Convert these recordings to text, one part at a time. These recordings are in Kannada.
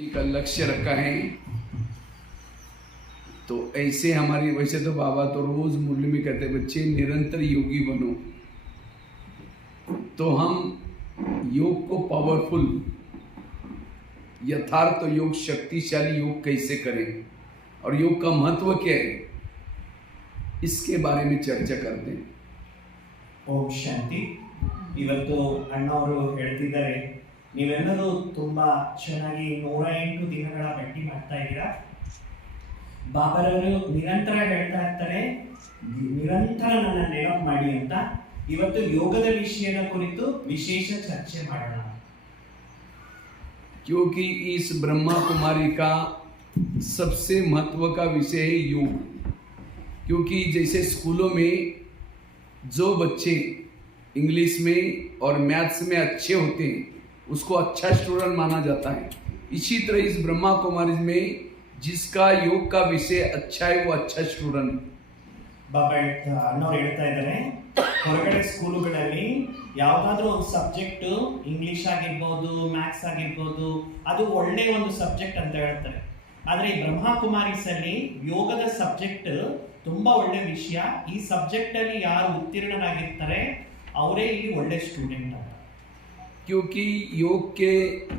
का लक्ष्य रखा है। तो ऐसे हमारी, वैसे तो बाबा तो रोज मुरली में कहते बच्चे निरंतर योगी बनो। तो हम योग को पावरफुल, यथार्थ योग, शक्तिशाली योग कैसे करें और योग का महत्व क्या है, इसके बारे में चर्चा करते हैं। ಓಂ ಶಾಂತಿ. ಇವತ್ತು ಅಣ್ಣವರು ಹೇಳ್ತಿದ್ದಾರೆ, ನೀವೆಲ್ಲರೂ ತುಂಬಾ ಚೆನ್ನಾಗಿ 108 ದಿನಗಳ ಭೇಟಿ ಮಾಡ್ತಾ ಇದ್ದೀರಾ. ಬಾಬಾರವರು ನಿರಂತರ ಹೇಳ್ತಾ ಇರ್ತಾರೆ, ನಿರಂತರ ನನ್ನ ನೆನಪು ಮಾಡಿ ಅಂತ. ಇವತ್ತು ಯೋಗದ ವಿಷಯದ ಕುರಿತು ವಿಶೇಷ ಚರ್ಚೆ ಮಾಡೋಣ. क्योंकि इस ब्रह्मा कुमारी का सबसे महत्व का विषय है योग। क्योंकि जैसे स्कूलों में जो बच्चे इंग्लिश में और मैथ्स में अच्छे होते हैं उसको अच्छा स्टूडेंट माना जाता है, इसी तरह इस ब्रह्मा कुमारी में जिसका योग का विषय अच्छा है वो अच्छा स्टूडेंट है। ಬಾಬಾ ಅಣ್ಣವ್ರು ಹೇಳ್ತಾ ಇದ್ದಾರೆ, ಹೊರಗಡೆ ಸ್ಕೂಲುಗಳಲ್ಲಿ ಯಾವುದಾದ್ರೂ ಒಂದು ಸಬ್ಜೆಕ್ಟ್, ಇಂಗ್ಲಿಷ್ ಆಗಿರ್ಬೋದು, ಮ್ಯಾಥ್ಸ್ ಆಗಿರ್ಬೋದು, ಅದು ಒಳ್ಳೆ ಒಂದು ಸಬ್ಜೆಕ್ಟ್ ಅಂತ ಹೇಳ್ತಾರೆ. ಆದರೆ ಈ ಬ್ರಹ್ಮಕುಮಾರೀಸ್ ಅಲ್ಲಿ ಯೋಗದ ಸಬ್ಜೆಕ್ಟ್ ತುಂಬಾ ಒಳ್ಳೆ ವಿಷಯ. ಈ ಸಬ್ಜೆಕ್ಟ್ ಅಲ್ಲಿ ಯಾರು ಉತ್ತೀರ್ಣರಾಗಿರ್ತಾರೆ ಅವರೇ ಇಲ್ಲಿ ಒಳ್ಳೆ ಸ್ಟೂಡೆಂಟ್ ಅಂತ. क्योंकि योग के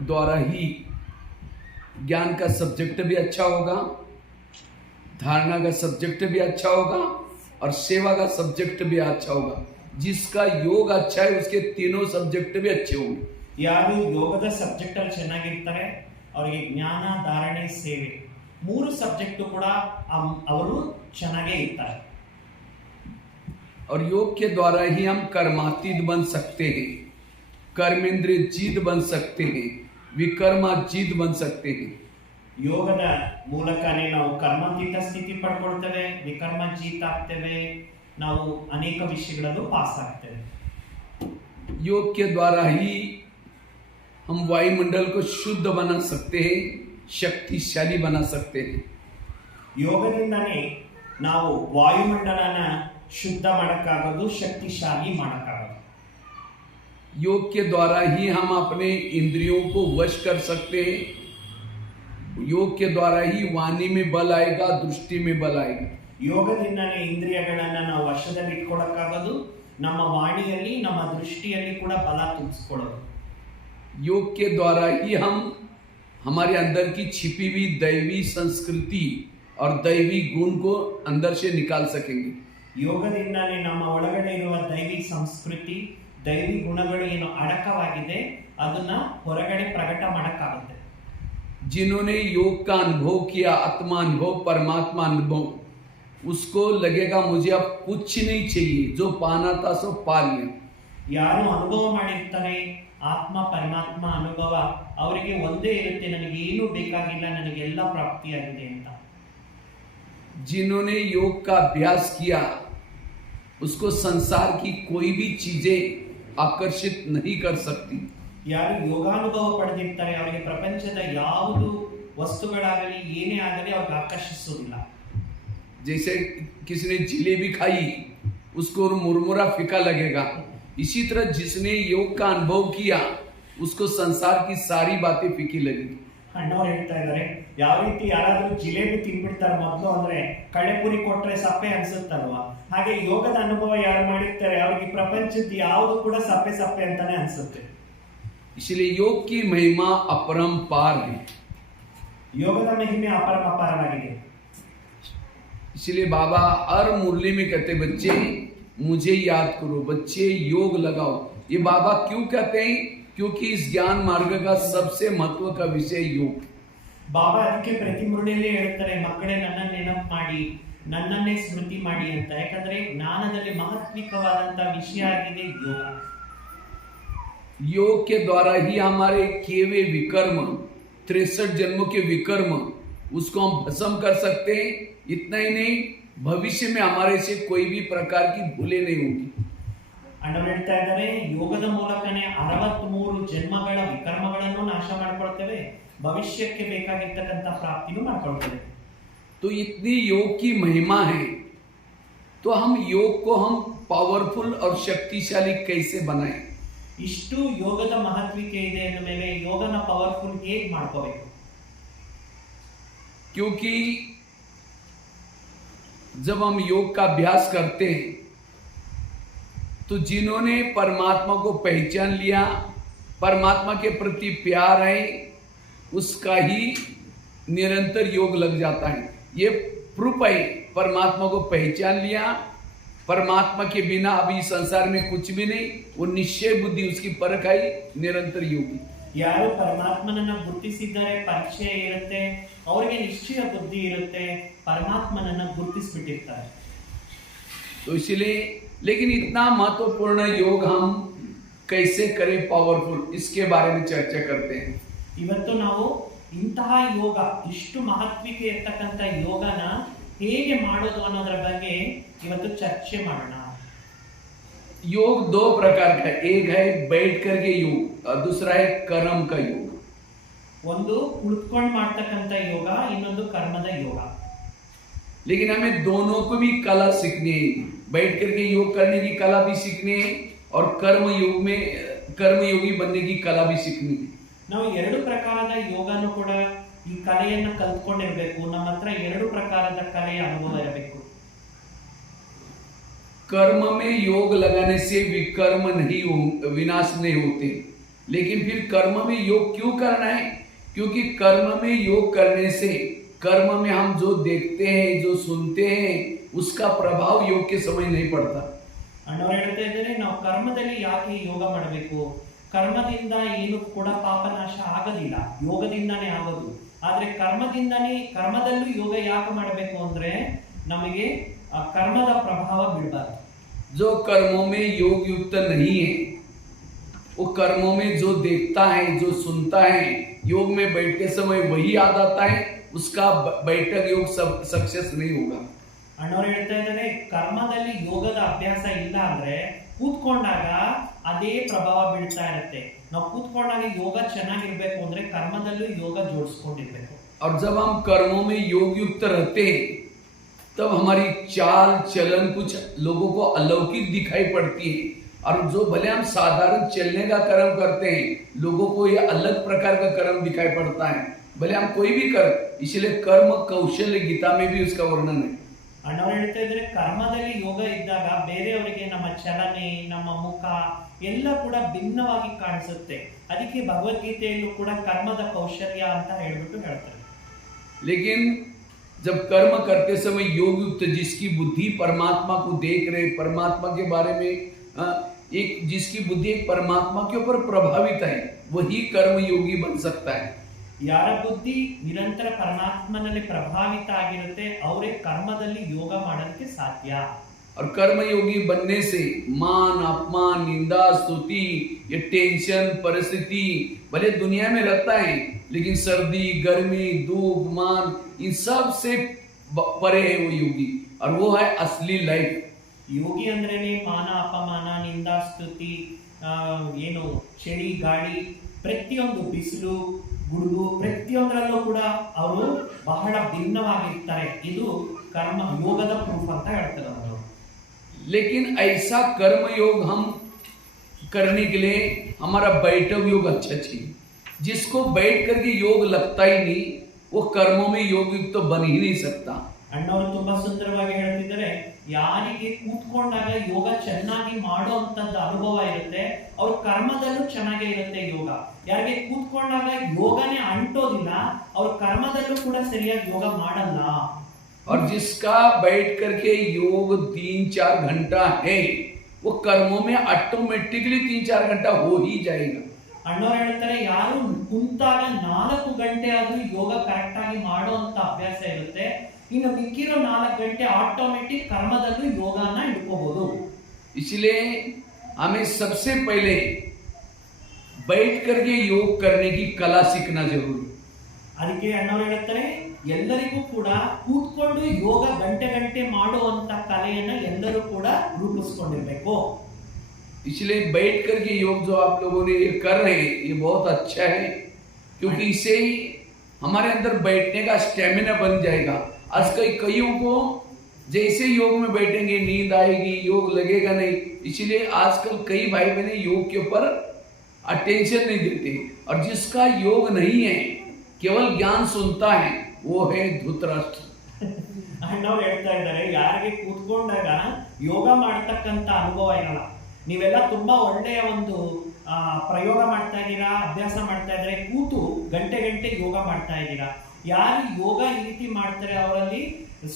द्वारा ही ज्ञान का सब्जेक्ट भी अच्छा होगा, धारणा का सब्जेक्ट भी अच्छा होगा और सेवा का सब्जेक्ट भी अच्छा होगा। जिसका योग अच्छा है उसके तीनों सब्जेक्ट भी अच्छे होंगे। ಯಾರು ಯೋಗದ ಸಬ್ಜೆಕ್ಟ್ ಅಲ್ಲಿ ಚೆನ್ನಾಗಿರ್ತಾರೆ ಅವರಿಗೆ ಜ್ಞಾನ, ಧಾರಣೆ, ಸೇವೆ ಮೂರು ಸಬ್ಜೆಕ್ಟ್ ಕೂಡ ಅವರು ಚೆನ್ನಾಗೇ ಇರ್ತಾರೆ. और योग के द्वारा ही हम कर्मातीत बन सकते हैं, कर्मेंद्रिय जीत बन सकते हैं, विकर्माजीत बन सकते हैं। ಯೋಗದ ಮೂಲಕನೇ ನಾವು ಕರ್ಮಾತೀತ ಸ್ಥಿತಿ ಪಡ್ಕೊಳ್ತೇವೆ, ವಿಕರ್ಮಜೀತ ಆಗ್ತೇವೆ, ನಾವು ಅನೇಕ ವಿಷಯಗಳಲ್ಲೂ ಪಾಸ್ ಆಗ್ತೇವೆ. योग के द्वारा ही हम वायुमंडल को शुद्ध बना सकते हैं, शक्तिशाली बना सकते हैं। ಯೋಗದಿಂದನೇ ನಾವು ವಾಯುಮಂಡಲನ ಶುದ್ಧ ಮಾಡಕ್ಕಾಗೋದು, ಶಕ್ತಿಶಾಲಿ ಮಾಡಕ್ಕಾಗೋದು. योग के द्वारा ही हम अपने इंद्रियों को वश कर सकते हैं। योग के द्वारा ही वाणी में बल आएगा, दृष्टि में बल आएगा। ಯೋಗದಿಂದನೇ ಇಂದ್ರಿಯಗಳನ್ನ ನಾವು ವಶದಲ್ಲಿ ಇಟ್ಕೊಳ್ಳಕ್ಕಾಗೋದು, ನಮ್ಮ ವಾಣಿಯಲ್ಲಿ, ನಮ್ಮ ದೃಷ್ಟಿಯಲ್ಲಿ ಕೂಡ ಬಲ ತುಂಬಿಸ್ಕೊಳ್ಳೋದು. योग के द्वारा ही हम हमारे अंदर की छिपी हुई दैवी संस्कृति और दैवी गुण को अंदर से निकाल सकेंगे। ಯೋಗದಿಂದನೇ ನಮ್ಮ ಒಳಗಡೆ ಇರುವ ದೈವಿ ಸಂಸ್ಕೃತಿ, ದೈವಿ ಗುಣಗಳು ಏನು ಅಡಕವಾಗಿದೆ ಅದನ್ನ ಹೊರಗಡೆ ಪ್ರಕಟ ಮಾಡಕ್ಕಾಗುತ್ತೆ. जिन्होंने योग का अनुभव किया, आत्मा अनुभव, परमात्मा अनुभव, उसको लगेगा मुझे अब कुछ नहीं चाहिए, जो पाना था सो पा लिया। ಯಾರು ಅನುಭವ ಮಾಡಿರ್ತಾರೆ ಆತ್ಮ ಪರಮಾತ್ಮ ಅನುಭವ, ಅವರಿಗೆ ಒಂದೇ ಇರುತ್ತೆ, ನನಗೆ ಏನು ಬೇಕಾಗಿಲ್ಲ, ನನಗೆಲ್ಲ ಪ್ರಾಪ್ತಿಯಾಗಿದೆ ಅಂತ. जिन्होंने योग का अभ्यास किया उसको संसार की कोई भी चीजें आकर्षित नहीं कर सकती। ಯಾರು ಯೋಗಾನುಭವ ಪಡೆದಿರ್ತಾರೆ ಅವರಿಗೆ ಪ್ರಪಂಚದ ಯಾವುದು ವಸ್ತುಗಳಾಗಲಿ ಏನೇ ಆಗಲಿ ಅವ್ರಿಗೆ ಆಕರ್ಷಿಸುವುದಿಲ್ಲ. जैसे किसी ने जिलेबी खाई उसको मुरमुरा फीका लगेगा, इसी तरह जिसने योग का अनुभव किया उसको संसार की सारी बातें फीकी लगेगी। ಅಣ್ಣವ್ರು ಹೇಳ್ತಾ ಇದ್ದಾರೆ, ಯಾವ ರೀತಿ ಯಾರಾದ್ರೂ ಜಿಲೇಬಿ ತಿನ್ಬಿಡ್ತಾರೆ ಮೊದಲು, ಅಂದ್ರೆ ಕಳೆಪುರಿ ಕೊಟ್ರೆ ಸಪ್ಪೆ ಅನ್ಸುತ್ತಲ್ವಾ, ಹಾಗೆ ಯೋಗದ ಅನುಭವ ಯಾರು ಮಾಡಿರ್ತಾರೆ ಅವ್ರಿಗೆ ಪ್ರಪಂಚದ ಯಾವುದು ಕೂಡ ಸಪ್ಪೆ ಸಪ್ಪೆ ಅಂತಾನೆ ಅನ್ಸುತ್ತೆ. इसलिए योग की महिमा अपरंपार है। ಯೋಗದ ಮಹಿಮೆ ಅಪರಮಪಾರವಾಗಿದೆ. इसलिए बाबा हर मुरली में कहते बच्चे मुझे याद करो, बच्चे योग लगाओ। ये बाबा क्यों कहते हैं? क्योंकि इस ज्ञान मार्ग का सबसे महत्व का विषय योग। ಬಾಬಾ ಅದಕ್ಕೆ ಪ್ರತಿ ಮುರುಳಿಯಲ್ಲಿ ಹೇಳ್ತಾರೆ, ಮಕ್ಕಳೇ ನನ್ನ ನೆನಪು ಮಾಡಿ, ನನ್ನನ್ನೇ ಸ್ಮೃತಿ ಮಾಡಿ ಅಂತ. ಯಾಕಂದ್ರೆ ಜ್ಞಾನದಲ್ಲಿ ಮಹತ್ವಿಕವಾದಂತ ವಿಷಯ ಆಗಿದೆ ಯೋಗ. योग के द्वारा ही हमारे किए हुए विकर्म, 63 जन्मों के विकर्म, उसको हम भस्म कर सकते हैं। इतना ही नहीं, भविष्य में हमारे से कोई भी प्रकार की भूलें नहीं होगी। ಅಣ್ಣವ್ರು ಹೇಳ್ತಾ ಇದ್ದಾರೆ, ಯೋಗದ ಮೂಲಕನೇ 63 ಜನ್ಮಗಳ ವಿಕರ್ಮಗಳನ್ನು ನಾಶ ಮಾಡ್ಕೊಳ್ತೇವೆ, ಭವಿಷ್ಯಕ್ಕೆ ಬೇಕಾಗಿರ್ತಕ್ಕಂಥ ಪ್ರಾಪ್ತಿನೂ ಮಾಡ್ಕೊಳ್ತೇವೆ. तो इतनी योग की महिमा है, तो हम योग को हम पावरफुल और शक्तिशाली कैसे बनाएं? ಇಷ್ಟು ಯೋಗದ ಮಹತ್ವಿಕೆ ಇದೆ ಅಂದ ಮೇಲೆ ಯೋಗನ ಪವರ್ಫುಲ್ ಹೇಗೆ ಮಾಡ್ಕೋಬೇಕು? क्योंकि जब हम योग का अभ्यास करते हैं तो जिन्होंने परमात्मा को पहचान लिया, परमात्मा के प्रति प्यार है, उसका ही निरंतर योग लग जाता है। ये प्रूफ है, परमात्मा को पहचान लिया, परमात्मा के बिना अभी संसार में कुछ भी नहीं, वो निश्चय बुद्धि उसकी परख आई, निरंतर योगी। ಯಾರು ಪರಮಾತ್ಮನನ್ನ ಗುರುತಿಸಿದ್ದಾರೆ, ಪರಿಚಯ ಇರುತ್ತೆ, ಅವರಿಗೆ ನಿಶ್ಚಯ ಬುದ್ಧಿ ಇರುತ್ತೆ, ಪರಮಾತ್ಮನನ್ನ ಗುರುತಿಸಿಬಿಟ್ಟಿರ್ತಾರೆ। तो इसलिए लेकिन इतना महत्वपूर्ण योग हम कैसे करें पावरफुल, इसके बारे में चर्चा करते हैं। ಇವತ್ತು ನಾವು ಇಂತಹ ಯೋಗ, ಇಷ್ಟು ಮಹತ್ವಿಕೆ ಇರತಕ್ಕಂತ ಯೋಗನ ಹೇಗೆ ಮಾಡೋದು ಅನ್ನೋದರ ಬಗ್ಗೆ ಇವತ್ತು ಚರ್ಚೆ ಮಾಡೋಣ। योग दो प्रकार का है, एक है बैठ करके योग और दूसरा है कर्म का योग। ಒಂದು ಕುಳಿತುಕೊಂಡು ಮಾಡ್ತಕ್ಕಂತ ಯೋಗ, ಇನ್ನೊಂದು ಕರ್ಮದ ಯೋಗ। लेकिन हमें दोनों को भी कला सीखनी है, बैठ करके योग करने की कला भी सीखनी है और कर्म योग में कर्मयोगी बनने की कला भी सीखनी है। ನಾವು ಎರಡು ಪ್ರಕಾರದ ಯೋಗನೂ ಕೂಡ ಈ ಕಲೆಯನ್ನ ಕಲ್ತ್ಕೊಂಡಿರ್ಬೇಕು, ನಮ್ಮ ಹತ್ರ ಎರಡು ಪ್ರಕಾರದ ಕಲೆಯ ಅನುಭವ ಇರಬೇಕು। कर्म में योग लगाने से विकर्म नहीं हो, विनाश नहीं होते, लेकिन फिर कर्म में योग क्यों करना है? क्योंकि कर्म में योग करने से कर्म में हम जो देखते हैं, जो सुनते हैं, उसका प्रभाव योग के समय नहीं पड़ता। ಅಣ್ಣವ್ರು ಹೇಳ್ತಾ ಇದ್ದಾರೆ, ನಾವು ಕರ್ಮದಲ್ಲಿ ಯಾಕೆ ಯೋಗ ಮಾಡಬೇಕು? ಕರ್ಮದಿಂದ ಏನು ಕೂಡ ಪಾಪನಾಶ ಆಗೋದಿಲ್ಲ, ಯೋಗದಿಂದಾನೇ ಆಗೋದು। ಆದ್ರೆ ಕರ್ಮದಲ್ಲೂ ಯೋಗ ಯಾಕೆ ಮಾಡಬೇಕು ಅಂದ್ರೆ ನಮಗೆ कर्मದ ಪ್ರಭಾವ ಬೀಳಬಾರದು। जो कर्मों में योग युक्त नहीं है, वो कर्मों में जो देखता है, जो सुनता है, योग में बैठते समय वही याद आता है, उसका बैठक योग सब सक्सेस नहीं होगा। ಅಣ್ಣವ್ರು ಹೇಳ್ತಾ ಇದ್ದಾರೆ, ಕರ್ಮದಲ್ಲಿ ಯೋಗದ ಅಭ್ಯಾಸ ಇಲ್ಲ ಅಂದ್ರೆ ಕೂತ್ಕೊಂಡಾಗ ಅದೇ ಪ್ರಭಾವ ಬೀಳ್ತಾ ಇರುತ್ತೆ। ನಾವು ಕೂತ್ಕೊಂಡಾಗ ಯೋಗ ಚೆನ್ನಾಗಿರ್ಬೇಕು ಅಂದ್ರೆ ಕರ್ಮದಲ್ಲೂ ಯೋಗ ಜೋಡಿಸ್ಕೊಂಡಿರ್ಬೇಕು। और जब हम कर्मों में योग युक्त रहते हैं तब हमारी चाल चलन कुछ लोगों को अलौकिक दिखाई पड़ती है, और जो भले हम साधारण चलने का कर्म करते हैं, लोगों को ये अलग प्रकार का कर्म दिखाई पड़ता है, भले हम कोई भी कर्म। इसलिए कर्म कौशल्य गीता में भी उसका वर्णन है। ಅಣ್ಣವ್ರು ಹೇಳ್ತಾ ಇದ್ರೆ, ಕರ್ಮದಲ್ಲಿ ಯೋಗ ಇದ್ದಾಗ ಬೇರೆಯವರಿಗೆ ನಮ್ಮ ಚಲನೆ, ನಮ್ಮ ಮುಖ ಎಲ್ಲ ಕೂಡ ಭಿನ್ನವಾಗಿ ಕಾಣಿಸುತ್ತೆ। ಅದಕ್ಕೆ ಭಗವದ್ಗೀತೆಯಲ್ಲೂ ಕೂಡ ಕರ್ಮದ ಕೌಶಲ್ಯ ಅಂತ ಹೇಳ್ಬಿಟ್ಟು ಹೇಳ್ತಾರೆ। लेकिन जब कर्म करते समय योग युक्त, जिसकी बुद्धि परमात्मा को देख रहे, परमात्मा के बारे में एक जिसकी बुद्धि एक परमात्मा के ऊपर प्रभावित है, वही कर्म योगी बन सकता है। ಯಾರ ಬುದ್ಧಿ ನಿರಂತರ ಪರಮಾತ್ಮನಲ್ಲಿ ಪ್ರಭಾವಿತ ಆಗಿರುತ್ತೆ, ಅವರೇ ಕರ್ಮದಲ್ಲಿ ಯೋಗ ಮಾಡೋದಕ್ಕೆ ಸಾಧ್ಯ। और कर्म योगी बनने से मान अपमान निंदा स्तुति, ये टेंशन परिस्थिति भले दुनिया में रहता है, लेकिन सर्दी गर्मी दुख मान इन सब से परे है वो योगी, और वो है असली लाइफ। ಯೋಗಿ ಅಂದ್ರೇನೆ ಮಾನ ಅಪಮಾನ ನಿಂದಾ ಸ್ತುತಿ, ಏನು ಚಳಿ ಗಾಳಿ, ಪ್ರತಿಯೊಂದು ಬಿಸಿಲು ಗುಡುಗು, ಪ್ರತಿಯೊಂದರಲ್ಲೂ ಕೂಡ ಅವರು ಬಹಳ ಭಿನ್ನವಾಗಿರ್ತಾರೆ। ಇದು ಕರ್ಮ ಯೋಗದ ಪ್ರೂಫ್ ಅಂತ ಹೇಳ್ತಾರೆ ಅವರು। लेकिन ऐसा कर्म योग हम करने के लिए हमारा बैठक योग अच्छा चाहिए। जिसको बैठ करके योग लगता ही नहीं, वो कर्मों में योग युक्त तो बन ही नहीं सकता। ಅಣ್ಣವರು ತುಂಬಾ ಸುಂದರವಾಗಿ ಹೇಳ್ತಿದ್ದಾರೆ, ಯಾರಿಗೆ ಕೂತ್ಕೊಂಡಾಗ ಯೋಗ ಚೆನ್ನಾಗಿ ಮಾಡುವಂತದ್ದು ಅನುಭವ ಇರುತ್ತೆ, ಅವ್ರ ಕರ್ಮದಲ್ಲೂ ಚೆನ್ನಾಗೇ ಇರುತ್ತೆ ಯೋಗ। ಯಾರಿಗೆ ಕೂತ್ಕೊಂಡಾಗ ಯೋಗನೇ ಅಂಟೋದಿಲ್ಲ, ಅವ್ರ ಕರ್ಮದಲ್ಲೂ ಕೂಡ ಸರಿಯಾಗಿ ಯೋಗ ಮಾಡಲ್ಲ। और जिसका बैठ करके योग 3-4 घंटा है, वो कर्मों में ऑटोमेटिकली 3-4 घंटा हो ही जाएगा। ಅಣ್ಣವ್ರು ಹೇಳ್ತಾರೆ, ಯಾರು ಕುಂತಾಗ 4 ಗಂಟೆ ಆದ್ರೂ ಯೋಗ ಕರೆಕ್ಟ್ ಆಗಿ ಮಾಡುವಂತ ಅಭ್ಯಾಸ ಇರುತ್ತೆ, ಇನ್ನು ಮಿಕ್ಕಿರೋ 4 ಗಂಟೆ ಆಟೋಮೆಟಿಕ್ ಕರ್ಮದಲ್ಲೂ ಯೋಗನ ಇಟ್ಕೋಬಹುದು। इसलिए हमें सबसे पहले बैठ करके योग करने की कला सीखना जरूरी। ಅದಕ್ಕೆ ಅಣ್ಣವ್ರು ಹೇಳ್ತಾರೆ, ಎಲ್ಲರಿಗೂ ಕೂಡ ಕೂತ್ಕೊಂಡು ಯೋಗ ಗಂಟೆ ಮಾಡುವಂತ ಕಲೆಯನ್ನ ಎಲ್ಲರೂ ಕೂಡ ರೂಪಿಸ್ಕೊಂಡಿರ್ಬೇಕು। इसलिए बैठ करके योग जो आप लोगों ने ये कर रहे हैं, ये बहुत अच्छा है, क्योंकि इससे ही हमारे अंदर बैठने का स्टेमिना बन जाएगा। आज कईयों को जैसे योग में बैठेंगे नींद आएगी, योग लगेगा नहीं, इसलिए आजकल कई भाई बहन योग के ऊपर अटेंशन नहीं देते, और जिसका योग नहीं है केवल ज्ञान सुनता है, वो है धृतराष्ट्र। ಅಣ್ಣವ್ರು ಹೇಳ್ತಾ ಇದ್ದಾರೆ, ಯಾರಿಗೆ ಕೂತ್ಕೊಂಡಾಗ ಯೋಗ ಮಾಡ್ತಕ್ಕಂತ ಅನುಭವ ಇರಲ್ಲ. ನೀವೆಲ್ಲ ತುಂಬಾ ಒಳ್ಳೆಯ ಒಂದು ಪ್ರಯೋಗ ಮಾಡ್ತಾ ಇದ್ದೀರಾ, ಅಭ್ಯಾಸ ಮಾಡ್ತಾ ಇದ್ದಾರೆ, ಕೂತು ಗಂಟೆ ಗಂಟೆ ಯೋಗ ಮಾಡ್ತಾ ಇದ್ದೀರಾ. ಯಾರು ಯೋಗ ಈ ರೀತಿ ಮಾಡ್ತಾರೆ ಅವರಲ್ಲಿ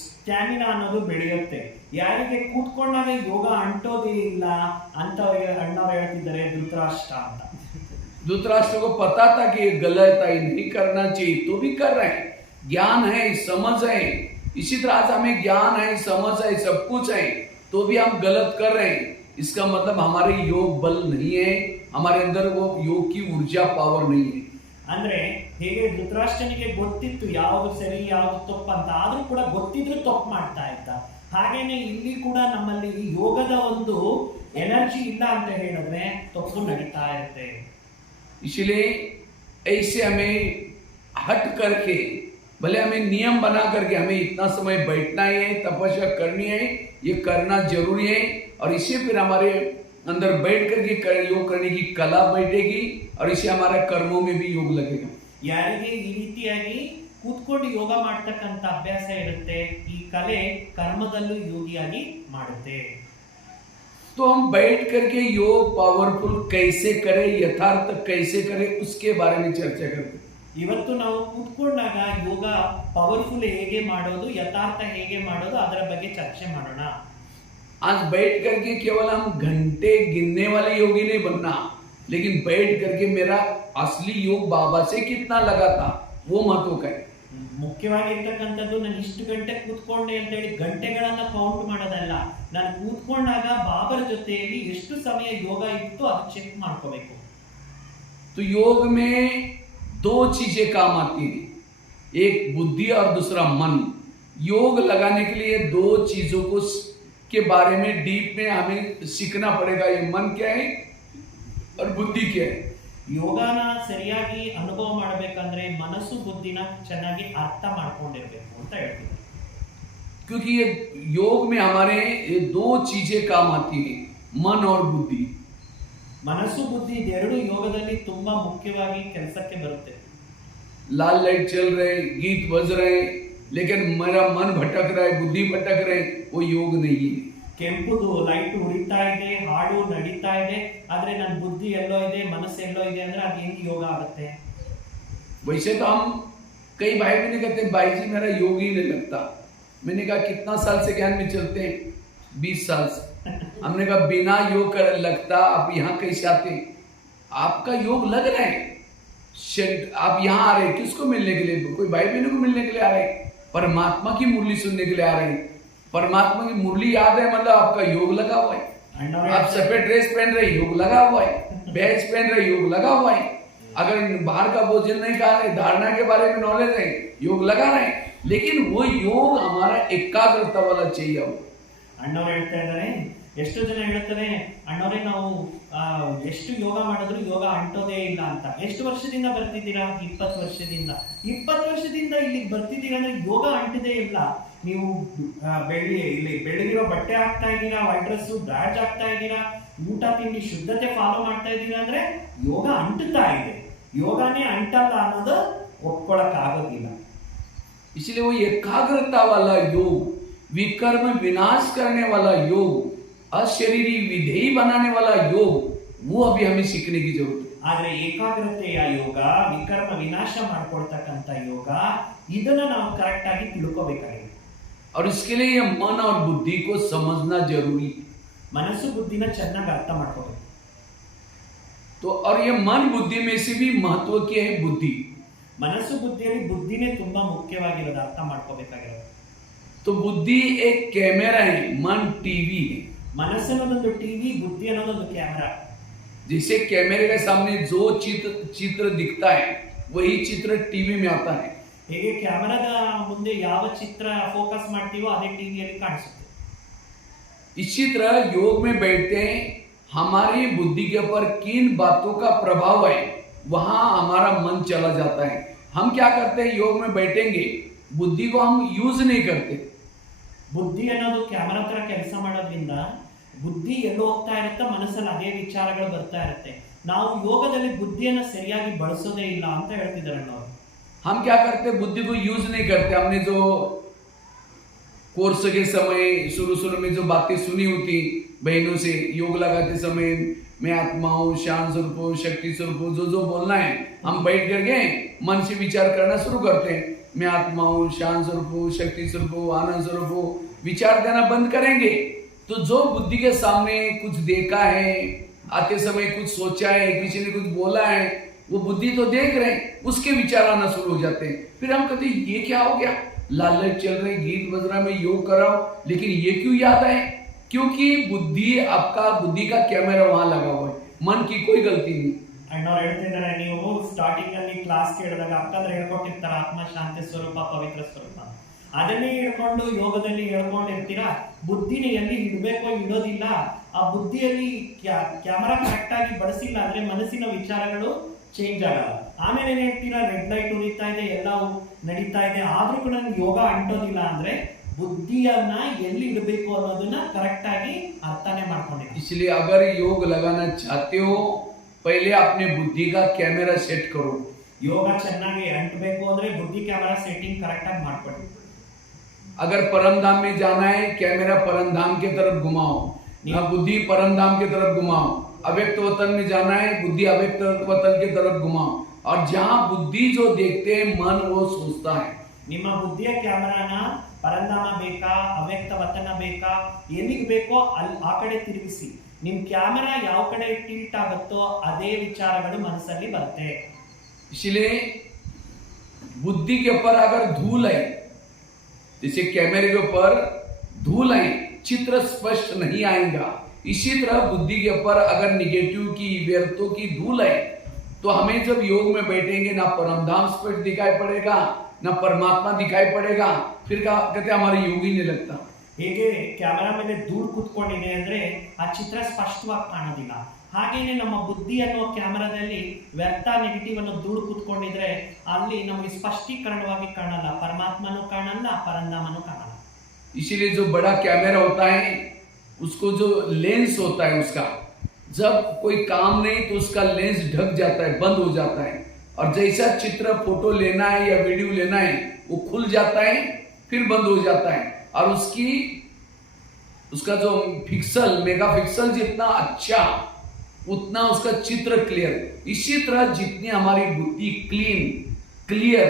ಸ್ಟ್ಯಾಮಿನಾ ಅನ್ನೋದು ಬೆಳೆಯುತ್ತೆ. ಯಾರಿಗೆ ಕೂತ್ಕೊಂಡಾಗ ಯೋಗ ಅಂಟೋದೇ ಇಲ್ಲ ಅಂತವರಿಗೆ ಅಣ್ಣವ್ರು ಹೇಳ್ತಿದ್ದಾರೆ ಧೃತರಾಷ್ಟ್ರ ಅಂತ. धृतराष्ट्र को पता था कि ये गलत है, नहीं करना चाहिए, तो भी कर रहे हैं। ज्ञान है, समझ है, इसी तरह आज हमें ज्ञान है, समझ है, सब कुछ है, तो भी हम गलत कर रहे हैं। इसका मतलब हमारे योग बल नहीं है, हमारे अंदर वो योग की ऊर्जा पावर नहीं है। ಅಂದ್ರೆ ಹೇಗೆ ಧೃತರಾಷ್ಟ್ರನಿಗೆ ಗೊತ್ತಿತ್ತು ಯಾವುದು ಸರಿ ಯಾವುದು ತಪ್ಪು ಅಂತ, ಆದ್ರೂ ಕೂಡ ಗೊತ್ತಿದ್ರು ತಪ್ಪು ಮಾಡ್ತಾ ಇದ್ದ. ಹಾಗೇನೆ ಇಲ್ಲಿ ಕೂಡ ನಮ್ಮಲ್ಲಿ ಯೋಗದ ಒಂದು ಎನರ್ಜಿ ಇಲ್ಲ ಅಂತ ಹೇಳಿದ್ರೆ ತಪ್ಪು ನಡೀತಾ ಇರುತ್ತೆ. इसलिए ऐसे हमें हट करके, भले हमें नियम बना करके हमें इतना समय बैठना ही है, तपस्या करनी है, ये करना जरूरी है, और इससे फिर हमारे अंदर बैठ करके योग करने की कला बैठेगी, और इससे हमारे कर्मों में भी योग लगेगा. ಯಾರಿಗೆ ಈ ರೀತಿಯಾಗಿ ಕೂತ್ಕೊಂಡು ಯೋಗ ಮಾಡ್ತಕ್ಕಂಥ ಅಭ್ಯಾಸ ಇರುತ್ತೆ, ಈ ಕಲೆ ಕರ್ಮದಲ್ಲೂ ಯೋಗಿಯಾಗಿ ಮಾಡುತ್ತೆ. तो हम बैठ करके योग पावरफुल कैसे करें, यथार्थ कैसे करें, उसके बारे में चर्चा करते हैं. ಇವತ್ತು ನಾವು ಕೂತ್ಕೊಂಡಾಗ ಯೋಗ ಪವರ್ಫುಲ್ ಹೇಗೆ ಮಾಡೋದು, ಯಥಾರ್ಥ ಹೇಗೆ ಮಾಡೋದು, ಅದರ ಬಗ್ಗೆ ಚರ್ಚೆ ಮಾಡೋಣ. आज बैठ करके केवल हम घंटे गिनने वाले योगी नहीं बनना, लेकिन बैठ करके मेरा असली योग बाबा से कितना लगा था, वो महत्व का है. ಮುಖ್ಯವಾಗಿರ್ತಕ್ಕಂಥದ್ದು ನಾನು ಇಷ್ಟು ಗಂಟೆ ಕೂತ್ಕೊಂಡೆ ಅಂತ ಹೇಳಿ ಗಂಟೆಗಳನ್ನ ಕೌಂಟ್ ಮಾಡೋದಲ್ಲ. ನಾನು ಕೂತ್ಕೊಂಡಾಗ ಬಾಬರ ಜೊತೆಯಲ್ಲಿ ಎಷ್ಟು ಸಮಯ ಯೋಗ ಇತ್ತು ಅದು ಚೆಕ್ ಮಾಡ್ಕೋಬೇಕು. तो योग में दो चीजें काम आती हैं, एक बुद्धि और दूसरा मन. योग लगाने के लिए दो चीजों को के बारे में डीप में हमें सीखना पड़ेगा. ये मन क्या है और बुद्धि क्या है. ಯೋಗನ ಸರಿಯಾಗಿ ಅನುಭವ ಮಾಡಬೇಕಂದ್ರೆ ಮನಸ್ಸು ಬುದ್ಧಿನ ಚೆನ್ನಾಗಿ ಅರ್ಥ ಮಾಡ್ಕೊಂಡಿರ್ಬೇಕು ಅಂತ ಹೇಳ್ತೀನಿ. क्योंकि ये योग में हमारे ये दो चीजें काम आती हैं, मन और बुद्धि. ಮನಸ್ಸು ಬುದ್ಧಿ ಇದೆರಡು ಯೋಗದಲ್ಲಿ ತುಂಬಾ ಮುಖ್ಯವಾಗಿ ಕೆಲಸಕ್ಕೆ ಬರುತ್ತೆ. लाल लाइट चल रहे, गीत बज रहे, लेकिन मेरा मन भटक रहा है, बुद्धि भटक रहे, वो योग नहीं है. ಕೆಂಪುದು ಲೈಟ್ ಉರಿತಾ ಇದೆ, ಹಾಡು ನಡೀತಾ ಇದೆ, ಆದ್ರೆ ನನ್ನ ಬುದ್ಧಿ ಎಲ್ಲೋ ಇದೆ, ಮನಸ್ಸು ಎಲ್ಲೋ ಇದೆ ಅಂದ್ರೆ ಅದು ಹೆಂಗ್ ಯೋಗ ಆಗುತ್ತೆ. वैसे तो हम कई भाई भी नहीं कहते, भाई जी मेरा योग ही नहीं लगता. मैंने कहा कितना साल से ज्ञान में चलते हैं? 20 साल से. हमने कहा बिना योग कर लगता आप यहाँ कैसे आते? आपका योग लग रहा है, आप यहाँ आ रहे हैं किसको मिलने के लिए? कोई भाई बहनों को मिलने के लिए आ रहे हैं, परमात्मा की मुरली सुनने के लिए आ रहे हैं. परमात्मा की मुरली याद है मतलब आपका योग लगा हुआ है. आप सफेद ड्रेस पहन रहे, योग लगा हुआ है. बैच पहन रहे, योग लगा हुआ है. अगर बाहर का भोजन नहीं खा रहे, धारणा के बारे में नॉलेज है, योग लगा रहे हैं. लेकिन वो योग हमारा एकाग्रता वाला चाहिए. ಅಣ್ಣವ್ರು ಹೇಳ್ತಾ ಇದ್ದಾರೆ, ಎಷ್ಟು ಜನ ಹೇಳ್ತಾರೆ ಅಣ್ಣವ್ರೆ ನಾವು ಎಷ್ಟು ಯೋಗ ಮಾಡಿದ್ರು ಯೋಗ ಅಂಟೋದೇ ಇಲ್ಲ ಅಂತ. ಎಷ್ಟು ವರ್ಷದಿಂದ ಬರ್ತಿದ್ದೀರಾ? 20 ವರ್ಷದಿಂದ. 20 ವರ್ಷದಿಂದ ಇಲ್ಲಿಗೆ ಬರ್ತಿದ್ದೀರಾ ಅಂದ್ರೆ ಯೋಗ ಅಂಟಿದೇ ಇಲ್ಲ. ನೀವು ಇಲ್ಲಿ ಬೆಳಗಿರೋ ಬಟ್ಟೆ ಹಾಕ್ತಾ ಇದ್ದೀರಾ, ವೈಟ್ ಡ್ರೆಸ್ ಬ್ಯಾಡ್ಜ್ ಹಾಕ್ತಾ ಇದ್ದೀರಾ, ಊಟ ತಿಂಡಿ ಶುದ್ಧತೆ ಫಾಲೋ ಮಾಡ್ತಾ ಇದ್ದೀರಾ ಅಂದ್ರೆ ಯೋಗ ಅಂಟುತ್ತಾ ಇದೆ. ಯೋಗನೇ ಅಂಟಲ್ಲ ಅನ್ನೋದು ಒಪ್ಕೊಳಕ್ ಆಗೋದಿಲ್ಲ. इसलिए वो एकाग्रता वाला योग, विकर्म विनाश करने वाला योग, अशरीरी विधेयी बनाने वाला योग, वो अभी हमें सीखने की जरूरत है. ಆದ್ರೆ ಏಕಾಗ್ರತೆಯ ಯೋಗ, ವಿಕರ್ಮ ವಿನಾಶ ಮಾಡ್ಕೊಳ್ತಕ್ಕಂಥ ಯೋಗ, ಇದನ್ನ ನಾವು ಕರೆಕ್ಟ್ ಆಗಿ ತಿಳ್ಕೋಬೇಕಾಗಿದೆ. और इसके लिए ये मन और बुद्धि को समझना जरूरी है. ಮನಸ್ಸು ಬುದ್ಧಿನ ಚೆನ್ನಾಗಿ ಅರ್ಥ ಮಾಡ್ಕೋಬೇಕು. तो और ये मन बुद्धि में से भी महत्व क्या है? बुद्धि. ಮನಸ್ಸು ಬುದ್ಧಿಯಲ್ಲಿ ಬುದ್ಧಿನೇ ತುಂಬಾ ಮುಖ್ಯವಾಗಿರೋದು, ಅರ್ಥ ಮಾಡ್ಕೋಬೇಕಾಗಿರೋದು. तो बुद्धि एक कैमरा है, मन टीवी है. ಮನಸ್ಸು ಅನ್ನೋದೊಂದು ಟಿವಿ, ಬುದ್ಧಿ ಅನ್ನೋದೊಂದು ಕ್ಯಾಮೆರಾ. जैसे कैमरे के सामने जो चित्र दिखता है वही चित्र टीवी में आता है. ಹೇಗೆ ಕ್ಯಾಮೆರಾದ ಮುಂದೆ ಯಾವ ಚಿತ್ರ ಫೋಕಸ್ ಮಾಡ್ತೀವೋ ಅದೇ ಟಿವಿಯಲ್ಲಿ ಕಾಣಿಸುತ್ತೆ. इसी तरह योग में बैठते हैं, हमारी बुद्धि के ऊपर किन बातों का प्रभाव है वहां हमारा मन चला जाता है. हम क्या करते हैं? योग में बैठेंगे, बुद्धि को हम यूज नहीं करते. ಬುದ್ಧಿ ಅನ್ನೋದು ಕ್ಯಾಮೆರಾ ತರ ಕೆಲಸ ಮಾಡೋದ್ರಿಂದ ಬುದ್ಧಿ ಎಲ್ಲೋ ಹೋಗ್ತಾ ಇರುತ್ತೆ, ಮನಸ್ಸಲ್ಲಿ ಅದೇ ವಿಚಾರಗಳು ಬರ್ತಾ ಇರುತ್ತೆ. ನಾವು ಯೋಗದಲ್ಲಿ ಬುದ್ಧಿಯನ್ನ ಸರಿಯಾಗಿ ಬಳಸೋದೇ ಇಲ್ಲ ಅಂತ ಹೇಳ್ತಿದ್ದಾರೆ ನಾವು. हम क्या करते, बुद्धि को यूज नहीं करते। हमने जो कोर्स के समय शुरू में जो बातें सुनी होती बहनों से, योग लगाते समय मैं आत्मा हूं, शांत स्वरूप हूं, शक्ति स्वरूप हूं, जो बोलना है हम बैठ करके मन से विचार करना शुरू करते हैं। मैं आत्मा हूं, शांत स्वरूप हूं, शक्ति स्वरूप हूं, आनंद स्वरूप हूं, विचार देना बंद करेंगे तो जो बुद्धि के सामने कुछ देखा है, आते समय कुछ सोचा है, किसी ने कुछ बोला है, वो बुद्धि तो देख रहे हैं, उसके विचार आना शुरू हो जाते हैं। फिर हम कहते हैं ये क्या हो गया, लालच चल रही, गीत बज रहा, मैं योग कर रहा हूं, लेकिन ये क्यों याद आए? क्योंकि बुद्धि का कैमरा वहां लगा हुआ है, मन की कोई गलती नहीं। ಅಣ್ಣವ್ರು ಹೇಳ್ತಿದ್ದಾರೆ, ನೀವು ಸ್ಟಾರ್ಟಿಂಗ್ ಅಲ್ಲಿ ಕ್ಲಾಸ್ ಕೇಳಿದಾಗ ಅಕ್ಕಂದ್ರೆ ಹೇಳ್ಕೊಟ್ಟಿರ್ತಾರೆ ಆತ್ಮ ಶಾಂತಿ ಸ್ವರೂಪ ಪವಿತ್ರ ಸ್ವರೂಪ, ಅದನ್ನೇ ಹೇಳ್ಕೊಂಡು ಯೋಗದಲ್ಲಿ ಹೇಳ್ಕೊಂಡಿರ್ತೀರಾ, ಬುದ್ಧಿನ ಎಲ್ಲಿ ಇಡಬೇಕೋ ಇಡೋದಿಲ್ಲ. ಆ ಬುದ್ಧಿಯಲ್ಲಿ ಕ್ಯಾಮರಾ ಕರೆಕ್ಟ್ ಆಗಿ ಬಳಸಿಲ್ಲ ಅಂದ್ರೆ ಮನಸ್ಸಿನ ವಿಚಾರಗಳು ಚೇಂಜ್ ಆಗಲ್ಲ. ಆಮೇಲೆ ಏನ್ ಹೇಳ್ತೀರಾ, ರೆಡ್ ಲೈಟ್ ಉರಿತಾ ಇದೆ, ಎಲ್ಲ ನಡೀತಾ ಇದೆ, ಆದ್ರೂ ಕೂಡ ಯೋಗ ಅಂಟೋದಿಲ್ಲ ಅಂದ್ರೆ ಬುದ್ಧಿಯನ್ನ ಎಲ್ಲಿ ಇಡಬೇಕು ಅನ್ನೋದನ್ನ ಕರೆಕ್ಟ್ ಆಗಿ ಅರ್ಥನೇ ಮಾಡ್ಕೊಂಡಿಲ್ಲ. इसलिए अगर योग लगाना चाहते हो पहले अपने बुद्धि का कैमरा सेट करो. ಯೋಗ ಚೆನ್ನಾಗಿ ಅಂಟಬೇಕು ಅಂದ್ರೆ ಬುದ್ಧಿ ಕ್ಯಾಮೆರಾ ಸೆಟ್ಟಿಂಗ್ ಕರೆಕ್ಟ್ ಆಗಿ ಮಾಡ್ಕೊಳ್ಳಿ. अगर परम धाम में जाना है, कैमरा परम धाम के तरफ घुमाओ, बुद्धि परम धाम के तरफ घुमाओ. अव्यक्त वतन में जाना है, बुद्धि अव्यक्त वतन के तरफ घुमाओ. और जहां बुद्धि जो देखते हैं, मन वो सोचता है. ನಿಮ್ಮ ಬುದ್ಧಿಯ ಕ್ಯಾಮೆರಾನ ಪರಂಧಾಮ ಬೇಕಾ, ಅವ್ಯಕ್ತ ವತನ ಬೇಕಾ, ಎಲ್ಲಿಗೆ ಬೇಕೋ ಅಲ್ಲಿ ಆ ಕಡೆ ತಿರುಗಿಸಿ. ನಿಮ್ ಕ್ಯಾಮೆರಾ ಯಾವ ಕಡೆ ಟಿಲ್ಟ್ ಆಗುತ್ತೋ ಅದೇ ವಿಚಾರಗಳು ಮನಸ್ಸಲ್ಲಿ ಬರುತ್ತೆ. इसलिए बुद्धि के ऊपर अगर धूल है, जैसे कैमरे के ऊपर धूल है, चित्र स्पष्ट नहीं आएगा. इसी तरह बुद्धि के ऊपर अगर निगेटिव की, व्यर्थों की धूल है, तो हमें जब योग में बैठेंगे ना परमधाम स्पष्ट दिखाई पड़ेगा, ना परमात्मा दिखाई पड़ेगा. फिर कहते हमारा योग ही नहीं लगता. ಹೇಗೆ ಕ್ಯಾಮೆರಾ ಮೇಲೆ ಧೂಳು ಕುತ್ಕೊಂಡಿದೆ ಅಂದ್ರೆ ಆ ಚಿತ್ರ ಸ್ಪಷ್ಟವಾಗಿ ಕಾಣೋದಿಲ್ಲ, ಹಾಗೇನೆ ನಮ್ಮ ಬುದ್ಧಿ ಅನ್ನೋ ಕ್ಯಾಮೆರಾದಲ್ಲಿ ವ್ಯರ್ಥ ನೆಗೆಟಿವ್ ಅನ್ನೋ ಧೂಳು ಕುತ್ಕೊಂಡಿದ್ರೆ ಅಲ್ಲಿ ನಮಗೆ ಸ್ಪಷ್ಟೀಕರಣವಾಗಿ ಕಾಣಲ್ಲ, ಪರಮಾತ್ಮನೂ ಕಾಣಲ್ಲ, ಪರಂಧಾಮನೂ ಕಾಣಲ್ಲ. इसीलिए जो बड़ा कैमरा होता है, उसको जो लेंस होता है उसका, जब कोई काम नहीं तो उसका लेंस ढक जाता है, बंद हो जाता है. और जैसा चित्र फोटो लेना है या वीडियो लेना है, वो खुल जाता है, फिर बंद हो जाता है. और उसका जो पिक्सल, मेगा पिक्सल जितना अच्छा, उतना उसका चित्र क्लियर. इसी तरह जितनी हमारी बुद्धि क्लियर,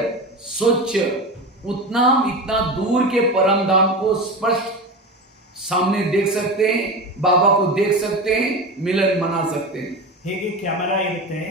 स्वच्छ, उतना इतना दूर के परम धाम को स्पष्ट सामने देख सकते हैं, बाबा को देख सकते हैं, मिलन मना सकते हैं. ಹೇಗೆ ಕ್ಯಾಮೆರಾ ಇರುತ್ತೆ,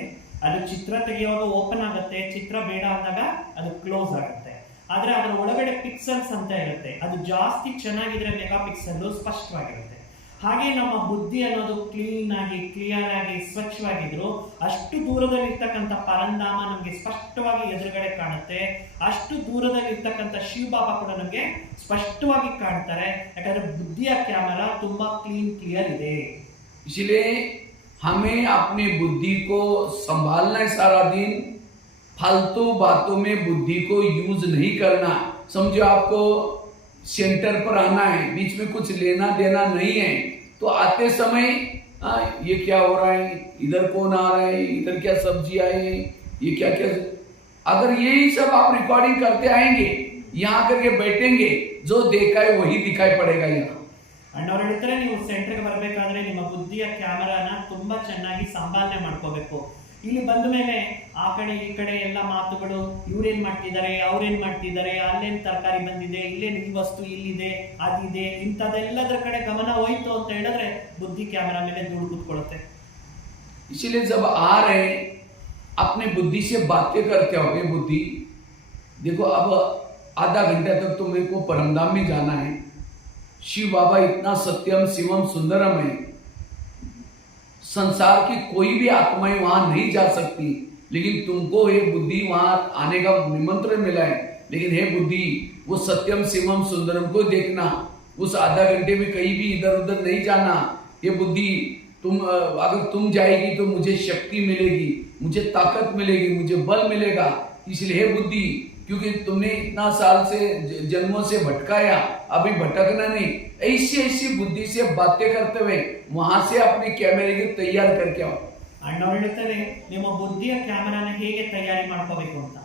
ಅದು ಚಿತ್ರ ತೆಗೆಯುವಾಗ ಓಪನ್ ಆಗುತ್ತೆ, ಚಿತ್ರ ಬೇಡ ಅಂದಾಗ ಅದು ಕ್ಲೋಸ್ ಆಗುತ್ತೆ. ಆದ್ರೆ ಅದರ ಒಳಗಡೆ ಪಿಕ್ಸೆಲ್ಸ್ ಅಂತ ಇರುತ್ತೆ, ಅದು ಜಾಸ್ತಿ ಚೆನ್ನಾಗಿದ್ರೆ ಮೆಗಾ ಪಿಕ್ಸೆಲ್ ಸ್ಪಷ್ಟವಾಗಿರುತ್ತೆ. ಹಾಗೆ ನಮ್ಮ ಬುದ್ಧಿ ಅನ್ನೋದು ಕ್ಲೀನ್ ಆಗಿ, ಕ್ಲಿಯರ್ ಆಗಿ, ಸ್ವಚ್ಛವಾಗಿದ್ರು ಅಷ್ಟು ದೂರದಲ್ಲಿ ಇರ್ತಕ್ಕಂಥ ಪರಂಧಾಮ ನಮ್ಗೆ ಸ್ಪಷ್ಟವಾಗಿ ಎದುರುಗಡೆ ಕಾಣುತ್ತೆ. ಅಷ್ಟು ದೂರದಲ್ಲಿ ಇರ್ತಕ್ಕಂಥ ಶಿವಬಾಬಾ ಕೂಡ ನಮ್ಗೆ ಸ್ಪಷ್ಟವಾಗಿ ಕಾಣ್ತಾರೆ, ಯಾಕಂದ್ರೆ ಬುದ್ಧಿಯ ಕ್ಯಾಮೆರಾ ತುಂಬಾ ಕ್ಲಿಯರ್ ಇದೆ. इसलिए हमें अपनी बुद्धि को संभालना है सारा दिन. फालतू बातों में बुद्धि को यूज नहीं करना. समझो आपको सेंटर पर आना है, बीच में कुछ लेना देना नहीं है, तो आते समय ये क्या हो रहा है, इधर कौन आ रहा है, इधर क्या सब्जी आई है, ये क्या क्या, अगर यही सब आप रिकॉर्डिंग करते आएंगे, यहाँ करके बैठेंगे, जो देखा है वही दिखाई पड़ेगा. यहाँ ಅಣ್ಣವ್ರು ಹೇಳ್ತಾರೆ, ನೀವು ಸೆಂಟರ್ಗೆ ಬರಬೇಕಾದ್ರೆ ನಿಮ್ಮ ಬುದ್ಧಿಯ ಕ್ಯಾಮೆರಾನ ತುಂಬಾ ಚೆನ್ನಾಗಿ ಸಂಭಾಲನೆ ಮಾಡ್ಕೋಬೇಕು. ಇಲ್ಲಿ ಬಂದ ಮೇಲೆ ಆ ಕಡೆ ಈ ಕಡೆ ಎಲ್ಲ ಮಾತುಗಳು, ಇವ್ರೇನ್ ಮಾಡ್ತಿದ್ದಾರೆ, ಅವ್ರೇನ್ ಮಾಡ್ತಿದ್ದಾರೆ, ಅಲ್ಲೇನ್ ತರಕಾರಿ ಬಂದಿದೆ, ಇಲ್ಲೇನ್ ಈ ವಸ್ತು ಇಲ್ಲಿದೆ, ಅದಿದೆ, ಇಂಥದೆಲ್ಲದರ ಕಡೆ ಗಮನ ಹೋಯ್ತು ಅಂತ ಹೇಳಿದ್ರೆ ಬುದ್ಧಿ ಕ್ಯಾಮೆರಾ ಮೇಲೆ ಧೂಳು ಕೂತ್ಕೊಳ್ಳುತ್ತೆ. इसीलिए जब आ रहे अपने बुद्धि से बातें करते हो, ये बुद्धि देखो अब आधा घंटा तक तो मेरे को परमधाम में जाना है. शिव बाबा इतना सत्यम शिवम सुंदरम है, संसार की कोई भी आत्माएं वहां नहीं जा सकती, लेकिन तुमको ये बुद्धि वहां आने का निमंत्रण मिला है. लेकिन हे बुद्धि, वो सत्यम शिवम सुंदरम को देखना, उस आधा घंटे में कहीं भी इधर उधर नहीं जाना. ये बुद्धि अगर तुम जाएगी तो मुझे शक्ति मिलेगी, मुझे ताकत मिलेगी, मुझे बल मिलेगा. इसलिए हे बुद्धि, क्योंकि तुमने इतना साल से जन्मों से भटकाया, अभी भटकना नहीं. ऐसी बुद्धि से बातें करते हुए वहां से अपने कैमरे को तैयार करके आओ. ಅಣ್ಣವ್ರು ಹೇಳ್ತಾರೆ, ನಿಮ್ಮ ಬುದ್ಧಿಯ ಕ್ಯಾಮೆರಾನ ಹೇಗೆ ತಯಾರಿ ಮಾಡ್ಕೋಬೇಕು ಅಂತ.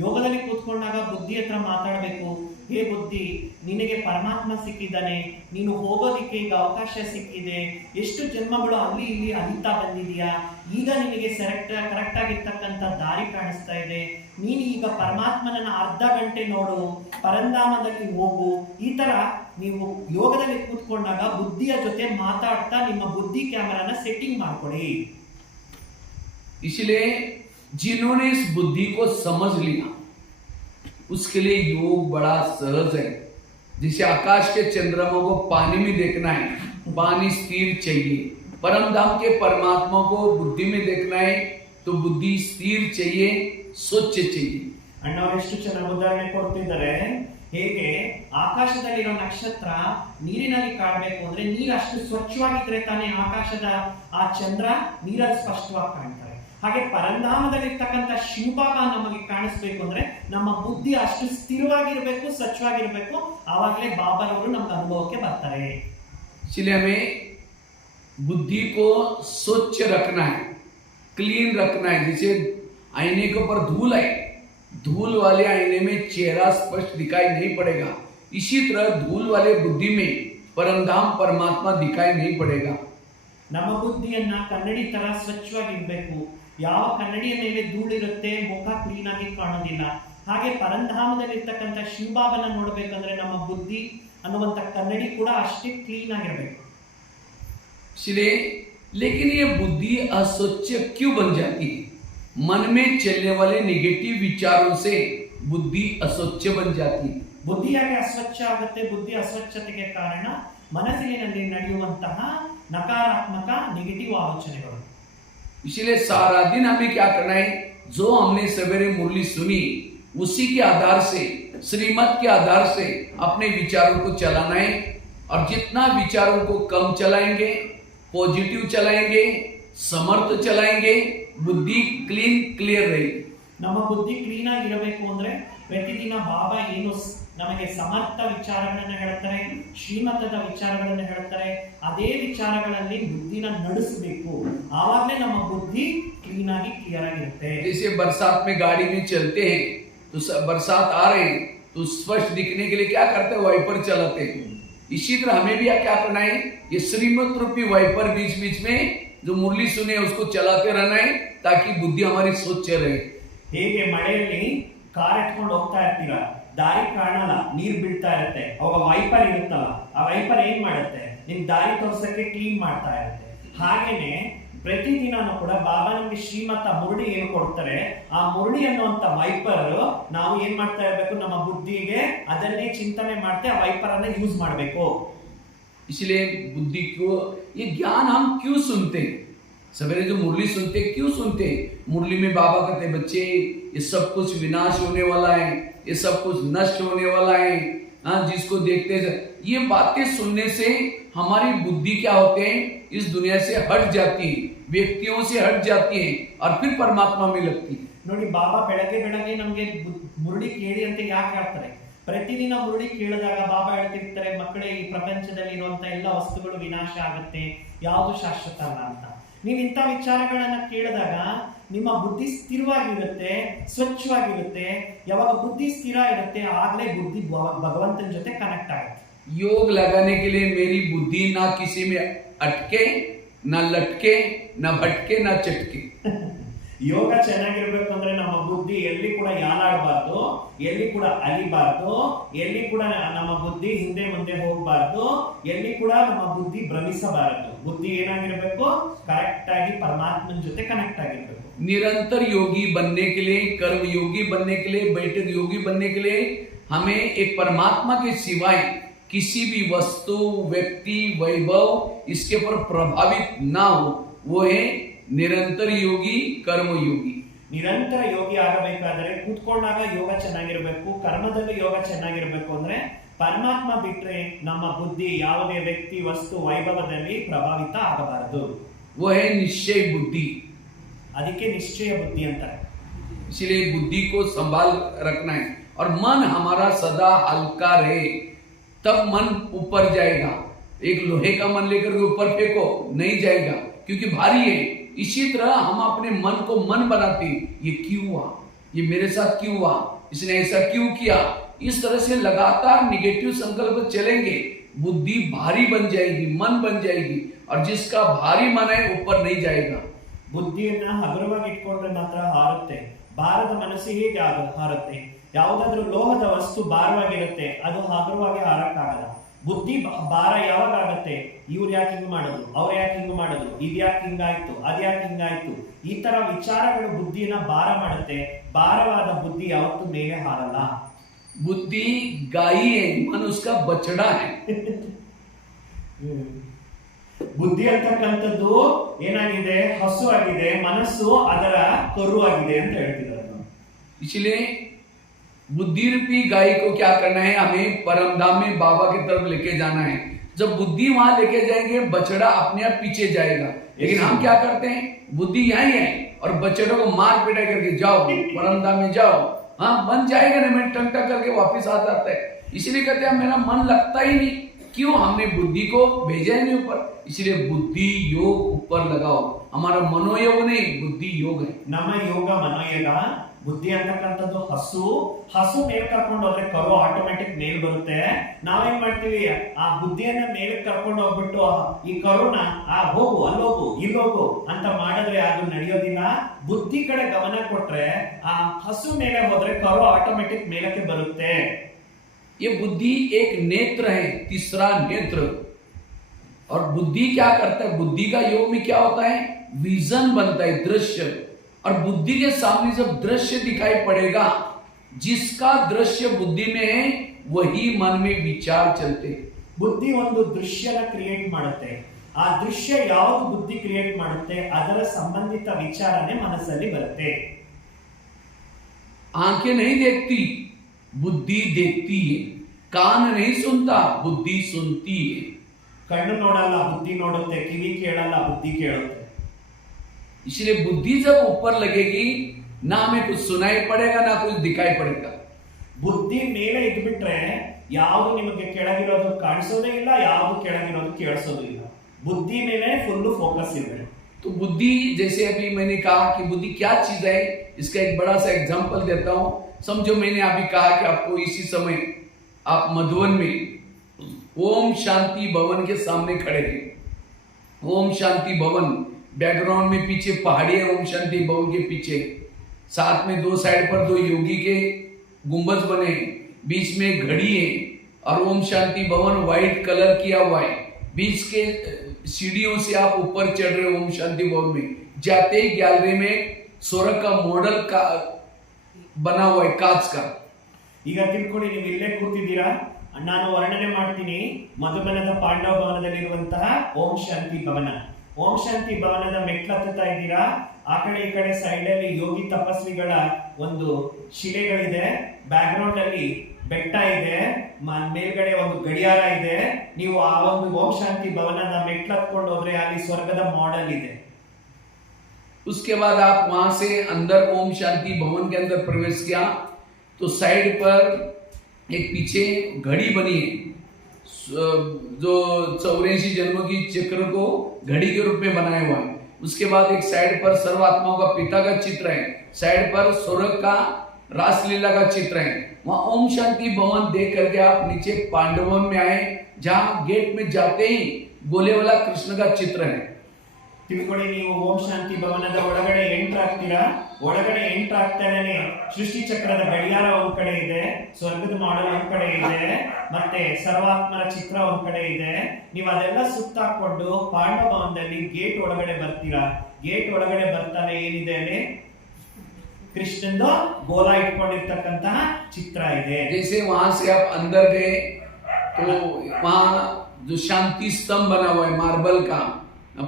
ಯೋಗದಲ್ಲಿ ಕೂತ್ಕೊಂಡಾಗ ಬುದ್ಧಿ ಹತ್ರ ಮಾತಾಡಬೇಕು. ಹೇ ಬುದ್ಧಿ, ನಿನಗೆ ಪರಮಾತ್ಮ ಸಿಕ್ಕಿದ್ದಾನೆ, ನೀನು ಹೋಗೋದಿಕ್ಕೆ ಈಗ ಅವಕಾಶ ಸಿಕ್ಕಿದೆ, ಎಷ್ಟು ಜನ್ಮಗಳು ಅಲ್ಲಿ ಇಲ್ಲಿ ಅಲಿತಾ ಬಂದಿದೀಯಾ, ಈಗ ನಿನಗೆ ಕರೆಕ್ಟ್ ಆಗಿರ್ತಕ್ಕಂಥ ದಾರಿ ಕಾಣಿಸ್ತಾ ಇದೆ, ನೀನು ಈಗ ಪರಮಾತ್ಮನನ್ನ ಅರ್ಧ ಗಂಟೆ ನೋಡು, ಪರಂಧಾಮದಲ್ಲಿ ಹೋಗು. ಈ ತರ ನೀವು ಯೋಗದಲ್ಲಿ ಕೂತ್ಕೊಂಡಾಗ ಬುದ್ಧಿಯ ಜೊತೆ ಮಾತಾಡ್ತಾ ನಿಮ್ಮ ಬುದ್ಧಿ ಕ್ಯಾಮರಾನ ಸೆಟ್ಟಿಂಗ್ ಮಾಡ್ಕೊಳ್ಳಿ. इसलिए जिन्होंने इस बुद्धि को समझ लिया उसके लिए योग बड़ा सहज है। जैसे आकाश के चंद्रमा को पानी में देखना है, पानी स्थिर चाहिए। परम धाम के परमात्मा को बुद्धि में देखना है तो बुद्धि स्थिर चाहिए, स्वच्छ चाहिए। ಅಣ್ಣವ್ರು ಎಷ್ಟು ಚೆನ್ನಾಗಿ ಉದಾಹರಣೆ ಕೊಡ್ತಿದ್ದಾರೆ. ಹೇಗೆ ಆಕಾಶದಲ್ಲಿರೋ ನಕ್ಷತ್ರ ನೀರಿನಲ್ಲಿ ಕಾಣಬೇಕು ಅಂದ್ರೆ ನೀರು ಅಷ್ಟು ಸ್ವಚ್ಛವಾಗಿದ್ರೆ ತಾನೇ ಆಕಾಶದ ಆ ಚಂದ್ರ ನೀರಲ್ಲಿ ಸ್ಪಷ್ಟವಾಗಿ ಕಾಣ್ತಾರೆ. ಹಾಗೆ ಪರಂಧಾಮದಲ್ಲಿರ್ತಕ್ಕಂಥ ಶಿವಭಾಗ ನಮಗೆ ಕಾಣಿಸ್ಬೇಕು ಅಂದ್ರೆ ನಮ್ಮ ಬುದ್ಧಿ ಅಷ್ಟು ಸ್ಥಿರವಾಗಿರ್ಬೇಕು, ಸ್ವಚ್ಛವಾಗಿರ್ಬೇಕು. ಆವಾಗಲೇ ಬಾಬಾರವರು ನಮ್ಗೆ ಅನುಭವಕ್ಕೆ ಬರ್ತಾರೆ. इसलिए हमें बुद्धि को स्वच्छ रखना है, क्लीन रखना है। जैसे आईने के ऊपर धूल है, धूल वाले आईने में चेहरा स्पष्ट दिखाई नहीं पड़ेगा, इसी तरह धूल वाले बुद्धि में परमधाम परमात्मा दिखाई नहीं पड़ेगा। ನಮ್ಮ ಬುದ್ಧಿಯನ್ನ ಕನ್ನಡಿ ತರ ಸ್ವಚ್ಛವಾಗಿರ್ಬೇಕು. ಯಾವ ಕನ್ನಡಿಯ ಮೇಲೆ ಧೂಳಿರುತ್ತೆ ಮುಖ ಕ್ಲೀನ್ ಆಗಿ ಕಾಣೋದಿಲ್ಲ. ಹಾಗೆ ಪರಂಧಾಮದಲ್ಲಿರ್ತಕ್ಕಂಥ ಶಿವಬಾಬನ ನೋಡ್ಬೇಕಂದ್ರೆ ನಮ್ಮ ಬುದ್ಧಿ ಅನ್ನುವಂಥ ಕನ್ನಡಿ ಕೂಡ ಅಷ್ಟೇ ಕ್ಲೀನ್ ಆಗಿರ್ಬೇಕು. इसलिए लेकिन ये बुद्धि अस्वच्छ क्यों बन जाती है? मन में चलने वाले नेगेटिव विचारों से बुद्धि अस्वच्छ बन जाती है। ಬುದ್ಧಿ ಯಾಕೆ ಅಸ್ವಚ್ಛ ಆಗುತ್ತೆ? ಬುದ್ಧಿ ಅಸ್ವಚ್ಛತೆಗೆ ಕಾರಣ ಮನಸ್ಸಿನಲ್ಲಿ ನಡೆಯುವಂತಹ ನಕಾರಾತ್ಮಕ ನೆಗೆಟಿವ್ ಆಲೋಚನೆಗಳು. इसलिए सारा दिन हमें क्या करना है? जो हमने सवेरे मुरली सुनी उसी के आधार से, श्रीमत के आधार से अपने विचारों को चलाना है। और जितना विचारों को कम चलाएंगे, पॉजिटिव चलाएंगे, समर्थ चलाएंगे, बुद्धि क्लियर रहेगी। ನಮ್ಮ ಬುದ್ಧಿ ಕ್ಲೀನ್ ಆಗಿರಬೇಕು ಅಂದ್ರೆ ಪ್ರತಿದಿನ ಬಾಬಾ ಏನು ನಮಗೆ ಸಮರ್ಥ ವಿಚಾರಗಳನ್ನ ಹೇಳ್ತಾರೆ, ಶ್ರೀಮತದ ವಿಚಾರಗಳನ್ನ ಹೇಳ್ತಾರೆ, ಅದೇ ವಿಚಾರಗಳಲ್ಲಿ ಬುದ್ಧಿನ ನಡೆಸಬೇಕು. ಆವಾಗಲೇ ನಮ್ಮ ಬುದ್ಧಿ ಕ್ಲೀನ್ ಆಗಿ ಕ್ಲಿಯರ್ ಆಗಿರುತ್ತೆ. जैसे बरसात में गाड़ी में चलते हैं तो बरसात आ रहे हैं तो स्पष्ट दिखने के लिए क्या करते हैं? वाइपर चलाते हैं। इसी तरह हमें भी क्या करना है? ये श्रीमत रूपी वाइपर बीच बीच में जो मुरली सुने उसको चलाते रहना है ताकि बुद्धि हमारी स्वच्छ रहे। ಹೇಗೆ ಮಳೆಯಲ್ಲಿ ಕಾರ್ ಎತ್ಕೊಂಡು ಹೋಗ್ತಾ ಇರ್ತೀರಾ, ದಾರಿ ಕಾಣಲ್ಲ, ನೀರ್ ಬೀಳ್ತಾ ಇರುತ್ತೆ, ಅವಾಗ ವೈಪರ್ ಇರುತ್ತಲ್ಲ, ಆ ವೈಪರ್ ಏನ್ ಮಾಡುತ್ತೆ? ನಿಮ್ ದಾರಿ ತೋರ್ಸಕ್ಕೆ ಕ್ಲೀನ್ ಮಾಡ್ತಾ ಇರುತ್ತೆ. ಹಾಗೇನೆ ಪ್ರತಿದಿನನೂ ಕೂಡ ಬಾಬಾ ನಮ್ಗೆ ಶ್ರೀಮತ ಮುರುಳಿ ಏನು ಕೊಡ್ತಾರೆ, ಆ ಮುರುಳಿ ಅನ್ನುವಂತ ವೈಪರ್ ನಾವು ಏನ್ ಮಾಡ್ತಾ ಇರ್ಬೇಕು? ನಮ್ಮ ಬುದ್ಧಿಗೆ ಅದನ್ನೇ ಚಿಂತನೆ ಮಾಡ್ತೆ ಆ ವೈಪರ್ ಅನ್ನ ಯೂಸ್ ಮಾಡಬೇಕು. इसलिए बुद्धि को ये ज्ञान हम क्यों सुनते हैं? सवेरे जो मुरली सुनते क्यों सुनते? मुरली में बाबा कहते बच्चे ये सब कुछ विनाश होने वाला है, ये सब कुछ नष्ट होने वाला है, हाँ जिसको देखते ये बातें सुनने से हमारी बुद्धि क्या होते हैं? इस दुनिया से हट जाती है, व्यक्तियों से हट जाती है और फिर परमात्मा में लगती है। ನೋಡಿ, ಬಾಬಾ ಬೆಳಗ್ಗೆ ಬೆಳಗ್ಗೆ ನಮ್ಗೆ ಮುರುಳಿ ಕೇಳಿ ಅಂತ ಯಾಕೆ ಹೇಳ್ತಾರೆ? ಪ್ರತಿದಿನ ಮುರುಳಿ ಕೇಳಿದಾಗ ಬಾಬಾ ಹೇಳ್ತಿರ್ತಾರೆ, ಮಕ್ಕಳೇ ಈ ಪ್ರಪಂಚದಲ್ಲಿ ಇರುವಂತ ಎಲ್ಲ ವಸ್ತುಗಳು ವಿನಾಶ ಆಗುತ್ತೆ, ಯಾವುದು ಶಾಶ್ವತ ಅಲ್ಲ ಅಂತ. ನೀವು ಇಂಥ ವಿಚಾರಗಳನ್ನ ಕೇಳಿದಾಗ ನಿಮ್ಮ ಬುದ್ಧಿ ಸ್ಥಿರವಾಗಿರುತ್ತೆ, ಸ್ವಚ್ಛವಾಗಿರುತ್ತೆ. ಯಾವಾಗ ಬುದ್ಧಿ ಸ್ಥಿರ ಇರುತ್ತೆ ಆಗ್ಲೇ ಬುದ್ಧಿ ಭಗವಂತನ ಜೊತೆ ಕನೆಕ್ಟ್ ಆಗುತ್ತೆ. योग लगाने के लिए मेरी बुद्धि ना किसी में अटके, ना लटके, ना भटके, ना चटके। ಯೋಗ ಚೆನ್ನಾಗಿರ್ಬೇಕು ಅಂದ್ರೆ ನಮ್ಮ ಬುದ್ಧಿ ಎಲ್ಲಿ ಕೂಡ ಯಾಲಾಡಬಾರ್ದು, ಎಲ್ಲಿ ಕೂಡ ಅಲಿಬಾರ್ದು, ಎಲ್ಲಿ ಕೂಡ ನಮ್ಮ ಬುದ್ಧಿ ಹಿಂದೆ ಮುಂದೆ ಹೋಗಬಾರ್ದು, ಎಲ್ಲಿ ಕೂಡ ನಮ್ಮ ಬುದ್ಧಿ ಭ್ರಮಿಸಬಾರದು. ಬುದ್ಧಿ ಏನಾಗಿರ್ಬೇಕು? ಕರೆಕ್ಟ್ ಆಗಿ ಪರಮಾತ್ಮನ ಜೊತೆ ಕನೆಕ್ಟ್ ಆಗಿರ್ಬೇಕು. निरंतर योगी बनने के लिए, कर्म योगी बनने के लिए, बैठक योगी बनने के लिए हमें एक परमात्मा के सिवाय किसी भी वस्तु, व्यक्ति, वैभव इसके पर प्रभावित ना हो, वो है ನಿರಂತರ ಯೋಗಿ, ಕರ್ಮ ಯೋಗಿ. ನಿರಂತರ ಯೋಗಿ ಆಗಬೇಕಾದ್ರೆ ಕೂತ್ಕೊಂಡಾಗ ಯೋಗ ಚೆನ್ನಾಗಿರ್ಬೇಕು, ಕರ್ಮದಲ್ಲಿ ಯೋಗ ಚೆನ್ನಾಗಿರ್ಬೇಕು. ಅಂದ್ರೆ ಪರಮಾತ್ಮ ಬಿಟ್ರೆ ನಮ್ಮ ಬುದ್ಧಿ ಯಾವುದೇ ವ್ಯಕ್ತಿ, ವಸ್ತು, ವೈಭವದಲ್ಲಿ ಪ್ರಭಾವಿತ ಆಗಬಾರದು. वो है निश्चय बुद्धि, ಅದಕ್ಕೆ ನಿಶ್ಚಯ ಬುದ್ಧಿ ಅಂತಾರೆ. इसलिए बुद्धि को संभाल रखना है और मन हमारा सदा हल्का रहे, तब मन ऊपर जाएगा। एक लोहे का मन लेकर के ऊपर फेंको, नहीं जाएगा क्योंकि भारी है। इसी तरह हम अपने मन को मन बनाते, ये क्यों हुआ? ये मेरे साथ क्यों हुआ, इसने ऐसा क्यों किया। इस तरह से लगातार निगेटिव संकल्प चलेंगे, बुद्धि भारी बन जाएगी, मन बन जाएगी, और जिसका भारी मन है ऊपर नहीं जाएगा। ಬುದ್ಧಿಯನ್ನ ಹಗುರವಾಗಿ ಇಟ್ಕೊಂಡ್ರೆ ಮಾತ್ರ ಹಾರುತ್ತೆ. ಭಾರದ ಮನಸ್ಸು ಹೇಗೆ ಹಾರುತ್ತೆ? ಯಾವುದಾದ್ರೂ ಲೋಹದ ವಸ್ತು ಭಾರವಾಗಿರುತ್ತೆ, ಅದು ಹಗುರವಾಗಿ ಹಾರಕ್ಕಾಗಲ್ಲ. ಬುದ್ಧಿ ಭಾರ ಯಾವಾಗ ಆಗತ್ತೆ? ಇವ್ರು ಯಾಕೆ ಹಿಂಗ್ ಮಾಡೋದು, ಅವ್ರು ಯಾಕೆ ಹಿಂಗ್ ಮಾಡೋದು, ಇದ್ ಯಾಕೆ ಹಿಂಗಾಯ್ತು, ಅದ್ ಯಾಕೆ ಹಿಂಗಾಯ್ತು, ಈ ತರ ವಿಚಾರಗಳು ಬುದ್ಧಿಯನ್ನ ಭಾರ ಮಾಡುತ್ತೆ. ಭಾರವಾದ ಬುದ್ಧಿ ಯಾವತ್ತೂ ಮೇಲೆ ಹಾರಲ್ಲ. बुद्धि गाई है, मन उसका बछड़ा है। ಬುದ್ಧಿ ಅಂತಕ್ಕಂಥದ್ದು ಏನಾಗಿದೆ? ಹಸು ಆಗಿದೆ, ಮನಸ್ಸು ಅದರ ಕರು ಆಗಿದೆ ಅಂತ ಹೇಳ್ತಿದ್ದಾರೆ. इसलिए बुद्धि रूपी गाय को क्या करना है, हमें परमधाम में बाबा की तरफ लेके जाना है। जब बुद्धि वहां लेके जाएंगे, बछड़ा अपने आप पीछे जाएगा। लेकिन हम क्या करते हैं, बुद्धि यहीं है और बछड़ों को मार पिटाई करके जाओ परमधाम में जाओ, हाँ बन जाएगा ना, मैं टंग टंग करके वापिस आ जाता है। इसलिए कहते हैं मेरा मन लगता ही नहीं, क्यों? हमने बुद्धि को भेजा ही नहीं ऊपर। इसलिए बुद्धि योग ऊपर लगाओ। हमारा मनोयोग नहीं, बुद्धि योग है। ನಮ್ಮ ಯೋಗ ಮನೋಯೋಗ. ಬುದ್ಧಿ ಅಂತಕ್ಕಂಥದ್ದು ಹಸು ಮೇಲ್ ಕರ್ಕೊಂಡು ಹೋದ್ರೆ ಕರು ಆಟೋಮೆಟಿಕ್ ಮೇಲ್ ಬರುತ್ತೆ. ನಾವೇನ್ ಮಾಡ್ತೀವಿ, ಆ ಬುದ್ಧಿಯನ್ನ ಮೇಲ್ ಕರ್ಕೊಂಡು ಹೋಗ್ಬಿಟ್ಟು ಈ ಕರುನ ಹೋಗು, ಅಲ್ಲೋಗು, ಇಲ್ಲೋಗು ಅಂತ ಮಾಡಿದ್ರೆ ಅದು ನಡೆಯೋದಿಲ್ಲ. ಬುದ್ಧಿ ಕಡೆ ಗಮನ ಕೊಟ್ರೆ ಆ ಹಸು ಮೇಲೆ ಹೋದ್ರೆ ಕರು ಆಟೋಮೆಟಿಕ್ ಮೇಲಕ್ಕೆ ಬರುತ್ತೆ. ये बुद्धि एक नेत्र है, तीसरा नेत्र। और बुद्धि क्या करता है, बुद्धि का योग में क्या होता है, विजन बनता है, दृश्य। और बुद्धि के सामने जब दृश्य दिखाई पड़ेगा, जिसका दृश्य बुद्धि में है वही मन में विचार चलते। ಬುದ್ಧಿ ಒಂದು ದೃಶ್ಯನ ಕ್ರಿಯೇಟ್ ಮಾಡುತ್ತೆ. ಆ ದೃಶ್ಯ ಯಾವುದು ಬುದ್ಧಿ ಕ್ರಿಯೇಟ್ ಮಾಡುತ್ತೆ, ಅದರ ಸಂಬಂಧಿತ ವಿಚಾರನೆ ಮನಸ್ಸಲ್ಲಿ ಬರುತ್ತೆ. आंखें नहीं देखती, बुद्धि देखती है। कान नहीं सुनता, बुद्धि सुनती है। ಕಣ್ಣು ನೋಡಲ್ಲ, ಬುದ್ಧಿ ನೋಡುತ್ತೆ. ಕಿವಿ ಕೇಳಲ್ಲ, ಬುದ್ಧಿ ಕೇಳುತ್ತೆ. इसलिए बुद्धि जब ऊपर लगेगी, ना हमें कुछ सुनाई पड़ेगा, ना कुछ दिखाई पड़ेगा। ಬುದ್ಧಿ ಮೇಲೆ ಇದ್ಬಿಟ್ರೆ ಯಾವುದು ನಿಮಗೆ ಕೆಳಗಿರೋದು ಕಾಣಿಸೋದೇ ಇಲ್ಲ, ಯಾವುದು ಕೆಳಗಿರೋದು ಕೇಳಿಸೋದು ಇಲ್ಲ. ಬುದ್ಧಿ ಮೇಲೆ ಫುಲ್ ಫೋಕಸ್ ಇದೆ. तो बुद्धि, जैसे अभी मैंने कहा कि बुद्धि क्या चीज है, इसका एक बड़ा सा एग्जांपल देता हूं। समझो मैंने अभी कहा कि आपको इसी समय आप मधुबन में ओम शांति भवन के सामने खड़े हैं। ओम शांति भवन, बैकग्राउंड में पीछे पहाड़ी है, ओम शांति भवन के पीछे साथ में दो साइड पर दो योगी के गुंबज बने, बीच में घड़ी है और ओम शांति भवन व्हाइट कलर किया हुआ है। बीच के सीढ़ियों से आप ऊपर चढ़ रहे ओम शांति भवन में। जाते ही गैलरी में स्वर्ग का मॉडल का बना हुआ है, कांच का। ಈಗ ತಿಳ್ಕೊಳ್ಳಿ, ನೀವು ಇಲ್ಲೇ ಕೂತಿದ್ದೀರಾ, ನಾನು ವರ್ಣನೆ ಮಾಡ್ತೀನಿ. ಮಧುಬನದ ಪಾಂಡವ ಭವನದಲ್ಲಿರುವಂತಹ ಓಂ ಶಾಂತಿ ಭವನ. ಓಂ ಶಾಂತಿ ಭವನದ ಮೆಟ್ಲು ಹತ್ತುತ್ತಾ ಇದ್ದೀರಾ. ಆ ಕಡೆ ಈ ಕಡೆ ಸೈಡ್ ಅಲ್ಲಿ ಯೋಗಿ ತಪಸ್ವಿಗಳ ಒಂದು ಶಿಲೆಗಳಿದೆ. ಬ್ಯಾಕ್ ಗ್ರೌಂಡ್ ಅಲ್ಲಿ ಬೆಟ್ಟ ಇದೆ, ಮೇಲ್ಗಡೆ ಒಂದು ಗಡಿಯಾರ ಇದೆ. ನೀವು ಆ ಒಂದು ಓಂ ಶಾಂತಿ ಭವನದ ಮೆಟ್ಲು ಹತ್ಕೊಂಡು ಹೋದ್ರೆ ಅಲ್ಲಿ ಸ್ವರ್ಗದ ಮಾಡೆಲ್ ಇದೆ. उसके बाद आप वहां से अंदर ओम शांति भवन के अंदर प्रवेश किया तो साइड पर एक पीछे घड़ी बनी है, जो 84 जन्मों की चक्र को घड़ी के रूप में बनाया हुआ है। उसके बाद एक साइड पर सर्वात्माओं का पिता का चित्र है, साइड पर स्वर्ग का रासलीला का चित्र है। वहां ओम शांति भवन देख करके आप नीचे पांडवन में आए, जहां गेट में जाते ही गोले वाला कृष्ण का चित्र है। ತಿಳ್ಕೊಳ್ಳಿ, ನೀವು ಓಂ ಶಾಂತಿ ಭವನದ ಒಳಗಡೆ ಎಂಟರ್ ಆಗ್ತೀರಾ. ಒಳಗಡೆ ಎಂಟರ್ ಆಗ್ತಾನೆ ಸೃಷ್ಟಿ ಚಕ್ರದ ಗಡಿಯಾರ ಒಂದ್ ಕಡೆ ಇದೆ, ಸ್ವರ್ಗದ ಮಾಡೆಲ್ ಒಂದ್ ಕಡೆ ಇದೆ, ಮತ್ತೆ ಸರ್ವಾತ್ಮರ ಚಿತ್ರ ಒಂದ್ ಕಡೆ ಇದೆ. ನೀವು ಅದೆಲ್ಲ ಸುತ್ತಾಕೊಂಡು ಪಾಂಡವ ಭವನದಲ್ಲಿ ಗೇಟ್ ಒಳಗಡೆ ಬರ್ತೀರಾ. ಗೇಟ್ ಒಳಗಡೆ ಬರ್ತಾನೆ ಏನಿದೆ ಅಲ್ಲಿ ಕೃಷ್ಣಂದು ಗೋಲ ಇಟ್ಕೊಂಡಿರ್ತಕ್ಕಂತಹ ಚಿತ್ರ ಇದೆ. जैसे वहां से आप अंदर गए तो वहां जो शांति स्तंभ बना हुआ है मार्बल का,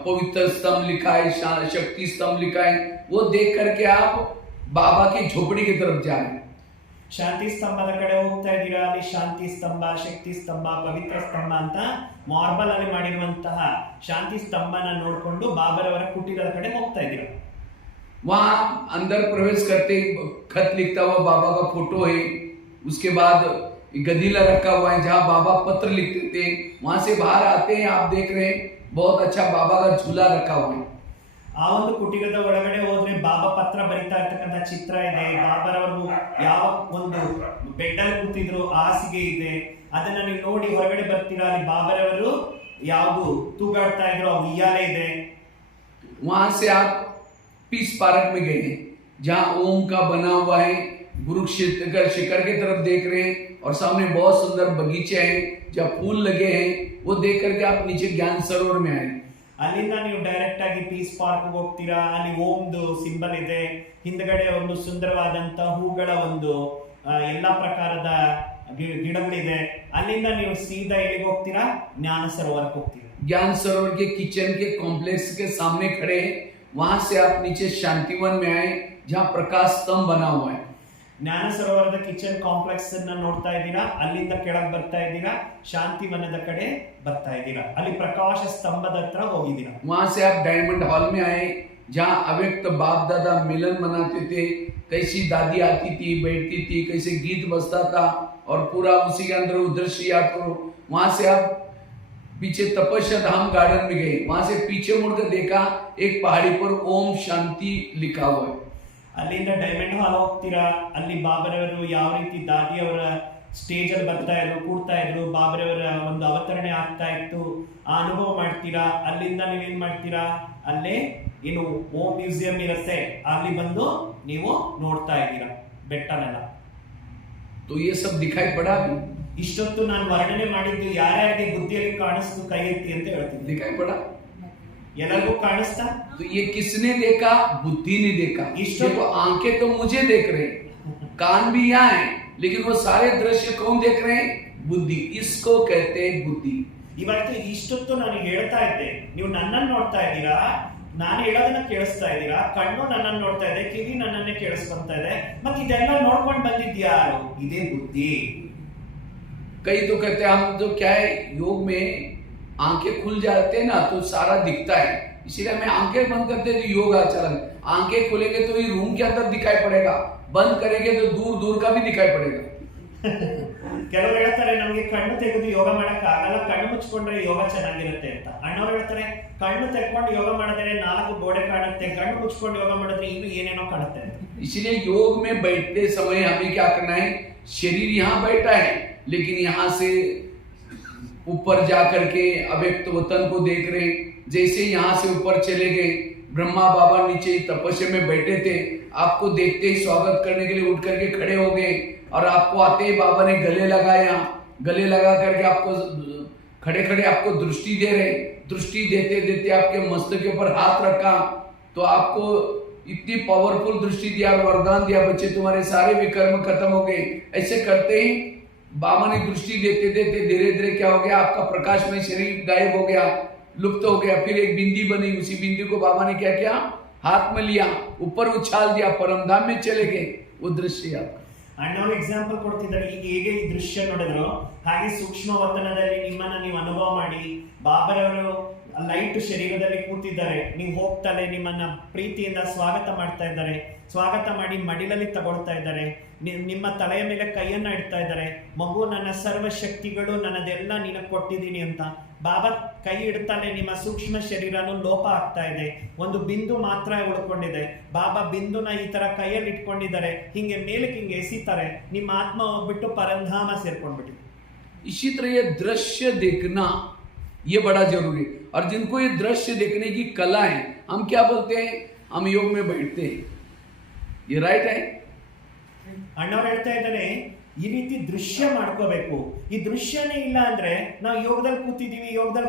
पवित्र स्तंभ लिखा है, शक्ति स्तंभ लिखा है, वो देख करके आप बाबा की झोपड़ी की तरफ जा रहे हैं। ಶಾಂತಿ ಸ್ತಂಭದ ಕಡೆ ಹೋಗ್ತಾ ಇದ್ದೀರಾ. ಅಲ್ಲಿ ಶಾಂತಿ ಸ್ತಂಭ, ಶಕ್ತಿ ಸ್ತಂಭ, ಪವಿತ್ರ ಸ್ತಂಭ ಅಂತ ಮಾರ್ಬಲ್ ಅಲ್ಲಿ ಮಾಡಿರುವಂತಹ ಶಾಂತಿ ಸ್ತಂಭನ ನೋಡ್ಕೊಂಡು ಬಾಬರವರ ಕುಟೀರದ ಕಡೆ ಹೋಗ್ತಾ ಇದ್ದೀರಾ. वहां अंदर प्रवेश करते खत लिखता हुआ बाबा का फोटो है। उसके बाद गदीला रखा हुआ है जहां बाबा पत्र लिखते थे। वहां से बाहर आते हैं, आप देख रहे हैं बहुत अच्छा बाबा का झूला रखा हुआ है। ಆ ಒಂದು ಕುಟೀರದ ಒಳಗಡೆ ಹೋದ್ರೆ ಬಾಬಾ ಪತ್ರ ಬರಿತಾ ಇರ್ತಕ್ಕಂಥ ಚಿತ್ರ ಇದೆ, ಬಾಬಾರವರು ಯಾವ ಒಂದು ಬೆಡ್ಡಲ್ಲಿ ಕೂತಿದ್ರು ಹಾಸಿಗೆ ಇದೆ, ಅದನ್ನ ನೀವು ನೋಡಿ ಹೊರಗಡೆ ಬರ್ತೀರಾ, ಅಲ್ಲಿ ಬಾಬಾರವರು ಯಾವುದು ತೂಗಾಡ್ತಾ ಇದ್ರು ಆ ಉಯ್ಯಾಲೆ ಇದೆ. वहां से आप पीस पार्क में गए जहां ओम का बना हुआ है, कुरुक्षेत्र का शिखर की तरफ देख रहे हैं और सामने बहुत सुंदर बगीचे हैं जहाँ फूल लगे हैं, वो देख करके आप नीचे ज्ञान सरोवर में आए. ಅಲ್ಲಿಂದ ನೀವು ಡೈರೆಕ್ಟ್ ಆಗಿ ಪೀಸ್ ಪಾರ್ಕ್ ಹೋಗ್ತೀರಾ, ಅಲ್ಲಿ ಓಮ್ದು ಸಿಂಬಲ್ ಇದೆ, ಹಿಂದ್ಗಡೆ ಒಂದು ಸುಂದರವಾದಂತ ಹೂಗಳ ಒಂದು ಎಲ್ಲಾ ಪ್ರಕಾರದ ಗಿಡಗಳಿದೆ. ಅಲ್ಲಿಂದ ನೀವು ಸೀದಾ ಎಲ್ಲಿಗೆ ಹೋಗ್ತೀರಾ, ಜ್ಞಾನ ಸರೋವರಕ್ಕೆ ಹೋಗ್ತೀರಾ. ज्ञान सरोवर के किचन के कॉम्प्लेक्स के सामने खड़े हैं, वहां से आप नीचे शांतिवन में आए जहाँ प्रकाश स्तंभ बना हुआ है. ಜ್ಞಾನ ಸರೋವರದ ಕಿಚನ್ ಕಾಂಪ್ಲೆಕ್ಸ್ ಅನ್ನ ನೋಡ್ತಾ ಇದ್ದೀರಾ, ಅಲ್ಲಿಂದ ಕೆಳಗೆ ಬರ್ತಾ ಇದ್ದೀರಾ, ಶಾಂತಿವನದ ಕಡೆ ಬರ್ತಾ ಇದ್ದೀರಾ, ಅಲ್ಲಿ ಪ್ರಕಾಶ ಸ್ತಂಭದ ಹತ್ರ ಹೋಗಿದ್ದೀರಾ. वहां से आप डायमंड हॉल में आए जहाँ अव्यक्त बाप दादा मिलन मनाते थे, कैसी दादी आती थी बैठती थी, कैसे गीत बजता था और पूरा उसी के अंदर दृश्य याद करो. वहां से आप पीछे तपस्या धाम गार्डन में गए, वहां से पीछे मुड़कर देखा एक पहाड़ी पर ओम शांति लिखा हुआ है. ಅಲ್ಲಿಂದ ಡೈಮಂಡ್ ಹಾಲ್ ಹೋಗ್ತೀರಾ, ಅಲ್ಲಿ ಬಾಬರವರು ಯಾವ ರೀತಿ ದಾದಿಯವರ ಸ್ಟೇಜ್ ಅಲ್ಲಿ ಬರ್ತಾ ಇದ್ರು, ಕೂಡ್ತಾ ಇದ್ರು, ಬಾಬರವರ ಒಂದು ಅವತರಣೆ ಆಗ್ತಾ ಇತ್ತು, ಆ ಅನುಭವ ಮಾಡ್ತೀರಾ. ಅಲ್ಲಿಂದ ನೀವೇನ್ ಮಾಡ್ತೀರಾ, ಅಲ್ಲೇ ಏನು ಓಂ ಮ್ಯೂಸಿಯಂ ಇರುತ್ತೆ, ಅಲ್ಲಿ ಬಂದು ನೀವು ನೋಡ್ತಾ ಇದ್ದೀರಾ ಬೆಟ್ಟನೆಲ್ಲ. तो ये सब दिखाई पड़ा भी, ಇಷ್ಟೊತ್ತು ನಾನು ವರ್ಣನೆ ಮಾಡಿದ್ದು ಯಾರ್ಯಾರಿಗೆ ಬುದ್ಧಿಯಲ್ಲಿ ಕಾಣಿಸ್ತು ಕೈ ಎತ್ತಿ ಅಂತ ಹೇಳ್ತೀನಿ. दिखाई पड़ा. ಎಲ್ಲರಿಗೂ ಕಾಣಿಸ್ತಾ? तो ये किसने देखा, बुद्धि ने देखा. देखो आंखें तो मुझे देख रहे हैं, कान भी यहाँ है, लेकिन वो सारे दृश्य कौन देख रहे हैं, बुद्धि. इसको कहते हैं बुद्धि. ಇವತ್ತು ಇಷ್ಟೊತ್ತು ನಾನು ಹೇಳ್ತಾ ಇದ್ದೆ, ನೀವು ನನ್ನನ್ನು ನೋಡ್ತಾ ಇದ್ದೀರಾ, ನಾನು ಹೇಳೋದನ್ನ ಕೇಳಿಸ್ತಾ ಇದ್ದೀರಾ, ಕಣ್ಣು ನನ್ನನ್ನು ನೋಡ್ತಾ ಇದೆ, ಕಿವಿ ನನ್ನನ್ನೇ ಕೇಳಿಸ್ಕೊಂತಾ ಇದೆ, ಮತ್ತೆ ಇದೆಲ್ಲ ನೋಡ್ಕೊಂಡು ಬಂದಿದ್ಯಾರು, ಇದೇ ಬುದ್ಧಿ. कई तो कहते हैं हम जो क्या है योग में आंखें खुल जाते हैं ना तो सारा दिखता है, इसीलिए हमें आंखें बंद करते तो योग अच्छा लगे. आंखें खोलेंगे तो ये रूम के अंदर दिखाई पड़ेगा, बंद करेंगे तो दूर दूर का भी दिखाई पड़ेगा. ಕೆಲವರು ಹೇಳ್ತಾರೆ ನಮಗೆ ಕಣ್ಣು ತೆಗೆದು ಯೋಗ ಮಾಡಕ್ ಆಗಲ್ಲ, ಕಣ್ಣು ಮುಚ್ಕೊಂಡ್ರೆ ಯೋಗ ಚೆನ್ನಾಗಿರುತ್ತೆ ಅಂತ. ಅಣ್ಣವ್ರು ಹೇಳ್ತಾರೆ ಕಣ್ಣು ತೆಕ್ಕೊಂಡು ಯೋಗ ಮಾಡಿದ್ರೆ 4 ಗೋಡೆ ಕಾಣುತ್ತೆ, ಕಣ್ಣು ಮುಚ್ಕೊಂಡು ಯೋಗ ಮಾಡಿದ್ರೆ ಇನ್ನು ಏನೇನೋ ಕಾಣುತ್ತೆ ಅಂತ. इसलिए योग में बैठते समय हमें क्या करना है, शरीर यहाँ बैठा है लेकिन यहाँ से ऊपर जाकर के अव्यक्त वतन को देख रहे. जैसे यहाँ से ऊपर चले गए, ब्रह्मा बाबा नीचे तपस्या में बैठे थे, आपको देखते ही स्वागत करने के लिए उठ करके खड़े हो गए और आपको आते ही बाबा ने गले लगाया, गले लगा करके आपको खड़े खड़े आपको दृष्टि दे रहे. दृष्टि देते देते आपके मस्तक के ऊपर हाथ रखा तो आपको इतनी पावरफुल दृष्टि दिया और वरदान दिया, बच्चे तुम्हारे सारे विकर्म खत्म हो गए. ऐसे करते ही बाबा ने दृष्टि देते देते धीरे धीरे क्या हो गया, आपका प्रकाश में शरीर गायब हो गया, लुप्त हो गया. फिर एक बिंदी बनी, उसी बिंदी को बाबा ने क्या किया, हाथ में लिया, ऊपर उछाल दिया, परमधाम में चले गए. वो दृश्य आपका. ಅಣ್ಣವ್ರು ಎಕ್ಸಾಂಪಲ್ ಕೊಡ್ತಿದ್ದಾರೆ, ಈಗ ಹೇಗೆ ಈ ದೃಶ್ಯ ನೋಡಿದ್ರು ಹಾಗೆ ಸೂಕ್ಷ್ಮ ವತನದಲ್ಲಿ ನಿಮ್ಮನ್ನ ನೀವು ಅನುಭವ ಮಾಡಿ. ಬಾಬರವರು ಲೈಟ್ ಶರೀರದಲ್ಲಿ ಕೂತಿದ್ದಾರೆ, ನೀವು ಹೋಗ್ತಲೇ ನಿಮ್ಮನ್ನ ಪ್ರೀತಿಯಿಂದ ಸ್ವಾಗತ ಮಾಡ್ತಾ ಇದ್ದಾರೆ, ಸ್ವಾಗತ ಮಾಡಿ ಮಡಿಲಲ್ಲಿ ತಗೊಳ್ತಾ ಇದ್ದಾರೆ, ನಿಮ್ಮ ತಲೆಯ ಮೇಲೆ ಕೈಯನ್ನ ಇಡ್ತಾ ಇದ್ದಾರೆ. ಮಗು ನನ್ನ ಸರ್ವ ಶಕ್ತಿಗಳು ನನ್ನದೆಲ್ಲ ನಿನಗೆ ಕೊಟ್ಟಿದ್ದೀನಿ ಅಂತ. ಬಾಬಾ ಕೈ ಇಡ್ತಾನೆ, ನಿಮ್ಮ ಸೂಕ್ಷ್ಮ ಶರೀರನು ಲೋಪ ಆಗ್ತಾ ಇದೆ, ಒಂದು ಬಿಂದು ಮಾತ್ರ ಉಳ್ಕೊಂಡಿದೆ. ಬಾಬಾ ಬಿಂದುನ ಈ ತರ ಕೈಯಲ್ಲಿ ಇಟ್ಕೊಂಡಿದ್ದಾರೆ, ಹಿಂಗೆ ಮೇಲಕ್ಕೆ ಹಿಂಗೆ ಎಸಿತಾರೆ, ನಿಮ್ಮ ಆತ್ಮ ಹೋಗ್ಬಿಟ್ಟು ಪರಂಧಾಮ ಸೇರ್ಕೊಂಡ್ಬಿಟ್ಟು. इसी तरह ये दृश्य देखना ये बड़ा जरूरी है. और जिनको ये दृश्य देखने की कला है, हम क्या बोलते हैं, हम योग में बैठते हैं. ये राइट है. ಅಣ್ಣವ್ರು ಹೇಳ್ತಾ ಇದ್ದಾರೆ ಈ ರೀತಿ ದೃಶ್ಯ ಮಾಡ್ಕೋಬೇಕು. ಈ ದೃಶ್ಯನೇ ಇಲ್ಲ ಅಂದ್ರೆ ನಾವು ಯೋಗದಲ್ಲಿ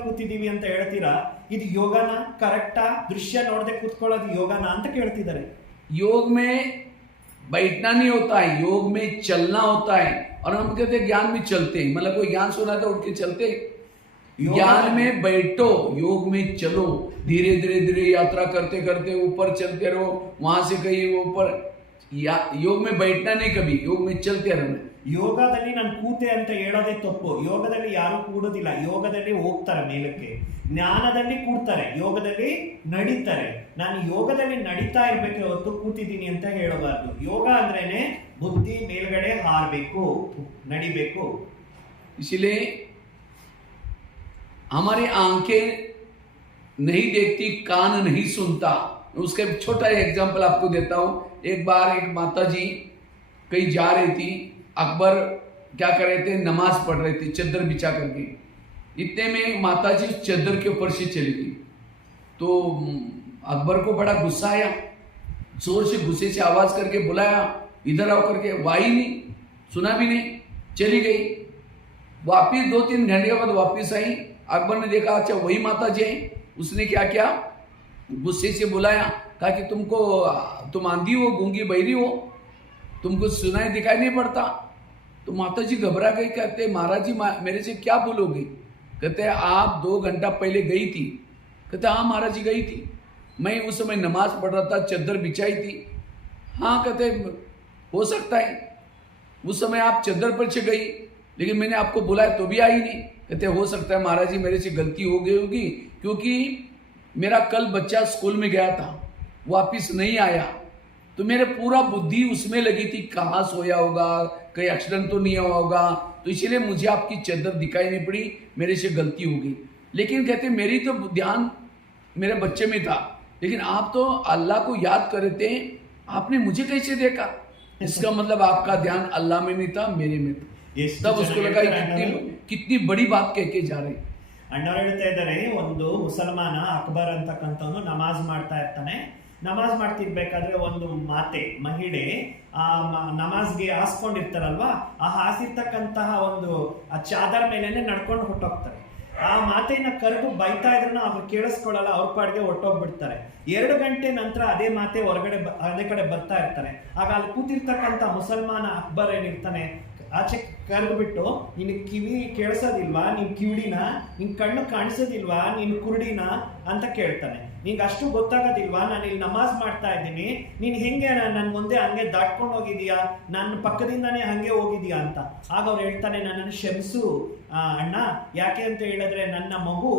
ಕೂತಿದೀವಿ ಅಂತ ಹೇಳ್ತೀರಾ, ಇದು ಯೋಗನ ಕರೆಕ್ಟಾ? ದೃಶ್ಯ ನೋಡದೆ ಕೂತ್ಕೊಳ್ಳೋದು ಯೋಗನ ಅಂತ ಕೇಳ್ತಿದ್ದಾರೆ. योग में बैठना नहीं होता है, योग में चलना होता है. और हम कहते हैं ज्ञान में चलते हैं, मतलब कोई ज्ञान सुना था उठ के चलते. ज्ञान में बैठो, योग में चलो, धीरे धीरे धीरे यात्रा करते करते ऊपर चलते रहो, वहां से कहीं ऊपर. योग में बैठना नहीं, कभी योग में चलते रहना. ಯೋಗದಲ್ಲಿ ನಾನು ಕೂತೆ ಅಂತ ಹೇಳೋದೇ ತಪ್ಪು. ಯೋಗದಲ್ಲಿ ಯಾರು ಕೂಡೋದಿಲ್ಲ, ಯೋಗದಲ್ಲಿ ಹೋಗ್ತಾರೆ ಮೇಲಕ್ಕೆ. ಜ್ಞಾನದಲ್ಲಿ ಕೂಡ್ತಾರೆ, ಯೋಗದಲ್ಲಿ ನಡೀತಾರೆ. ನಾನು ಯೋಗದಲ್ಲಿ ನಡೀತಾ ಇರ್ಬೇಕು ಹೊತ್ತು ಕೂತಿದ್ದೀನಿ ಅಂತ ಹೇಳಬಾರ್ದು. ಯೋಗ ಅಂದ್ರೇನೆ ಬುದ್ಧಿ ಮೇಲ್ಗಡೆ ಹಾರಬೇಕು, ನಡಿಬೇಕು. इसलिए हमारी आंखें नहीं देखती, कान नहीं सुनता। उसका एक छोटा एग्जाम्पल आपको देता हूं। एक बार एक माता जी कहीं जा रही थी, अकबर क्या कर रहे थे, नमाज पढ़ रहे थे चद्दर बिछा करके। इतने में माता जी उस चद्दर के ऊपर से चली गई। तो अकबर को बड़ा गुस्सा आया, जोर से गुस्से से आवाज करके बुलाया, इधर आओ करके। वो आई नहीं, सुना भी नहीं, चली गई। वापिस 2-3 घंटे के बाद वापिस आई। अकबर ने देखा अच्छा वही माता जी है। उसने क्या किया, गुस्से से बुलाया, कहा कि तुम आंधी हो, गूंगी बहरी हो, तुमको सुनाई दिखाई नहीं पड़ता। तो माता जी घबरा गई, कहते महाराज जी मेरे से क्या भूल हो गई? कहते आप 2 घंटा पहले गई थी। कहते हाँ महाराज जी गई थी, मैं उस समय नमाज पढ़ रहा था, चद्दर बिछाई थी। हाँ कहते हो सकता है उस समय आप चद्दर पर से गई, लेकिन मैंने आपको बुलाया तो भी आई नहीं। कहते हो सकता है महाराज जी मेरे से गलती हो गई होगी, क्योंकि मेरा कल बच्चा स्कूल में गया था, वापिस नहीं आया, तो मेरे पूरा बुद्धि उसमें लगी थी कहाँ सोया होगा, कहीं एक्सीडेंट तो नहीं हुआ होगा, तो इसीलिए मुझे आपकी चद्दर दिखाई नहीं पड़ी, मेरे से गलती हो गई। लेकिन कहते मेरी तो ध्यान मेरे बच्चे में था, लेकिन आप तो अल्लाह को याद कर रहे थे, आपने मुझे कैसे देखा? इसका मतलब आपका ध्यान अल्लाह में नहीं था, मेरे में था। तब उसको लगा कितनी बड़ी बात कह के जा रहे। ಅಣ್ಣವ್ರು ಹೇಳ್ತಾ ಇದ್ದಾರೆ, ಒಂದು ಮುಸಲ್ಮಾನ ಅಕ್ಬರ್ ಅಂತಕ್ಕಂಥವನು ನಮಾಜ್ ಮಾಡ್ತಾ ಇರ್ತಾನೆ. ನಮಾಜ್ ಮಾಡ್ತಿರ್ಬೇಕಾದ್ರೆ ಒಂದು ಮಹಿಳೆ ಆ ನಮಾಜ್ಗೆ ಹಾಸ್ಕೊಂಡಿರ್ತಾರಲ್ವಾ, ಆ ಹಾಸಿರ್ತಕ್ಕಂತಹ ಒಂದು ಆ ಚಾದರ್ ಮೇಲೆನೆ ನಡ್ಕೊಂಡು ಹೊಟ್ಟೋಗ್ತಾರೆ. ಆ ಮಾತೆಯನ್ನ ಕರೆದು ಬೈತಾ ಇದ್ರು ಅವ್ರು ಕೇಳಿಸ್ಕೊಳ್ಳಲ್ಲ, ಅವ್ರ ಪಾಡಿಗೆ ಹೊಟ್ಟೋಗ್ಬಿಡ್ತಾರೆ. 2 ಗಂಟೆ ನಂತರ ಅದೇ ಮಾತೆ ಹೊರಗಡೆ ಅದೇ ಕಡೆ ಬರ್ತಾ ಇರ್ತಾರೆ. ಆಗ ಅಲ್ಲಿ ಕೂತಿರ್ತಕ್ಕಂಥ ಮುಸಲ್ಮಾನ ಅಕ್ಬರ್ ಏನಿರ್ತಾನೆ ಆಚೆ ಕರೆದ್ಬಿಟ್ಟು, ನಿನ್ ಕಿವಿ ಕೇಳಿಸೋದಿಲ್ವಾ, ನೀನ್ ಕಿವಿಡಿನ, ನಿನ್ ಕಣ್ಣು ಕಾಣಿಸೋದಿಲ್ವಾ, ನೀನ್ ಕುರುಡಿನ ಅಂತ ಕೇಳ್ತಾನೆ. ನಿಂಗೆ ಅಷ್ಟು ಗೊತ್ತಾಗೋದಿಲ್ವಾ, ನಾನು ಇಲ್ಲಿ ನಮಾಜ್ ಮಾಡ್ತಾ ಇದ್ದೀನಿ, ನೀನ್ ಹೆಂಗೆ ನನ್ನ ಮುಂದೆ ಹಂಗೆ ದಾಟ್ಕೊಂಡು ಹೋಗಿದೀಯಾ, ನನ್ನ ಪಕ್ಕದಿಂದಾನೇ ಹಂಗೆ ಹೋಗಿದೀಯಾ ಅಂತ. ಆಗ ಅವ್ರು ಹೇಳ್ತಾನೆ, ನನ್ನನ್ನು ಕ್ಷಮಿಸು ಅಣ್ಣ, ಯಾಕೆ ಅಂತ ಹೇಳಿದ್ರೆ ನನ್ನ ಮಗು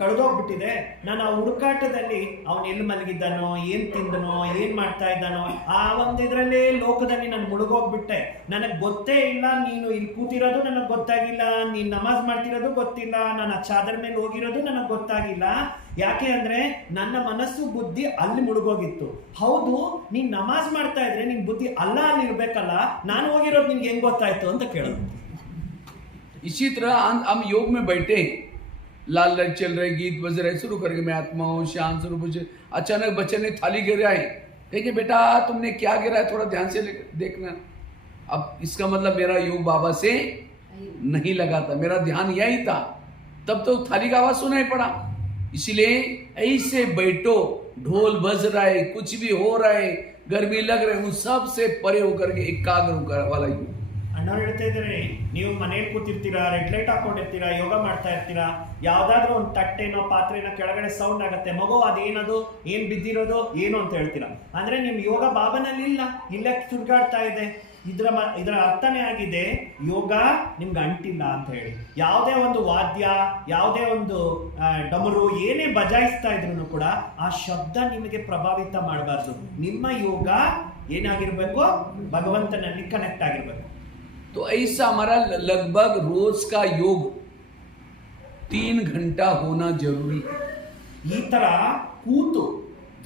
ಕಳೆದೋಗ್ಬಿಟ್ಟಿದೆ, ನಾನು ಆ ಹುಡುಕಾಟದಲ್ಲಿ ಅವನು ಎಲ್ಲಿ ಮಲಗಿದ್ದಾನೋ, ಏನ್ ತಿಂದನೋ, ಏನ್ ಮಾಡ್ತಾ ಇದ್ದಾನೋ, ಆ ಒಂದಿದ್ರಲ್ಲೇ ಲೋಕದಲ್ಲಿ ನಾನು ಮುಳುಗೋಗ್ಬಿಟ್ಟೆ, ನನಗೆ ಗೊತ್ತೇ ಇಲ್ಲ, ನೀನು ಇಲ್ಲಿ ಕೂತಿರೋದು ನನಗೆ ಗೊತ್ತಾಗಿಲ್ಲ, ನೀನ್ ನಮಾಜ್ ಮಾಡ್ತಿರೋದು ಗೊತ್ತಿಲ್ಲ, ನಾನು ಆ ಚಾದರ್ ಮೇಲೆ ಹೋಗಿರೋದು ನನಗೆ ಗೊತ್ತಾಗಿಲ್ಲ. ಯಾಕೆ ಅಂದ್ರೆ ನನ್ನ ಮನಸ್ಸು ಬುದ್ಧಿ ಅಲ್ಲಿ ಮುಳುಗೋಗಿತ್ತು. ಹೌದು, ನೀನ್ ನಮಾಜ್ ಮಾಡ್ತಾ ಇದ್ರೆ ನಿನ್ ಬುದ್ಧಿ ಅಲ್ಲ ಅಲ್ಲಿ ಇರ್ಬೇಕಲ್ಲ, ನಾನು ಹೋಗಿರೋದು ನಿನ್ಗೆ ಹೆಂಗ್ ಗೊತ್ತಾಯ್ತು ಅಂತ ಕೇಳೋದು. इसी तरह हम योग में बैठे, लाल लाइट चल रहे, गीत बज रहे, शुरू करके मैं आत्मा हूँ शांत स्वरूप। अचानक बच्चे ने थाली गिराई, कहे बेटा तुमने क्या गिराया, थोड़ा ध्यान से देखना। अब इसका मतलब मेरा योग बाबा से नहीं लगा था, मेरा ध्यान यही था, तब तो थाली का आवाज सुनाई पड़ा। इसलिए ऐसे बैठो, ढोल बज रहा है, कुछ भी हो रहा है, गर्मी लग रही है, उन सब से परे होकर के एकाग्र वाला योग। ಅಣ್ಣವ್ರು ಹೇಳ್ತಾ ಇದ್ದಾರೆ, ನೀವು ಮನೇಲಿ ಕೂತಿರ್ತೀರಾ, ರೆಡ್ ಲೈಟ್ ಹಾಕೊಂಡಿರ್ತೀರಾ, ಯೋಗ ಮಾಡ್ತಾ ಇರ್ತೀರಾ, ಯಾವ್ದಾದ್ರು ಒಂದು ತಟ್ಟೆನೋ ಪಾತ್ರೆನೋ ಕೆಳಗಡೆ ಸೌಂಡ್ ಆಗುತ್ತೆ, ಮಗು ಅದೇನದು, ಏನ್ ಬಿದ್ದಿರೋದು ಏನು ಅಂತ ಹೇಳ್ತೀರಾ. ಅಂದ್ರೆ ನಿಮ್ ಯೋಗ ಬಾಬನಲ್ಲಿ ಇಲ್ಲ, ಇಲ್ಲೇ ಸುಡ್ಗಾಡ್ತಾ ಇದೆ. ಇದರ ಅರ್ಥನೇ ಆಗಿದೆ, ಯೋಗ ನಿಮ್ಗೆ ಅಂಟಿಲ್ಲ ಅಂತ ಹೇಳಿ. ಯಾವುದೇ ಒಂದು ವಾದ್ಯ, ಯಾವುದೇ ಒಂದು ಡಮರು ಏನೇ ಬಜಾಯಿಸ್ತಾ ಇದ್ರು ಕೂಡ ಆ ಶಬ್ದ ನಿಮಗೆ ಪ್ರಭಾವಿತ ಮಾಡಬಾರ್ದು. ನಿಮ್ಮ ಯೋಗ ಏನಾಗಿರ್ಬೇಕು, ಭಗವಂತನಲ್ಲಿ ಕನೆಕ್ಟ್ ಆಗಿರ್ಬೇಕು. तो ऐसा हमारा लगभग रोज का योग 3 घंटा होना जरूरी। ಈ ತರ ಕೂತು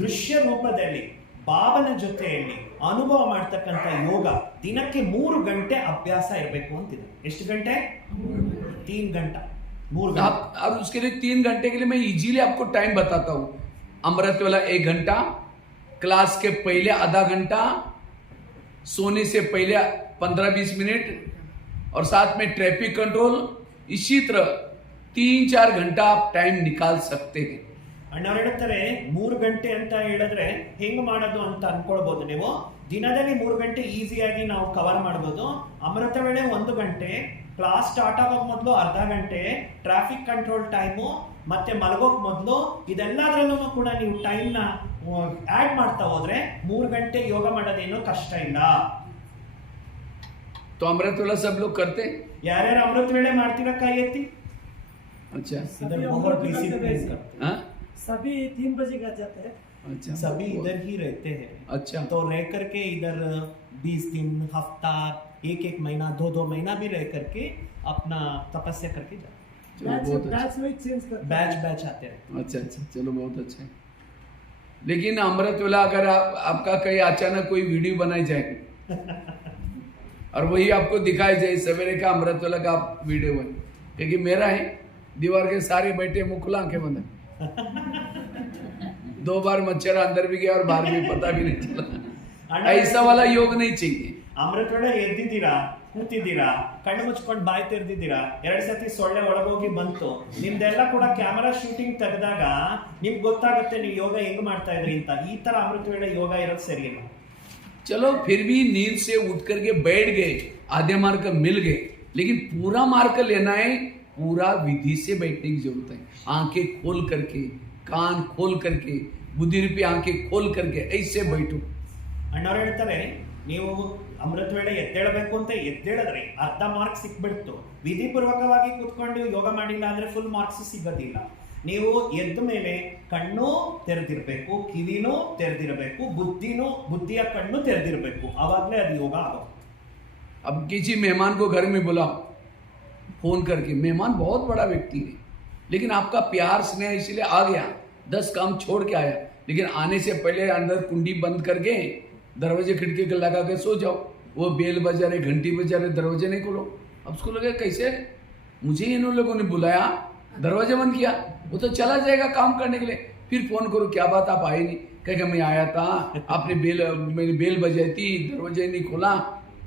ದೃಶ್ಯ ರೂಪದಲ್ಲಿ ಬಾಬನ ಜೊತೆಯಲ್ಲಿ ಅನುಭವ ಮಾಡ್ತಕ್ಕಂಥ ಯೋಗ ದಿನಕ್ಕೆ 3 ಗಂಟೆ ಅಭ್ಯಾಸ ಇರಬೇಕು ಅಂತಿದೆ. ಎಷ್ಟು ಗಂಟೆ? 3 घंटा 3 घंटा। और उसके लिए 3 घंटे के लिए मैं इजीली आपको टाइम बताता हूँ। अमृत वाला 1 घंटा, क्लास के पहले आधा घंटा, सोने से पहले 15-20 मिनट, और साथ में ट्रैफिक कंट्रोल। इसी तरह 3-4 घंटा आप टाइम निकाल सकते हैं। ಅಣ್ಣವ್ರು ಹೇಳ್ತಾರೆ 3 ಗಂಟೆ ಅಂತ ಹೇಳಿದ್ರೆ ಹೆಂಗ್ ಮಾಡೋದು ಅಂತ ಅನ್ಕೊಳ್ಬಹುದು ನೀವು. ದಿನದಲ್ಲಿ 3 ಗಂಟೆ ಈಸಿಯಾಗಿ ನಾವು ಕವರ್ ಮಾಡಬಹುದು. ಅಮೃತ ವೇಳೆ 1 ಗಂಟೆ, ಕ್ಲಾಸ್ ಸ್ಟಾರ್ಟ್ ಆಗೋಕ್ ಮೊದಲು ಅರ್ಧ ಗಂಟೆ, ಟ್ರಾಫಿಕ್ ಕಂಟ್ರೋಲ್ ಟೈಮು, ಮತ್ತೆ ಮಲಗೋಕ್ ಮೊದಲು, ಇದೆಲ್ಲದ್ರಲ್ಲೂ ಕೂಡ ನೀವು ಟೈಮ್ ನ ಆಡ್ ಮಾಡ್ತಾ ಹೋದ್ರೆ 3 ಗಂಟೆ ಯೋಗ ಮಾಡೋದೇನು ಕಷ್ಟ ಇಲ್ಲ. तो अमृत वाला सब लोग करते? ಯಾರ್ಯಾರು ಅಮೃತ ವೇಳೆ ಮಾಡ್ತೀರಾ ಕೈ ಎತ್ತಿ. अच्छा, इधर बहुत डिसिप्लिन करते हैं, सभी 3 बजे का जाते हैं। अच्छा, सभी इधर ही रहते हैं। अच्छा, तो रह करके इधर 20 दिन, हफ्ता, 1-1 महीना, 2-2 महीना भी रह करके अपना तपस्या करके जाते। चलो बहुत अच्छा, बैच में चेंज करते बैच बैच आते हैं। अच्छा अच्छा, चलो बहुत अच्छा है। लेकिन अमृतवेला अगर आपका कहीं अचानक कोई वीडियो बनाई जाए और वही आपको दिखाई जाए सवेरे का अमृतवेला का वीडियो बने, क्योंकि मेरा है दीवार के सारे बैठे मुंह खुला आंखें बंद, 2 बार मच्छर अंदर भी गया और बाहर भी पता भी नहीं चला। ऐसा वाला योग नहीं चाहिए। ಅಮೃತ ವೇಳೆ ಎದ್ದಿದ್ದೀರಾ, ಕೂತಿದ್ದೀರಾ, ಕಣ್ಣು ಮುಚ್ಕೊಂಡು ಬಾಯಿ ತೆರೆದಿದ್ದೀರಾ, 2 ಸತಿ ಸೊಳ್ಳೆ ಒಳಗೋಗಿ ಬಂತು, ನಿಮ್ದೆಲ್ಲ ಕೂಡ ಕ್ಯಾಮೆರಾ ಶೂಟಿಂಗ್ ತೆಗೆದಾಗ ನಿಮ್ಗೆ ಗೊತ್ತಾಗುತ್ತೆ ನೀವು ಯೋಗ ಹೆಂಗ್ ಮಾಡ್ತಾ ಇದ್ರಿ ಅಂತ। ಈ ತರ ಅಮೃತ ವೇಳೆ ಯೋಗ ಇರೋದು ಸರಿಯಿಲ್ಲ। चलो फिर भी नींद से उठ करके बैठ गए, आधे मार्क मिल गए, लेकिन पूरा मार्क लेना है, पूरा विधि से बैठने की जरूरत है। आंखें खोल करके, कान खोल करके, बुद्धि रूपी आंखें खोल करके ऐसे बैठो। ಅಣ್ಣವ್ರು ಹೇಳ್ತಾರೆ ನೀವು ಅಮೃತ ವೇಳೆ ಎದ್ದೇಳಬೇಕು ಅಂತ ಎದ್ದೇಳಿದ್ರೆ ಅರ್ಧ ಮಾರ್ಕ್ ಸಿಕ್ಬಿಡ್ತು, ವಿಧಿಪೂರ್ವಕವಾಗಿ ಕೂತ್ಕೊಂಡು ಯೋಗ ಮಾಡಿಲ್ಲ ಅಂದ್ರೆ ಫುಲ್ ಮಾರ್ಕ್ಸ್ ಸಿಗೋದಿಲ್ಲ। ನೀವು ಎದ್ದ ಮೇಲೆ ಕಣ್ಣು ತೆರೆದಿರ್ಬೇಕು, ಕಿವಿನೂ ತೆರೆದಿರಬೇಕು, ಬುದ್ಧಿಯ ಕಣ್ಣು ತೆರೆದಿರಬೇಕು, ಆವಾಗಲೇ ಅದು ಯೋಗ ಆಗೋದು। अब किसी मेहमान को घर में बुलाओ फोन करके, मेहमान बहुत बड़ा व्यक्ति है, लेकिन आपका प्यार स्नेह इसलिए आ गया, 10 काम छोड़ के आया, लेकिन आने से पहले अंदर कुंडी बंद करके दरवाजे खिड़की के लगा के सो जाओ। वो बेल बजा रहे, घंटी बजा रहे, दरवाजे नहीं खोलो। अब उसको लगे कैसे मुझे इन लोगों ने बुलाया, दरवाजे बंद किया, वो तो चला जाएगा काम करने के लिए। फिर फोन करो क्या बात आप आए नहीं, कहेगा मैं आया था, आपने मैंने बेल बजाई थी, दरवाजे नहीं खोला,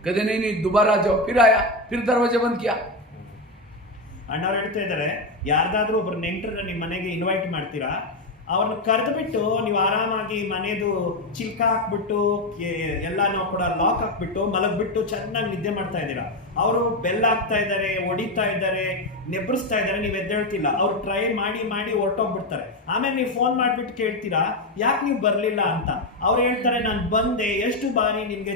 कहते नहीं दोबारा जाओ, फिर आया, फिर दरवाजे बंद किया। ಅಣ್ಣವ್ರು ಹೇಳ್ತಾ ಇದ್ದಾರೆ ಯಾರ್ದಾದ್ರೂ ಒಬ್ರು ನೆಂಟರನ್ನ ನಿಮ್ಮ ಮನೆಗೆ ಇನ್ವೈಟ್ ಮಾಡ್ತೀರಾ, ಅವ್ರನ್ನ ಕರೆದು ಬಿಟ್ಟು ನೀವು ಆರಾಮಾಗಿ ಮನೆದು ಚಿಲ್ಕ ಹಾಕ್ಬಿಟ್ಟು ಎಲ್ಲಾನು ಕೂಡ ಲಾಕ್ ಹಾಕ್ಬಿಟ್ಟು ಮಲಗ್ಬಿಟ್ಟು ಚೆನ್ನಾಗಿ ನಿದ್ದೆ ಮಾಡ್ತಾ ಇದ್ದೀರಾ, ಅವರು ಬೆಲ್ಲ ಹಾಕ್ತಾ ಇದ್ದಾರೆ, ಹೊಡಿತಾ ಇದ್ದಾರೆ, ನೆಬ್ರಿಸ್ತಾ ಇದ್ದಾರೆ, ನೀವು ಎದ್ದೇಳ್ತಿಲ್ಲ, ಅವ್ರು ಟ್ರೈ ಮಾಡಿ ಮಾಡಿ ಹೊರಟೋಗ್ಬಿಡ್ತಾರೆ। ಆಮೇಲೆ ನೀವು ಫೋನ್ ಮಾಡ್ಬಿಟ್ಟು ಕೇಳ್ತೀರಾ ಯಾಕೆ ನೀವು ಬರ್ಲಿಲ್ಲ ಅಂತ, ಅವ್ರು ಹೇಳ್ತಾರೆ ನಾನು ಬಂದೆ, ಎಷ್ಟು ಬಾರಿ ನಿಮ್ಗೆ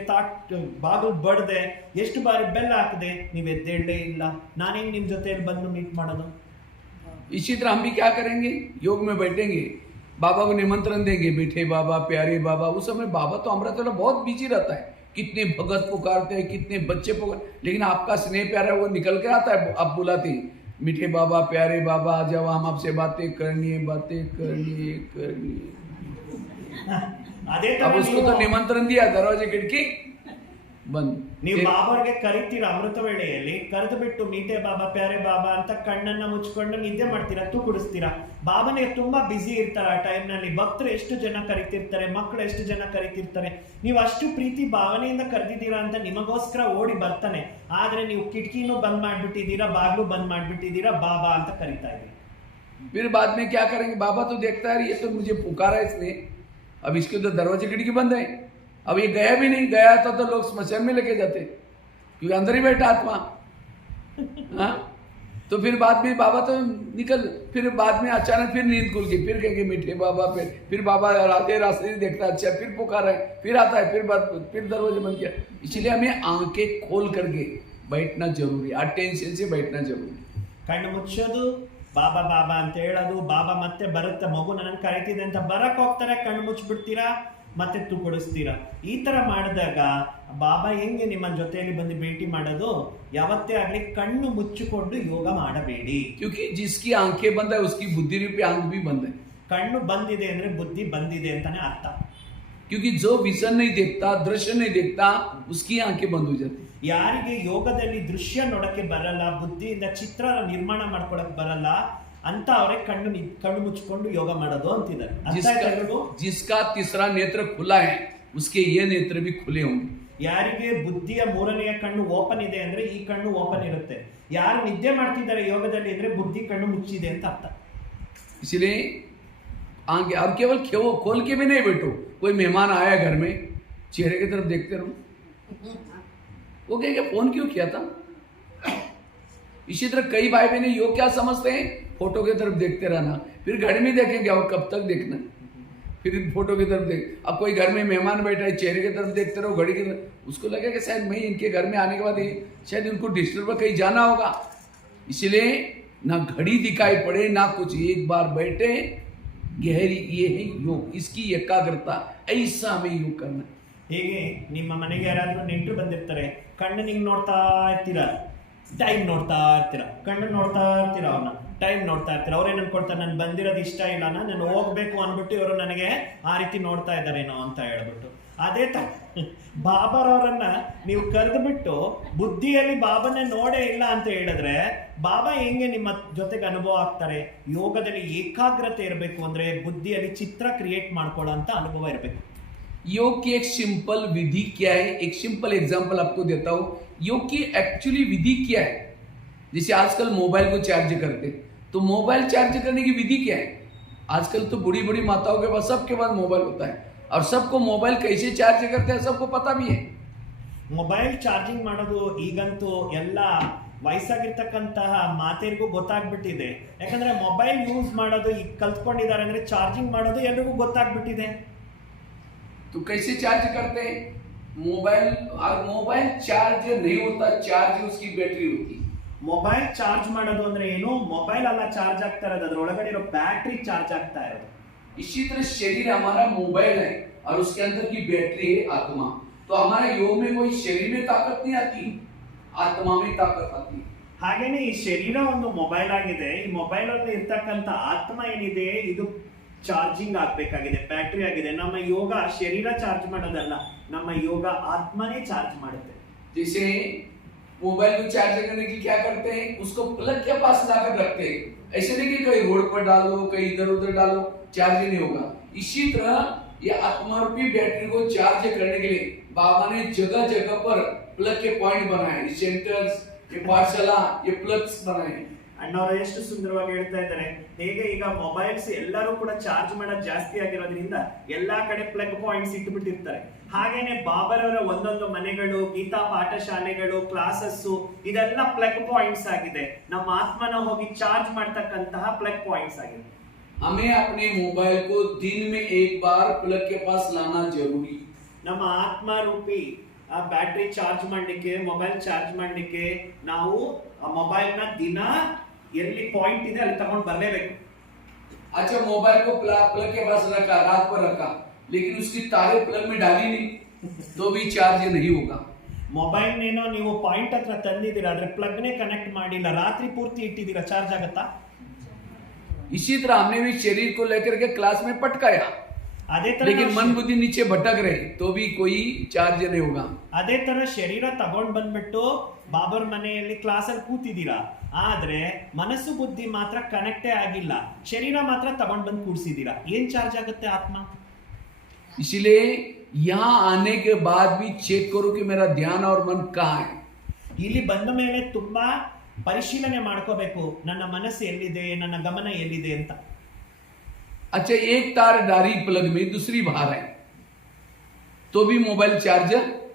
ಬಾಗಿಲು ಬಡ್ದೆ, ಎಷ್ಟು ಬಾರಿ ಬೆಲ್ಲ ಹಾಕಿದೆ, ನೀವು ಎದ್ದೇಳಲೇ ಇಲ್ಲ, ನಾನೇನು ನಿಮ್ ಜೊತೆಯಲ್ಲಿ ಬಂದು ಮೀಟ್ ಮಾಡೋದು। इसी तरह हम भी क्या करेंगे, योग में बैठेंगे, बाबा को निमंत्रण देंगे, बैठे बाबा, प्यारे बाबा। उस समय बाबा तो अमृतवेला बहुत बिजी रहता है, कितने भगत पुकारते हैं, कितने बच्चे पुकार, लेकिन आपका स्नेह प्यारा वो निकल के आता है, आप बुलाते हैं मीठे बाबा, प्यारे बाबा, जब हम आपसे बातें करनी है। अब उसको तो निमंत्रण दिया, दरवाजे खिड़की बंद। ನೀವು ಬಾಬಾಗೆ ಕರಿತೀರಾ ಅಮೃತ ವೇಳೆಯಲ್ಲಿ, ಕರೆದು ಬಿಟ್ಟು ಮೀಟೆ ಬಾಬಾ, ಪ್ಯಾರೆ ಬಾಬಾ ಅಂತ ಕಣ್ಣನ್ನ ಮುಚ್ಕೊಂಡು ನಿದ್ದೆ ಮಾಡ್ತೀರಾ, ಕುಡಿಸ್ತೀರಾ। ಬಾಬನಿಗೆ ತುಂಬಾ ಬ್ಯುಸಿ ಇರ್ತಾರೆ ಆ ಟೈಮ್ ನಲ್ಲಿ, ಭಕ್ತರು ಎಷ್ಟು ಜನ ಕರಿತಿರ್ತಾರೆ, ಮಕ್ಕಳು ಎಷ್ಟು ಜನ ಕರಿತಿರ್ತಾರೆ, ನೀವು ಅಷ್ಟು ಪ್ರೀತಿ ಭಾವನೆಯಿಂದ ಕರೆದಿದ್ದೀರಾ ಅಂತ ನಿಮಗೋಸ್ಕರ ಓಡಿ ಬರ್ತಾನೆ, ಆದ್ರೆ ನೀವು ಕಿಟಕಿನೂ ಬಂದ್ ಮಾಡ್ಬಿಟ್ಟಿದ್ದೀರಾ, ಬಾಗ್ಲು ಬಂದ್ ಮಾಡ್ಬಿಟ್ಟಿದ್ದೀರಾ, ಬಾಬಾ ಅಂತ ಕರಿತಾ ಇದ್ದೀರಾ। फिर बाद में क्या करेंगे, बाबा तो देखता है ये तो मुझे पुकारा इसने, अब इसके तो दरवाजे खिड़की बंद है, अब ये गया भी नहीं, गया तो लोग स्मशान में लेके जाते, क्योंकि अंदर ही बैठा आत्मा। हाँ, तो फिर बाद में बाबा तो निकल, फिर बाद में अचानक फिर नींद खुल गई, फिर कहेंगे मीठे बाबा, फिर बाबा रास्ते देखता, अच्छा फिर पुकार है, फिर आता है, फिर दरवाजे बंद किया। इसलिए हमें आंखें खोल करके बैठना जरूरी, अटेंशन से बैठना जरूरी। ಕಣ್ಣು ಮುಚ್ಚೋದು, ಬಾಬಾ ಬಾಬಾ ಅಂತ ಹೇಳೋದು, ಬಾಬಾ ಮತ್ತೆ ಬರುತ್ತೆ, ಮಗು ನನ್ನ ಕರಿತಿದೆ ಅಂತ ಬರಕ್ ಹೋಗ್ತಾರೆ, ಕಣ್ಣು ಮುಚ್ಚಿಬಿಡ್ತೀರಾ, ಮತ್ತೆ ಕೊಡಿಸ್ತೀರಾ। ಈ ತರ ಮಾಡಿದಾಗ ಬಾಬಾ ಹೆಂಗೆ ನಿಮ್ಮ ಜೊತೆಯಲ್ಲಿ ಬಂದು ಭೇಟಿ ಮಾಡೋದು, ಯಾವತ್ತೇ ಆಗ್ಲಿ ಕಣ್ಣು ಮುಚ್ಚಿಕೊಂಡು ಯೋಗ ಮಾಡಬೇಡಿ। क्योंकि जिसकी आंखें बंद है उसकी बुद्धि रूपी आंख भी बंद है। ಕಣ್ಣು ಬಂದಿದೆ ಅಂದ್ರೆ ಬುದ್ಧಿ ಬಂದಿದೆ ಅಂತಾನೆ ಅರ್ಥ। क्योंकि जो विजन नहीं देखता, दृश्य नहीं देखता, उसकी आंखें बंद हो जाती। ಯಾರಿಗೆ ಯೋಗದಲ್ಲಿ ದೃಶ್ಯ ನೋಡಕ್ಕೆ ಬರಲ್ಲ, ಬುದ್ಧಿಯಿಂದ ಚಿತ್ರ ನಿರ್ಮಾಣ ಮಾಡ್ಕೊಳಕ್ ಬರಲ್ಲ ಅಂತ ಅವರೇ ಕಣ್ಣು ಮುಚ್ಚಿಕೊಂಡು ಯೋಗ ಮಾಡೋದು ಅಂತಿದ್ದಾರೆ। जिसका तीसरा नेत्र खुला है उसके ये नेत्र भी खुले होंगे। ಯಾರಿಗೆ ಬುದ್ಧಿಯ ಮೂರನೆಯ ಕಣ್ಣು ಓಪನ್ ಇದೆ ಅಂದ್ರೆ ಈ ಕಣ್ಣು ಓಪನ್ ಇರುತ್ತೆ, ಯಾರು ನಿದ್ದೆ ಮಾಡ್ತಿದ್ದಾರೆ ಯೋಗದಲ್ಲಿ ಅಂದ್ರೆ ಬುದ್ಧಿ ಕಣ್ಣು ಮುಚ್ಚಿದೆ ಅಂತ ಅರ್ಥ। इसलिए आगे अब केवल खोल के भी नहीं बैठो, कोई मेहमान आया घर में, चेहरे की तरफ देखते रहो, वो कहेंगे फोन क्यों किया था। इसी तरह कई भाई बहन योग क्या समझते हैं, फोटो की तरफ देखते रहना, फिर घड़ी में देखेंगे और कब तक देखना, फिर फोटो की तरफ देख। अब कोई घर में मेहमान बैठा है, चेहरे की तरफ देखते रहो, घड़ी की तरफ, उसको लगेगा शायद मैं इनके घर में आने के बाद शायद इनको डिस्टर्ब कहीं जाना होगा। इसलिए ना घड़ी दिखाई पड़े ना कुछ, एक बार बैठे गहरी, ये है योग, इसकी एकाग्रता, ऐसा हमें योग करना है। ಹೇಗೆ ನಿಮ್ಮ ಮನೆಗೆ ಯಾರಾದ್ರೂ ನೆಂಟರು ಬಂದಿರ್ತಾರೆ, ಕಣ್ಣು ಹಿಂಗ್ ನೋಡ್ತಾ ಇರ್ತೀರಾ, ಟೈಮ್ ನೋಡ್ತಾ ಇರ್ತೀರ, ಕಣ್ಣು ನೋಡ್ತಾ ಇರ್ತೀರ, ಅವ್ರನ್ನ ಟೈಮ್ ನೋಡ್ತಾ ಇರ್ತೀರ. ಅವ್ರೇನು ಅನ್ಕೊಡ್ತಾರೆ, ನಾನು ಬಂದಿರೋದು ಇಷ್ಟ ಇಲ್ಲ, ನಾನು ಹೋಗ್ಬೇಕು ಅಂದ್ಬಿಟ್ಟು ಇವರು ನನಗೆ ಆ ರೀತಿ ನೋಡ್ತಾ ಇದ್ದಾರೇನೋ ಅಂತ ಹೇಳ್ಬಿಟ್ಟು. ಅದೇ ಬಾಬಾರವರನ್ನ ನೀವು ಕರೆದುಬಿಟ್ಟು ಬುದ್ಧಿಯಲ್ಲಿ ಬಾಬಾನೇ ನೋಡೇ ಇಲ್ಲ ಅಂತ ಹೇಳಿದ್ರೆ ಬಾಬಾ ಹೆಂಗೆ ನಿಮ್ಮ ಜೊತೆಗೆ ಅನುಭವ ಆಗ್ತಾರೆ? ಯೋಗದಲ್ಲಿ ಏಕಾಗ್ರತೆ ಇರಬೇಕು ಅಂದ್ರೆ ಬುದ್ಧಿಯಲ್ಲಿ ಚಿತ್ರ ಕ್ರಿಯೇಟ್ ಮಾಡ್ಕೊಳ್ಳೋ ಅಂತ ಅನುಭವ ಇರಬೇಕು. योग की एक सिंपल विधि क्या है, एक सिंपल एग्जांपल आपको देता हूं. योग की एक्चुअली विधि क्या है? जैसे आजकल मोबाइल को चार्ज करते, तो मोबाइल चार्ज करने की विधि क्या है? आजकल तो बड़ी बड़ी माताओं के पास, सबके पास मोबाइल होता है और सबको मोबाइल कैसे चार्ज करते हैं सबको पता भी है. ಮೊಬೈಲ್ ಚಾರ್ಜಿಂಗ್ ಮಾಡೋದು ಈಗಂತೂ ಎಲ್ಲ ವಯಸ್ಸಾಗಿರ್ತಕ್ಕಂತಹ ಮಾತೆಯರಿಗೂ ಗೊತ್ತಾಗ್ಬಿಟ್ಟಿದೆ. ಯಾಕಂದ್ರೆ ಮೊಬೈಲ್ ಯೂಸ್ ಮಾಡೋದು ಈಗ ಕಲ್ತ್ಕೊಂಡಿದ್ದಾರೆ ಅಂದ್ರೆ ಚಾರ್ಜಿಂಗ್ ಮಾಡೋದು ಎಲ್ರಿಗೂ ಗೊತ್ತಾಗ್ಬಿಟ್ಟಿದೆ. तो कैसे चार्ज करते हैं? मोबाइल, और मोबाइल चार्ज नहीं होता, चार्ज उसकी बैटरी होती है. ಮೊಬೈಲ್ ಚಾರ್ಜ್ ಮಾಡೋದು ಅಂದ್ರೆ ಏನು? ಮೊಬೈಲ್ ಅಲ್ಲ ಚಾರ್ಜ್ ಆಗ್ತಾ ಇರೋದು, ಅದ್ರ ಒಳಗಡೆ ಇರೋ ಬ್ಯಾಟ್ರಿ ಚಾರ್ಜ್ ಆಗ್ತಾ ಇರೋದು. इसी तरह शरीर हमारा मोबाइल है और उसके अंदर की बैटरी है आत्मा. तो हमारे योग में कोई शरीर में ताकत नहीं आती, आत्मा में ताकत आती है. ಹಾಗೇನೆ ಈ ಶರೀರ ಒಂದು ಮೊಬೈಲ್ ಆಗಿದೆ, ಈ ಮೊಬೈಲ್ ಅಲ್ಲಿ ಇರ್ತಕ್ಕಂಥ ಆತ್ಮ ಏನಿದೆ ಇದು ಚಾರ್ಜಿಂಗ್ ಆಗ್ಬೇಕಾಗಿದೆ, ಬ್ಯಾಟ್ರಿ ಆಗಿದೆ. ನಮ್ಮ ಯೋಗ ಶರೀರ ಚಾರ್ಜ್ ಮಾಡೋದಲ್ಲ, ನಮ್ಮ ಯೋಗ ಆತ್ಮನೇ ಚಾರ್ಜ್ ಮಾಡುತ್ತೆ. जैसे मोबाइल को चार्ज करने के क्या करते हैं, उसको प्लग के पास लाकर रखते हैं. ऐसे नहीं कि कहीं रोड पर डालो, कहीं इधर उधर डालो, चार्ज नहीं होगा. इसी तरह ये आत्मा रूपी बैटरी को चार्ज करने के लिए बाबा ने जगह जगह पर प्लग के पॉइंट बनाए, सेंटर्स, ये पाठशाला, ये प्लग्स बनाए. ಅಣ್ಣವರು ಎಷ್ಟು ಸುಂದರವಾಗಿ ಹೇಳ್ತಾ ಇದ್ದಾರೆ, ಹೇಗೆ ಈಗ ಮೊಬೈಲ್ಸ್ ಎಲ್ಲರೂ ಕೂಡ ಚಾರ್ಜ್ ಮಾಡೋದು ಜಾಸ್ತಿ ಆಗಿರೋದ್ರಿಂದ ಎಲ್ಲಾ ಕಡೆ ಪ್ಲಗ್ ಪಾಯಿಂಟ್ಸ್ ಇಟ್ಬಿಟ್ಟಿರ್ತಾರೆ. ಹಾಗೇನೆ ಬಾಬರವರ ಒಂದೊಂದು ಮನೆಗಳು, ಗೀತಾ ಪಾಠಶಾಲೆಗಳು, ಕ್ಲಾಸಸ್ ಇದೆಲ್ಲ ಪ್ಲಗ್ ಪಾಯಿಂಟ್ಸ್ ಆಗಿದೆ. ನಮ್ಮ ಆತ್ಮನ ಹೋಗಿ ಚಾರ್ಜ್ ಮಾಡ್ತಕ್ಕಂತಹ ಪ್ಲಗ್ ಪಾಯಿಂಟ್ಸ್ ಆಗಿದೆ. हमें अपने मोबाइल को दिन में एक बार प्लग के पास लाना जरूरी. ನಮ್ಮ ಆತ್ಮ ರೂಪಿ ಆ ಬ್ಯಾಟ್ರಿ ಚಾರ್ಜ್ ಮಾಡ್ಲಿಕ್ಕೆ, ಮೊಬೈಲ್ ಚಾರ್ಜ್ ಮಾಡ್ಲಿಕ್ಕೆ ನಾವು ಆ ಮೊಬೈಲ್ ನ ದಿನ ಎಲ್ಲಿ ಪಾಯಿಂಟ್ ಇದೆ ಅಲ್ಲಿ ತಗೊಂಡು ಬರಲೇಬೇಕು. अच्छा, मोबाइल को प्लग के पास रखा, रात पर रखा, लेकिन उसकी तारे प्लग में डाली नहीं, तो भी चार्ज नहीं होगा. ಮೊಬೈಲ್ ನೇನೋ ನೀವು ಪಾಯಿಂಟ್ ಹತ್ರ ತಂದಿದ್ದೀರಾ, ಆದ್ರೆ ಪ್ಲಗ್ ನೇ ಕನೆಕ್ಟ್ ಮಾಡಿಲ್ಲ, ರಾತ್ರಿ ಪೂರ್ತಿ ಇಟ್ಟಿದ್ದೀರಾ, ಚಾರ್ಜ್ ಆಗತ್ತಾ? इसी तरह हमने भी शरीर को लेकर के क्लास में पटकाया, ಅದೇ ತರ लेकिन मन बुद्धि नीचे भटक रहे, तो भी कोई चार्ज नहीं होगा. ಅದೇ ತರ ಶರೀರ ತಗೊಂಡ್ ಬಂದ್ಬಿಟ್ಟು ಬಾಬರ್ ಮನೆಯಲ್ಲಿ ಕ್ಲಾಸ್ ಅಲ್ಲಿ ಕೂತಿದ್ದೀರಾ, ಆದ್ರೆ ಮನಸ್ಸು ಬುದ್ಧಿ ಮಾತ್ರ ಕನೆಕ್ಟೇ ಆಗಿಲ್ಲ, ಶರೀರ ಮಾತ್ರ ತಗೊಂಡ್ ಬಂದು ಕೂಡ್ಸಿದ್ದೀರಾ, ಏನ್ ಚಾರ್ಜ್ ಆಗುತ್ತೆ ಆತ್ಮ? इसलिए यहाँ आने के बाद भी चेक करो कि मेरा ध्यान और मन कहाँ है. ಇಲ್ಲಿ ಬಂದ ಮೇಲೆ ತುಂಬಾ ಪರಿಶೀಲನೆ ಮಾಡ್ಕೋಬೇಕು, ನನ್ನ ಮನಸ್ಸು ಎಲ್ಲಿದೆ, ನನ್ನ ಗಮನ ಎಲ್ಲಿದೆ ಅಂತ. अच्छा, एक तार डाली प्लग में, दूसरी बाहर है, तो भी मोबाइल चार्ज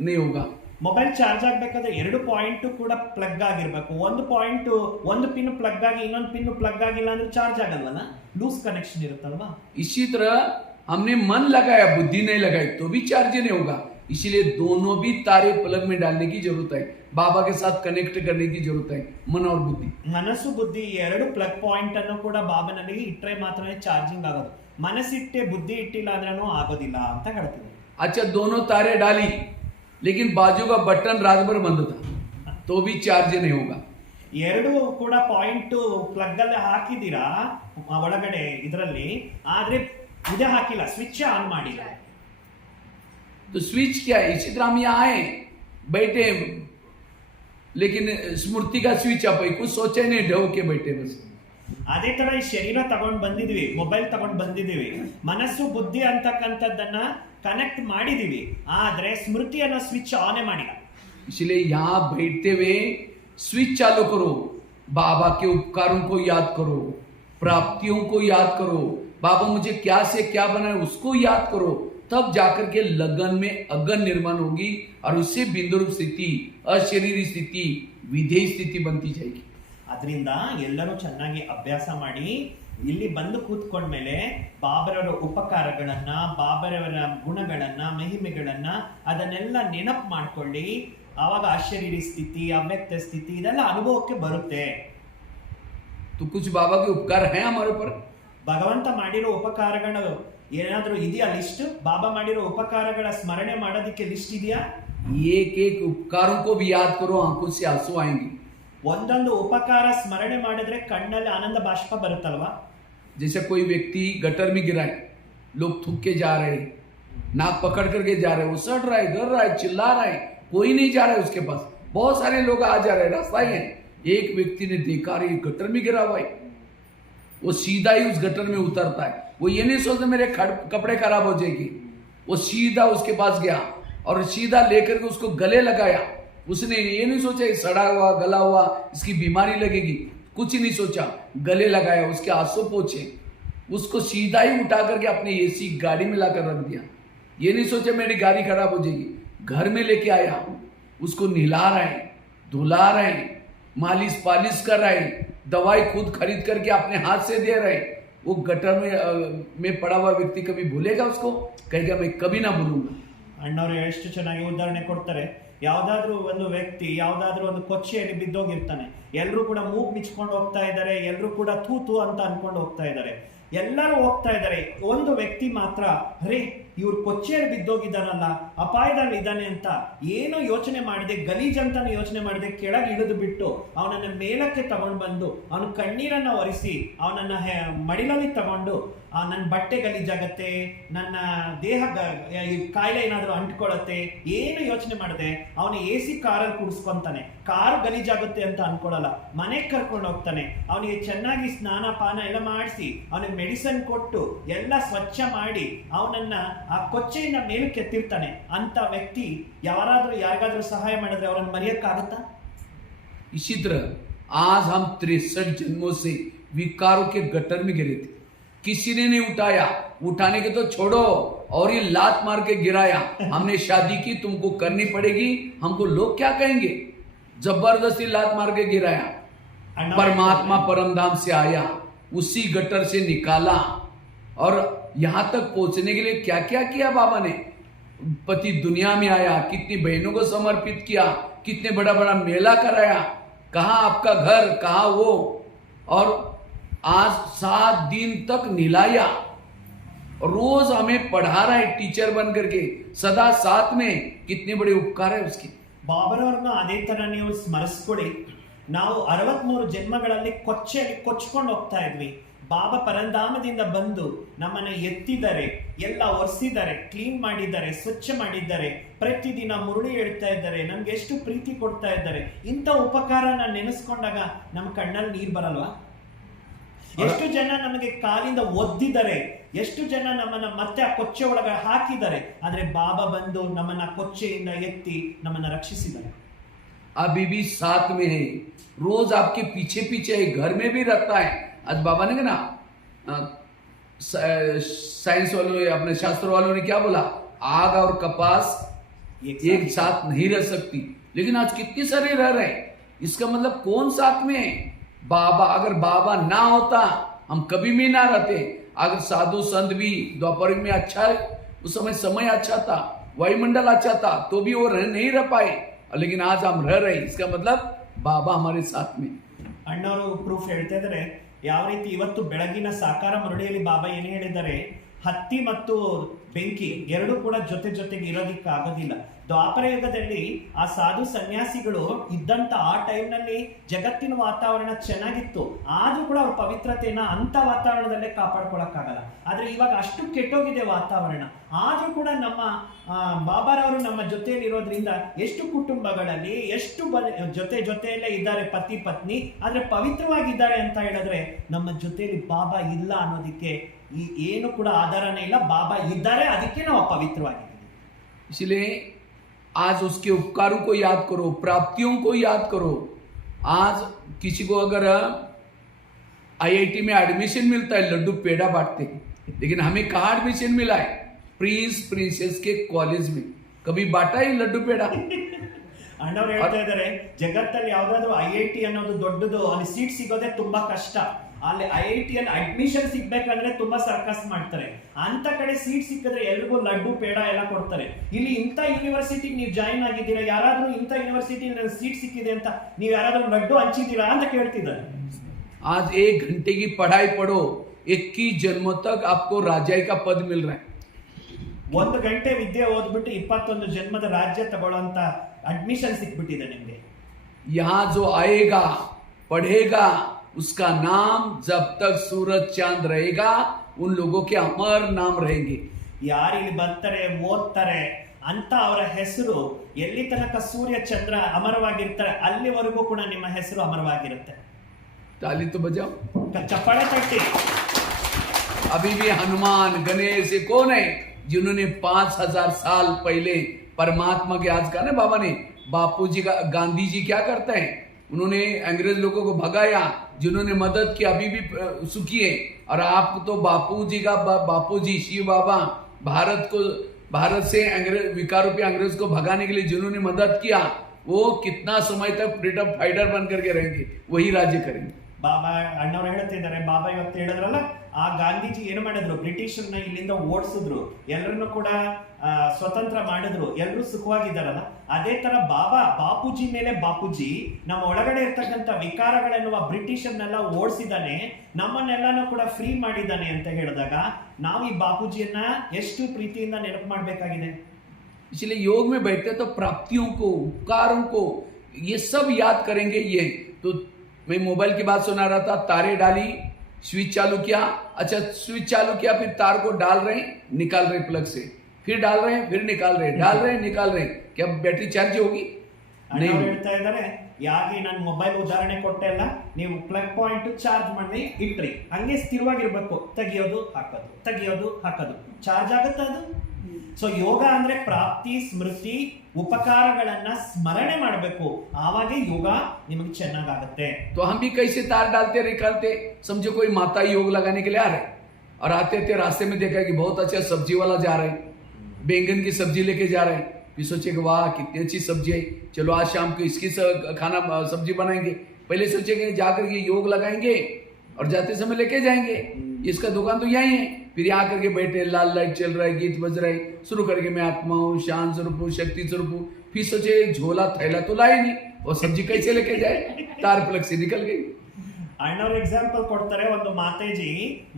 नहीं होगा. ಮೊಬೈಲ್ ಚಾರ್ಜ್ ಆಗ್ಬೇಕಾದ್ರೆ ಎರಡು ಪಾಯಿಂಟ್ ಕೂಡ ಪ್ಲಗ್ ಆಗಿರ್ಬೇಕು. ಒಂದು ಪಾಯಿಂಟ್, ಒಂದು ಪಿನ್ ಪ್ಲಗ್ ಆಗಿ ಇನ್ನೊಂದು ಪಿನ್ ಪ್ಲಗ್ ಆಗಿಲ್ಲ ಅಂದ್ರೆ ಚಾರ್ಜ್ ಆಗಲ್ವಲ್ಲ, ಲೂಸ್ ಕನೆಕ್ಷನ್ ಇರುತ್ತಲ್ವಾ. इसी तरह हमने मन लगाया, बुद्धि नहीं लगाई, तो भी चार्ज नहीं होगा. इसलिए दोनों भी तारे प्लग में डालने की जरूरत है, बाबा के साथ कनेक्ट करने की जरूरत है, मन और बुद्धि. ಮನಸ್ಸು ಬುದ್ಧಿ ಎರಡು ಪ್ಲಗ್ ಪಾಯಿಂಟ್ ಅನ್ನು ಕೂಡ ಬಾಬನಲ್ಲಿ ಇಟ್ಟರೆ ಮಾತ್ರನೇ ಚಾರ್ಜಿಂಗ್ ಆಗೋದು. ಮನಸ್ಸಿಟ್ಟೆ ಬುದ್ಧಿ ಇಟ್ಟಿಲ್ಲ ಅಂದ್ರೂ ಆಗೋದಿಲ್ಲ ಅಂತ ಹೇಳ್ತೀನಿ. अच्छा, दोनों तारे डाली, लेकिन बाजू का बटन रात भर बंद था, तो भी चार्ज नहीं होगा. ಎರಡು ಕೂಡ ಪಾಯಿಂಟ್ ಪ್ಲಗ್ ಅಲ್ಲಿ ಹಾಕಿದೀರಾ ಒಳಗಡೆ ಇದರಲ್ಲಿ, ಆದ್ರೆ ಇದೇ ಹಾಕಿಲ್ಲ, ಸ್ವಿಚ್ ಆನ್ ಮಾಡಿಲ್ಲ. तो स्विच क्या है? इसी तरह हम यहाँ आए, बैठे, लेकिन स्मृति का स्विच आप कुछ सोचे नहीं, ढव के बैठे बस. ಅದೇ ತರ ಈ ಶರೀರ ತಗೊಂಡ್ ಬಂದಿದೀವಿ, ಮೊಬೈಲ್ ತಗೊಂಡ್ ಬಂದಿದೀವಿ, ಮನಸ್ಸು ಬುದ್ಧಿ ಅಂತಕ್ಕಂಥದ್ದನ್ನ ಕನೆಕ್ಟ್ ಮಾಡಿದೀವಿ, ಆದ್ರೆ ಸ್ಮೃತಿ ಅನ್ನೋ ಸ್ವಿಚ್ ಆನೇ ಮಾಡಿಲ್ಲ. इसलिए यहाँ बैठते हुए स्विच चालू करो, बाबा के उपकारों को याद करो, प्राप्तियों को याद करो, बाबा मुझे क्या से क्या बनाए उसको याद करो, तब जाकर के लगन में अगन निर्माण होगी और उससे बिंदु रूप स्थिति, अशरीरी स्थिति, विधेय स्थिति बनती जाएगी. ಅದರಿಂದ ಎಲ್ಲರೂ ಚೆನ್ನಾಗಿ ಅಭ್ಯಾಸ ಮಾಡಿ ಇಲ್ಲಿ ಬಂದು ಕೂತ್ಕೊಂಡ್ಮೇಲೆ ಬಾಬರವರ ಉಪಕಾರಗಳನ್ನ, ಬಾಬರವರ ಗುಣಗಳನ್ನ, ಮಹಿಮೆಗಳನ್ನ ಅದನ್ನೆಲ್ಲ ನೆನಪು ಮಾಡ್ಕೊಳ್ಳಿ. ಆವಾಗ ಅಶರೀರಿ ಸ್ಥಿತಿ, ಅವ್ಯಕ್ತ ಸ್ಥಿತಿ ಇದೆಲ್ಲ ಅನುಭವಕ್ಕೆ ಬರುತ್ತೆ. तो कुछ बाबा के उपकार हैं हमारे ऊपर. ಭಗವಂತ ಮಾಡಿರೋ ಉಪಕಾರಗಳು ಏನಾದ್ರೂ ಇದೆಯಾ ಲಿಸ್ಟ್? ಬಾಬಾ ಮಾಡಿರೋ ಉಪಕಾರಗಳ ಸ್ಮರಣೆ ಮಾಡೋದಕ್ಕೆ ಲಿಸ್ಟ್ ಇದೆಯಾ? एक एक उपकारों को भी याद करो, आंखों से आंसू आएंगे. ಒಂದೊಂದು ಉಪಕಾರ ಸ್ಮರಣೆ ಮಾಡಿದ್ರೆ ಕಣ್ಣಲ್ಲಿ ಆನಂದ ಬಾಷ್ಪ ಬರುತ್ತಲ್ವಾ? जैसे कोई व्यक्ति गटर में गिरा है, लोग थूक के जा रहे हैं, नाक पकड़ करके जा रहे हैं, वो सड़ रहा है, गर रहा है, चिल्ला रहा है, कोई नहीं जा रहा है उसके पास, बहुत सारे लोग आ जा रहे हैं, रास्ता ही है। एक व्यक्ति ने देखा रही गटर में गिरा हुआ है, वो सीधा ही उस गटर में उतरता है, वो ये नहीं सोचता मेरे कपड़े खराब हो जाएगी, वो सीधा उसके पास गया और सीधा लेकर के उसको गले लगाया। उसने ये नहीं सोचा सड़ा हुआ गला हुआ इसकी बीमारी लगेगी, कुछ ही नहीं सोचा, गले लगाया, उसके आंसू पोंछे, उसको सीधा ही उठा करके अपने एसी गाड़ी में लाकर रख दिया। ये नहीं सोचा मेरी गाड़ी खराब हो जाएगी, घर में लेके आया, उसको नहला रहे हैं, धुला रहे हैं, मालिश पालिश कर रहे हैं, दवाई खुद खरीद करके अपने हाथ से दे रहे हैं। वो गटर में पड़ा हुआ व्यक्ति कभी भूलेगा उसको? कहेगा मैं कभी ना भूलूंगा। ಅಣ್ಣವ್ರು ಎಷ್ಟು ಚೆನ್ನಾಗಿ ಉದಾಹರಣೆ ಕೊಡ್ತಾರೆ. ಯಾವ್ದಾದ್ರು ಒಂದು ವ್ಯಕ್ತಿ ಯಾವ್ದಾದ್ರು ಒಂದು ಕೊಚ್ಚೆಯಲ್ಲಿ ಬಿದ್ದೋಗಿರ್ತಾನೆ, ಎಲ್ಲರೂ ಕೂಡ ಮೂಗ್ ಮಿಚ್ಕೊಂಡು ಹೋಗ್ತಾ ಇದ್ದಾರೆ, ಎಲ್ಲರೂ ಕೂಡ ತೂ ಅಂತ ಅನ್ಕೊಂಡು ಹೋಗ್ತಾ ಇದ್ದಾರೆ, ಎಲ್ಲರೂ ಹೋಗ್ತಾ ಇದ್ದಾರೆ. ಒಂದು ವ್ಯಕ್ತಿ ಮಾತ್ರ ಅರೆ ಇವ್ರು ಕೊಚ್ಚೆಯಲ್ಲಿ ಬಿದ್ದೋಗಿದ್ದಾನಲ್ಲ, ಅಪಾಯದಲ್ಲಿ ಇದ್ದಾನೆ ಅಂತ ಏನು ಯೋಚನೆ ಮಾಡಿದೆ, ಗಲೀಜಂತಾನು ಯೋಚನೆ ಮಾಡಿದೆ, ಕೆಳಗೆ ಇಳಿದು ಬಿಟ್ಟು ಅವನನ್ನ ಮೇಲಕ್ಕೆ ತಗೊಂಡು ಬಂದು ಅವನ ಕಣ್ಣೀರನ್ನ ಒರೆಸಿ ಅವನನ್ನ ಮಡಿಲಲ್ಲಿ ತಗೊಂಡು ನನ್ನ ಬಟ್ಟೆ ಗಲೀಜಾಗತ್ತೆ, ನನ್ನ ದೇಹ ಕಾಯಿಲೆ ಏನಾದರೂ ಅಂಟ್ಕೊಳ್ಳುತ್ತೆ, ಏನು ಯೋಚನೆ ಮಾಡದೆ ಅವನು AC ಕಾರಲ್ಲಿ ಕೂಡಿಸ್ಕೊಂತಾನೆ. ಕಾರು ಗಲೀಜಾಗುತ್ತೆ ಅಂತ ಅನ್ಕೊಳ್ಳಲ್ಲ, ಮನೆಗೆ ಕರ್ಕೊಂಡು ಹೋಗ್ತಾನೆ, ಅವನಿಗೆ ಚೆನ್ನಾಗಿ ಸ್ನಾನ ಪಾನ ಎಲ್ಲ ಮಾಡಿಸಿ ಅವನಿಗೆ ಮೆಡಿಸಿನ್ ಕೊಟ್ಟು ಎಲ್ಲ ಸ್ವಚ್ಛ ಮಾಡಿ ಅವನನ್ನ ಆ ಕೊಚ್ಚೆಯಿಂದ ಮೇಲಕ್ಕೆ ಎತ್ತಿರ್ತಾನೆ. ಅಂತ ವ್ಯಕ್ತಿ ಯಾರಿಗಾದ್ರೂ ಸಹಾಯ ಮಾಡಿದ್ರೆ ಅವರನ್ನು ಮರೆಯಕ್ಕಾಗತ್ತಾ? इसी तरह आज हम 63 जन्मों से विकारों के गटर में गिरे थे, किसी ने नहीं उठाया, उठाने के तो छोड़ो और ये लात मार के गिराया। हमने शादी की, तुमको करनी पड़ेगी, हमको लोग क्या कहेंगे? जबरदस्ती लात मार के गिराया। परमात्मा परमधाम से आया, उसी गटर से निकाला और यहां तक पहुंचने के लिए क्या क्या किया बाबा ने। पति दुनिया में आया, कितनी बहनों को समर्पित किया, कितने बड़ा बड़ा मेला कराया, कहाँ आपका घर, कहाँ वो, और आज 7 दिन तक निलाया, रोज हमें पढ़ा रहा है टीचर बन करके, सदा साथ में। कितने बड़े उपकार है उसके। ಬಾಬರವ್ರನ್ನ ಅದೇ ತರ ನೀವು ಸ್ಮರಿಸ್ಕೊಡಿ. ನಾವು 63 ಜನ್ಮಗಳಲ್ಲಿ ಕೊಚ್ಚೆಯಲ್ಲಿ ಕೊಚ್ಕೊಂಡು ಹೋಗ್ತಾ ಇದ್ವಿ. ಬಾಬಾ ಪರಂಧಾಮದಿಂದ ಬಂದು ನಮ್ಮನ್ನ ಎತ್ತಿದ್ದಾರೆ, ಎಲ್ಲ ಒರೆಸಿದ್ದಾರೆ, ಕ್ಲೀನ್ ಮಾಡಿದ್ದಾರೆ, ಸ್ವಚ್ಛ ಮಾಡಿದ್ದಾರೆ, ಪ್ರತಿದಿನ ಮುರುಳಿ ಹೇಳ್ತಾ ಇದ್ದಾರೆ, ನಮ್ಗೆ ಎಷ್ಟು ಪ್ರೀತಿ ಕೊಡ್ತಾ ಇದ್ದಾರೆ. ಇಂಥ ಉಪಕಾರನ ನೆನೆಸ್ಕೊಂಡಾಗ ನಮ್ಮ ಕಣ್ಣಲ್ಲಿ ನೀರು ಬರಲ್ವಾ? ಎಷ್ಟು ಜನ ನಮಗೆ ಕಾಲಿಂದ ಒದ್ದಿದ್ದಾರೆ, ಎಷ್ಟು ಜನ ನಮ್ಮನ್ನ ಮತ್ತೆ ಆ ಕೊಚ್ಚೆ ಒಳಗೆ ಹಾಕಿದ್ದಾರೆ, ಆದ್ರೆ ಬಾಬಾ ಬಂದು ನಮ್ಮನ್ನ ಕೊಚ್ಚೆಯಿಂದ ಎತ್ತಿ ನಮ್ಮನ್ನ ರಕ್ಷಿಸಿದ್ದಾರೆ. अभी भी साथ में है, रोज आपके पीछे पीछे है, घर में भी रहता है। आज बाबा ने ना साइंस वालों अपने शास्त्र वालों ने क्या बोला, आग और कपास एक साथ नहीं रह सकती, लेकिन आज कितने सारे रह रहे हैं। इसका मतलब कौन साथ में है? बाबा। अगर बाबा ना होता हम कभी भी ना रहते। अगर साधु संत भी द्वापर में अच्छा, उस समय अच्छा था, वायुमंडल अच्छा था, तो भी वो नहीं रह पाए, लेकिन आज हम रह रहे। इसका मतलब बाबा हमारे साथ में। ಅಣ್ಣವರು ಪ್ರೂಫ್ ಹೇಳ್ತಾ ಇದ್ದಾರೆ ಯಾವ ರೀತಿ ಇವತ್ತು ಬೆಳಗಿನ ಸಾಕಾರ ಮುರುಳಿಯಲ್ಲಿ ಬಾಬಾ ಏನು ಹೇಳಿದ್ದಾರೆ, ಹತ್ತಿ ಮತ್ತು ಬೆಂಕಿ ಎರಡೂ ಕೂಡ ಜೊತೆಗೆ ಇರೋದಿಕ್ಕೆ ಆಗೋದಿಲ್ಲ. ದ್ವಾಪರ ಯುಗದಲ್ಲಿ ಆ ಸಾಧು ಸನ್ಯಾಸಿಗಳು ಇದ್ದಂತ ಆ ಟೈಮ್ನಲ್ಲಿ ಜಗತ್ತಿನ ವಾತಾವರಣ ಚೆನ್ನಾಗಿತ್ತು, ಆದ್ರೂ ಕೂಡ ಅವ್ರ ಪವಿತ್ರತೆಯನ್ನ ಅಂತ ವಾತಾವರಣದಲ್ಲೇ ಕಾಪಾಡ್ಕೊಳಕ್ಕಾಗಲ್ಲ. ಆದ್ರೆ ಇವಾಗ ಅಷ್ಟು ಕೆಟ್ಟೋಗಿದೆ ವಾತಾವರಣ, ಆದ್ರೂ ಕೂಡ ನಮ್ಮ ಬಾಬಾರವರು ನಮ್ಮ ಜೊತೆಯಲ್ಲಿ ಇರೋದ್ರಿಂದ ಎಷ್ಟು ಕುಟುಂಬಗಳಲ್ಲಿ ಎಷ್ಟು ಜೊತೆಯಲ್ಲೇ ಇದ್ದಾರೆ ಪತಿ ಪತ್ನಿ, ಆದ್ರೆ ಪವಿತ್ರವಾಗಿದ್ದಾರೆ ಅಂತ ಹೇಳಿದ್ರೆ ನಮ್ಮ ಜೊತೆಯಲ್ಲಿ ಬಾಬಾ ಇಲ್ಲ ಅನ್ನೋದಕ್ಕೆ ಏನು ಕೂಡ ಆಧಾರನೇ ಇಲ್ಲ. ಬಾಬಾ ಇದ್ದಾರೆ, ಅದಕ್ಕೆ ನಾವು ಪವಿತ್ರವಾಗಿದ್ದೀವಿ. इसलिए आज उसके उपकारों को याद करो, प्राप्तियों को याद करो। आज किसी को अगर IIT में एडमिशन मिलता है, लड्डू पेड़ा बांटते, लेकिन हमें कहाँ एडमिशन मिला है? प्रिंसेस के कॉलेज में। कभी बांटा है लड्डू पेड़ा? ಅಣ್ಣವ್ರು ಹೇಳ್ತಾ ಇದ್ದಾರೆ ಜಗತ್ತಲ್ಲಿ ಯಾವ್ದಾದ್ರು IIT ಅನ್ನೋದು ದೊಡ್ಡದು, ಅಲ್ಲಿ ಸೀಟ್ ಸಿಗೋದೇ ತುಂಬಾ ಕಷ್ಟ. ಅಲ್ಲಿ IIT ಅಲ್ಲಿ ಅಡ್ಮಿಷನ್ ಸಿಗ್ಬೇಕಂದ್ರೆ ತುಂಬಾ ಸರ್ಕಸ್ ಮಾಡ್ತಾರೆ. ಅಂತ ಕಡೆ ಸೀಟ್ ಸಿಕ್ಕಿದ್ರೆ ಎಲ್ರಿಗೂ ಲಡ್ಡು ಪೇಡ ಎಲ್ಲ ಕೊಡ್ತಾರೆ. ಇಲ್ಲಿ ಇಂಥ ಯೂನಿವರ್ಸಿಟಿ ನೀವು ಜಾಯಿನ್ ಆಗಿದ್ದೀರಾ, ಯಾರಾದ್ರೂ ಇಂಥ ಯೂನಿವರ್ಸಿಟಿ ಸೀಟ್ ಸಿಕ್ಕಿದೆ ಅಂತ ನೀವು ಯಾರಾದ್ರೂ ಲಡ್ಡು ಹಂಚಿದ್ದೀರಾ ಅಂತ ಕೇಳ್ತಿದ್ದಾರೆ. आज 1 घंटे की पढ़ाई पढ़ो, 21 जन्मों तक आपको राजाई का पद मिल रहा है। 1 ಗಂಟೆ ವಿದ್ಯೆ ಓದ್ಬಿಟ್ಟು 21 ಜನ್ಮದ ರಾಜ್ಯ ತಗೊಳ್ಳೋಂತ ಅಡ್ಮಿಷನ್ ಸಿಕ್ಬಿಟ್ಟಿದೆ ನಿಮ್ಗೆ. यहाँ जो आएगा पढ़ेगा उसका नाम जब तक सूरज चांद रहेगा उन लोगों के अमर नाम रहेंगे। ಯಾರು ಇಲ್ಲಿ ಬರ್ತಾರೆ ಓದ್ತಾರೆ ಅಂತ ಅವರ ಹೆಸರು ಎಲ್ಲಿ ತನಕ ಸೂರ್ಯ ಚಂದ್ರ ಅಮರವಾಗಿರ್ತಾರೆ ಅಲ್ಲಿವರೆಗೂ ಕೂಡ ನಿಮ್ಮ ಹೆಸರು ಅಮರವಾಗಿರುತ್ತೆ. ताली तो बजाओ। ಚಪ್ಪಾಳೆ ತಟ್ಟಿ. अभी भी हनुमान गणेश ये कौन है जिन्होंने 5000 साल पहले परमात्मा के आज का ना बाबा ने बापू जी का गांधी जी क्या करते हैं उन्होंने अंग्रेज लोगों को भगाया जिन्होंने मदद की अभी भी सुखी है। और आप तो बापू जी का बापू जी शिव बाबा भारत से अंग्रेज विकार रूपी अंग्रेज को भगाने के लिए जिन्होंने मदद किया वो कितना समय तक फ्रीडम फाइटर बन करके रहेंगे वही राज्य करेंगे। ಬಾಬಾ ಅಣ್ಣವ್ರು ಹೇಳ್ತಿದ್ದಾರೆ ಬಾಬಾ ಇವತ್ತು ಹೇಳಿದ್ರಲ್ಲ ಆ ಗಾಂಧೀಜಿ ಏನು ಮಾಡಿದ್ರು ಬ್ರಿಟಿಷರ್ನ ಇಲ್ಲಿಂದ ಓಡಿಸಿದ್ರು ಎಲ್ಲರನ್ನು ಕೂಡ ಸ್ವತಂತ್ರ ಮಾಡಿದ್ರು ಎಲ್ಲರೂ ಸುಖವಾಗಿದ್ದಾರಲ್ಲ ಅದೇ ತರ ಬಾಪೂಜಿ ಮೇಲೆ ಬಾಪೂಜಿ ನಮ್ಮ ಒಳಗಡೆ ಇರ್ತಕ್ಕಂಥ ವಿಕಾರಗಳೆನ್ನುವ ಬ್ರಿಟಿಷರ್ನೆಲ್ಲ ಓಡಿಸಿದಾನೆ ನಮ್ಮನ್ನೆಲ್ಲನೂ ಕೂಡ ಫ್ರೀ ಮಾಡಿದ್ದಾನೆ ಅಂತ ಹೇಳಿದಾಗ ನಾವು ಈ ಬಾಪೂಜಿಯನ್ನ ಎಷ್ಟು ಪ್ರೀತಿಯಿಂದ ನೆನಪು ಮಾಡಬೇಕಾಗಿದೆ। इसलिए योग में बैठते तो प्राप्तियों को उपकारों को ये सब याद करेंगे। ये तो मैं मोबाइल की बात सुना रहा था तारे डाली स्विच चालू किया अच्छा स्विच चालू किया फिर तार को डाल रहे निकाल रहे प्लग से फिर डाल रहे फिर निकाल रहे डाल रहे निकाल रहे क्या बैटरी चार्ज होगी नहीं ಹೇಳ್ತಾ ಇದ್ದಾರೆ ಯಾಕೆ ನಾನು ಮೊಬೈಲ್ ಉದಾಹರಣೆ ಕೊಟ್ಟೆ ಅಲ್ಲ ನೀವು ಪ್ಲಗ್ ಪಾಯಿಂಟ್ ಚಾರ್ಜ್ ಮಾಡಿ ಇಟ್ರಿ ಹಂಗೆ ಸ್ಥಿರವಾಗಿರ್ಬೇಕು ತೆಗಿಯೋದು ಹಾಕೋದು ಚಾರ್ಜ್ ಆಗುತ್ತೆ ಅದು। ಸೊ ಯೋಗ ಅಂದ್ರೆ ಪ್ರಾಪ್ತಿ ಸ್ಮೃತಿ ಉಪಕಾರಗಳನ್ನ ಸ್ಮರಣೆ ಮಾಡಬೇಕು ಆವಾಗ ಯೋಗ ನಿಮಗೆ ಚೆನ್ನಾಗಾಗುತ್ತೆ। तो हम भी कैसे तार डालते निकालते समझो कोई माता योग लगाने के लिए आ रहे और आते थे रास्ते में देखा कि बहुत अच्छा सब्जी वाला जा रहे बैंगन की सब्जी लेके जा रहे फिर सोचे कि वाह कितनी अच्छी सब्जी है चलो आज शाम को इसकी खाना सब्जी बनाएंगे पहले सोचेंगे जाकर के योग लगाएंगे और जाते समय लेके जाएंगे इसका दुकान तो यही है फिर यहाँ करके बैठे लाल लाइट चल रहा है गीत बज रहा है शुरू करके मैं आत्मा हूँ शांत स्वरूप हूँ शक्ति स्वरूप हूँ फिर सोचे झोला थैला तो लाए नहीं और सब्जी कैसे लेके जाए तार प्लग से निकल गई। ಅಣ್ಣವ್ರ ಎಕ್ಸಾಂಪಲ್ ಕೊಡ್ತಾರೆ ಒಂದು ಮಾತೇಜಿ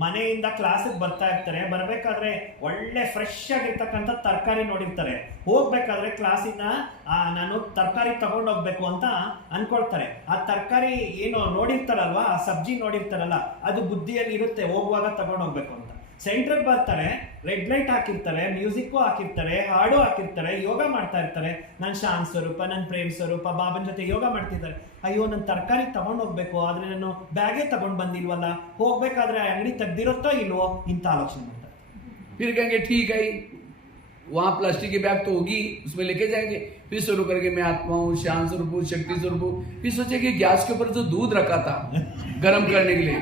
ಮನೆಯಿಂದ ಕ್ಲಾಸಿಗೆ ಬರ್ತಾ ಇರ್ತಾರೆ ಬರ್ಬೇಕಾದ್ರೆ ಒಳ್ಳೆ ಫ್ರೆಶ್ ಆಗಿರ್ತಕ್ಕಂಥ ತರಕಾರಿ ನೋಡಿರ್ತಾರೆ ಹೋಗ್ಬೇಕಾದ್ರೆ ಕ್ಲಾಸಿನ ನಾನು ತರಕಾರಿ ತಗೊಂಡೋಗ್ಬೇಕು ಅಂತ ಅನ್ಕೊಳ್ತಾರೆ ಆ ತರಕಾರಿ ಏನು ನೋಡಿರ್ತಾರಲ್ವಾ ಆ ಸಬ್ಜಿ ನೋಡಿರ್ತಾರಲ್ಲ ಅದು ಬುದ್ಧಿಯಲ್ಲಿ ಇರುತ್ತೆ ಹೋಗುವಾಗ ತಗೊಂಡೋಗ್ಬೇಕು ಅಂತ ಸೆಂಟ್ರಲ್ ಬರ್ತಾರೆ ರೆಡ್ ಲೈಟ್ ಹಾಕಿರ್ತಾರೆ ಮ್ಯೂಸಿಕ್ ಹಾಕಿರ್ತಾರೆ ಹಾಡು ಹಾಕಿರ್ತಾರೆ ಯೋಗ ಮಾಡ್ತಾ ಇರ್ತಾರೆ ನಾನು ಶಾಂತ ಸ್ವರೂಪ ನನ್ನ ಪ್ರೇಮ್ ಸ್ವರೂಪ ಬಾಬನ್ ಜೊತೆ ಯೋಗ ಮಾಡ್ತಿದ್ದಾರೆ ಅಯ್ಯೋ ನನ್ನ ತರಕಾರಿ ತಗೊಂಡ್ ಹೋಗ್ಬೇಕು ಆದ್ರೆ ನಾನು ಬ್ಯಾಗೇ ತಗೊಂಡ್ ಬಂದಿಲ್ವಲ್ಲ ಹೋಗ್ಬೇಕಾದ್ರೆ ಅಂಗಡಿ ತೆಗ್ದಿರುತ್ತೋ ಇಲ್ವೋ ಇಂತ ಆಲೋಚನೆ ಮಾಡ್ತಾರೆ। फिर कहेंगे ठीक है वहां प्लास्टिक की बैग तो होगी उसमें लेके जाएंगे फिर शुरू करके मैं आत्मा हूँ शांत स्वरूप हूँ शक्ति स्वरूप हूँ फिर सोचे कि गैस के ऊपर जो दूध रखा था गर्म करने के लिए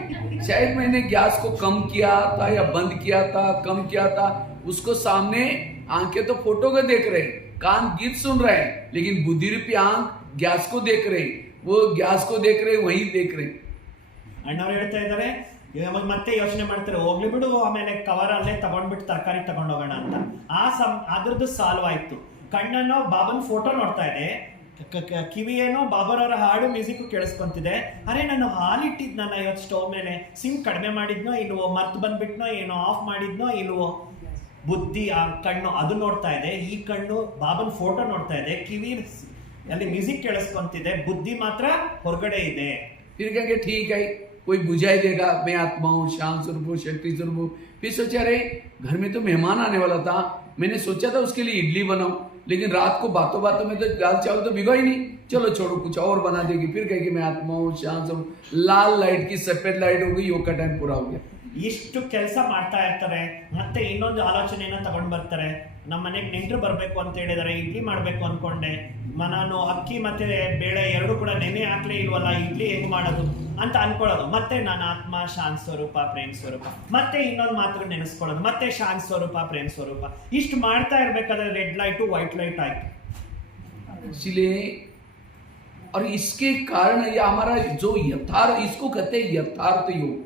शायद मैंने गैस को कम किया था या बंद किया था कम किया था उसको सामने आंखें तो फोटो को देख रहे कान गीत सुन रहे हैं लेकिन बुद्धि रूपी आंख गैस को देख रहे वो गैस को देख रहे वही देख रहे। ಅಣ್ಣವ್ರು ಹೇಳ್ತಾ ಇದ್ದಾರೆ ಮತ್ತೆ ಯೋಚನೆ ಮಾಡ್ತಾರೆ ಹೋಗ್ಲಿ ಬಿಡು ಆಮೇಲೆ ಕವರ್ ಅಲ್ಲೇ ತಗೊಂಡ್ಬಿಟ್ಟು ತರಕಾರಿ ತಗೊಂಡೋಗೋಣ ಅಂತ ಅದ್ರದ್ದು ಸಾಲ್ವ್ ಆಯ್ತು ಕಣ್ಣನ್ನು ಬಾಬನ್ ಫೋಟೋ ನೋಡ್ತಾ ಇದೆ ಕಿವಿಯೇನೋ ಬಾಬರವರ ಹಾಡು ಮ್ಯೂಸಿಕ್ ಕೇಳಿಸ್ಕೊಂತಿದೆ ಅರೆ ನಾನು ಹಾಲಿಟ್ಟಿದ್ನಲ್ಲ ಇವತ್ತು ಸ್ಟವ್ ಮೇಲೆ ಸಿಮ್ ಕಡಿಮೆ ಮಾಡಿದ್ನೋ ಇಲ್ವೋ ಮರ್ತು ಬಂದ್ಬಿಟ್ನೋ ಏನೋ ಆಫ್ ಮಾಡಿದ್ನೋ ಇಲ್ವೋ ಬುದ್ಧಿ ಆ ಕಣ್ಣು ಅದು ನೋಡ್ತಾ ಇದೆ ಈ ಕಣ್ಣು ಬಾಬನ್ ಫೋಟೋ ನೋಡ್ತಾ ಇದೆ ಕಿವಿ ಅಲ್ಲಿ ಮ್ಯೂಸಿಕ್ ಕೇಳಿಸ್ಕೊಂತಿದೆ ಬುದ್ಧಿ ಮಾತ್ರ ಹೊರಗಡೆ ಇದೆ। फिर कहेंगे ठीक है कोई बुझाई देगा मैं आत्मा हूँ शांत स्वरूप हूँ शक्ति स्वरूप हूँ फिर सोचा अरे घर में तो मेहमान आने वाला था मैंने सोचा था उसके लिए इडली बनाऊं लेकिन रात को बातों बातों में तो दाल चावल तो भिगो ही नहीं चलो छोड़ो कुछ और बना देगी फिर कहेगी मैं आत्मा हूँ शांत स्वरूप लाल लाइट की सफेद लाइट हो गई योग का टाइम पूरा हो गया। ಇಷ್ಟು ಕೆಲಸ ಮಾಡ್ತಾ ಇರ್ತಾರೆ ಮತ್ತೆ ಇನ್ನೊಂದು ಆಲೋಚನೆಯನ್ನ ತಗೊಂಡ್ ಬರ್ತಾರೆ ನಮ್ಮ ಮನೆಗೆ ನೆಂಟರು ಬರ್ಬೇಕು ಅಂತ ಹೇಳಿದಾರೆ ಇಡ್ಲಿ ಮಾಡ್ಬೇಕು ಅನ್ಕೊಂಡೆ ನಾನು ಅಕ್ಕಿ ಮತ್ತೆ ಬೇಳೆ ಎರಡು ಕೂಡ ನೆನೆ ಹಾಕ್ಲೇ ಇಲ್ವಲ್ಲ ಇಡ್ಲಿ ಹೆಂಗ್ ಮಾಡೋದು ಅಂತ ಅನ್ಕೊಳ್ಳೋದು ಮತ್ತೆ ನಾನು ಆತ್ಮ ಶಾಂತ ಸ್ವರೂಪ ಪ್ರೇಮ್ ಸ್ವರೂಪ ಮತ್ತೆ ಇನ್ನೊಂದು ಮಾತ್ರ ನೆನೆಸ್ಕೊಳ್ಳೋದು ಮತ್ತೆ ಶಾಂತ ಸ್ವರೂಪ ಪ್ರೇಮ್ ಸ್ವರೂಪ ಇಷ್ಟು ಮಾಡ್ತಾ ಇರ್ಬೇಕಾದ್ರೆ ರೆಡ್ ಲೈಟು ವೈಟ್ ಲೈಟ್ ಆಯ್ತು। इसलिए और इसके कारण ये हमारा जो यथार्थ इसको कहते हैं यथार्थ योग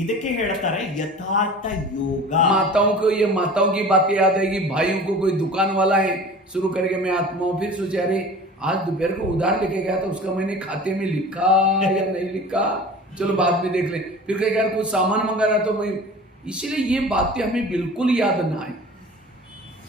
ಇದಕ್ಕೆ ಹೇಳ್ತಾರೆ ಯಥಾರ್ಥ ಯೋಗ। माताओं को ये माताओं की बातें याद आएगी भाइयों को कोई दुकान वाला है शुरू करके मैं आत्मा हूँ फिर सोचा अरे आज दोपहर को उधार लेके गया था उसका मैंने खाते में लिखा या नहीं लिखा चलो बाद में देख ले फिर कहेगा यार कुछ सामान मंगा रहा तो मैं इसीलिए ये बातें हमें बिल्कुल याद ना आए।